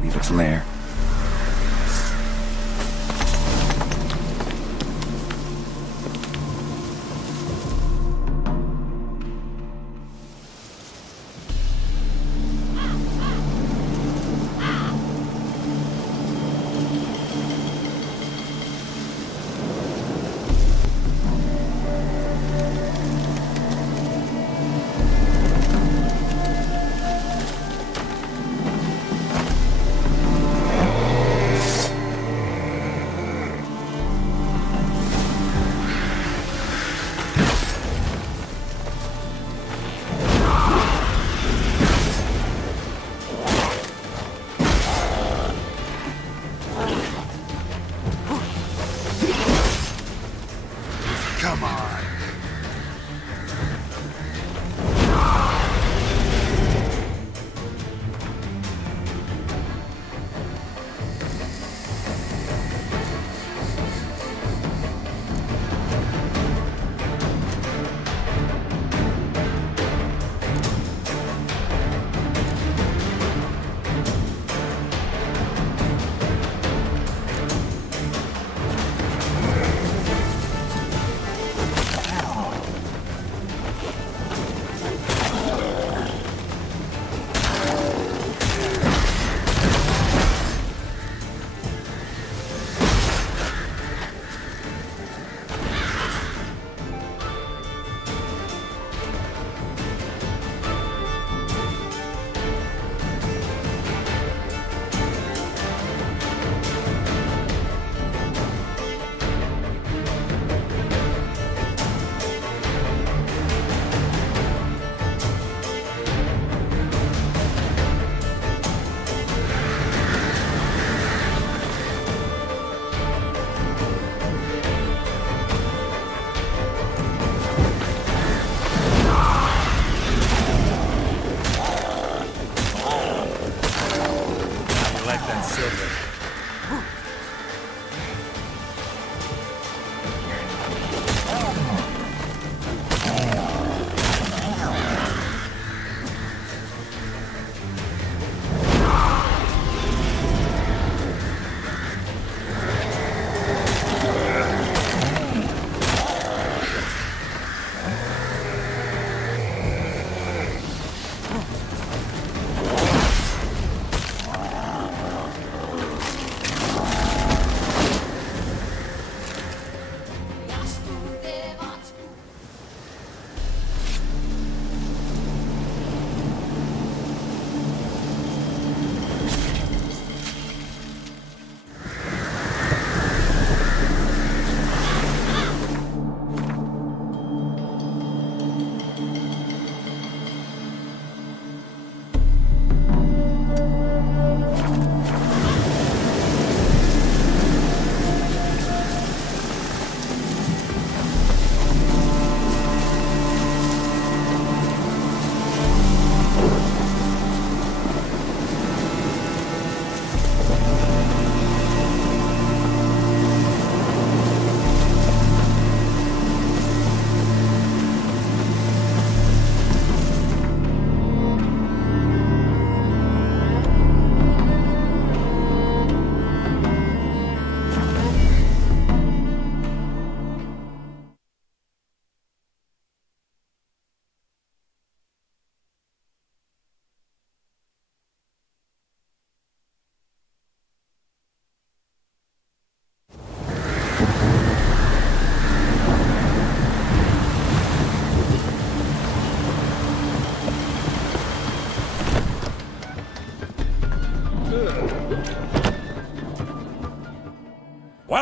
Leave its lair.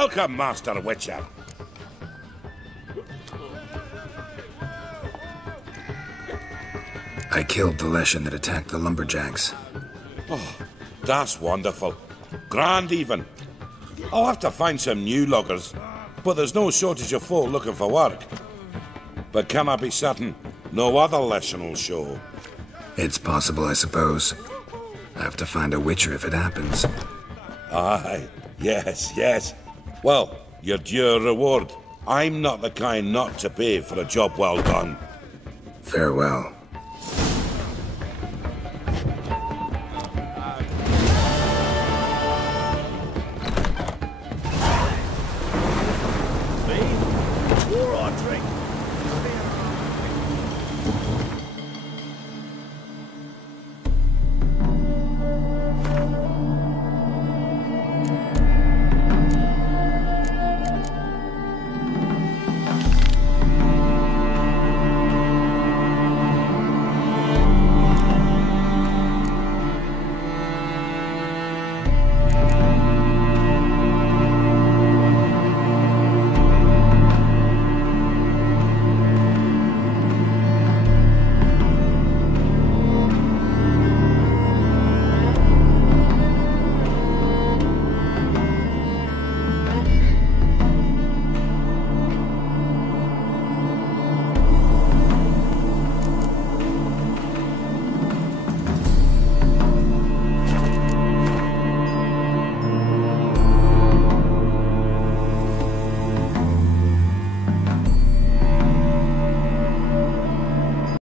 Welcome, Master Witcher. I killed the Leshen that attacked the lumberjacks. Oh, that's wonderful. Grand, even. I'll have to find some new loggers, but there's no shortage of folk looking for work. But can I be certain no other Leshen will show? It's possible, I suppose. I have to find a Witcher if it happens. Aye, yes. Well, your due reward. I'm not the kind not to pay for a job well done. Farewell.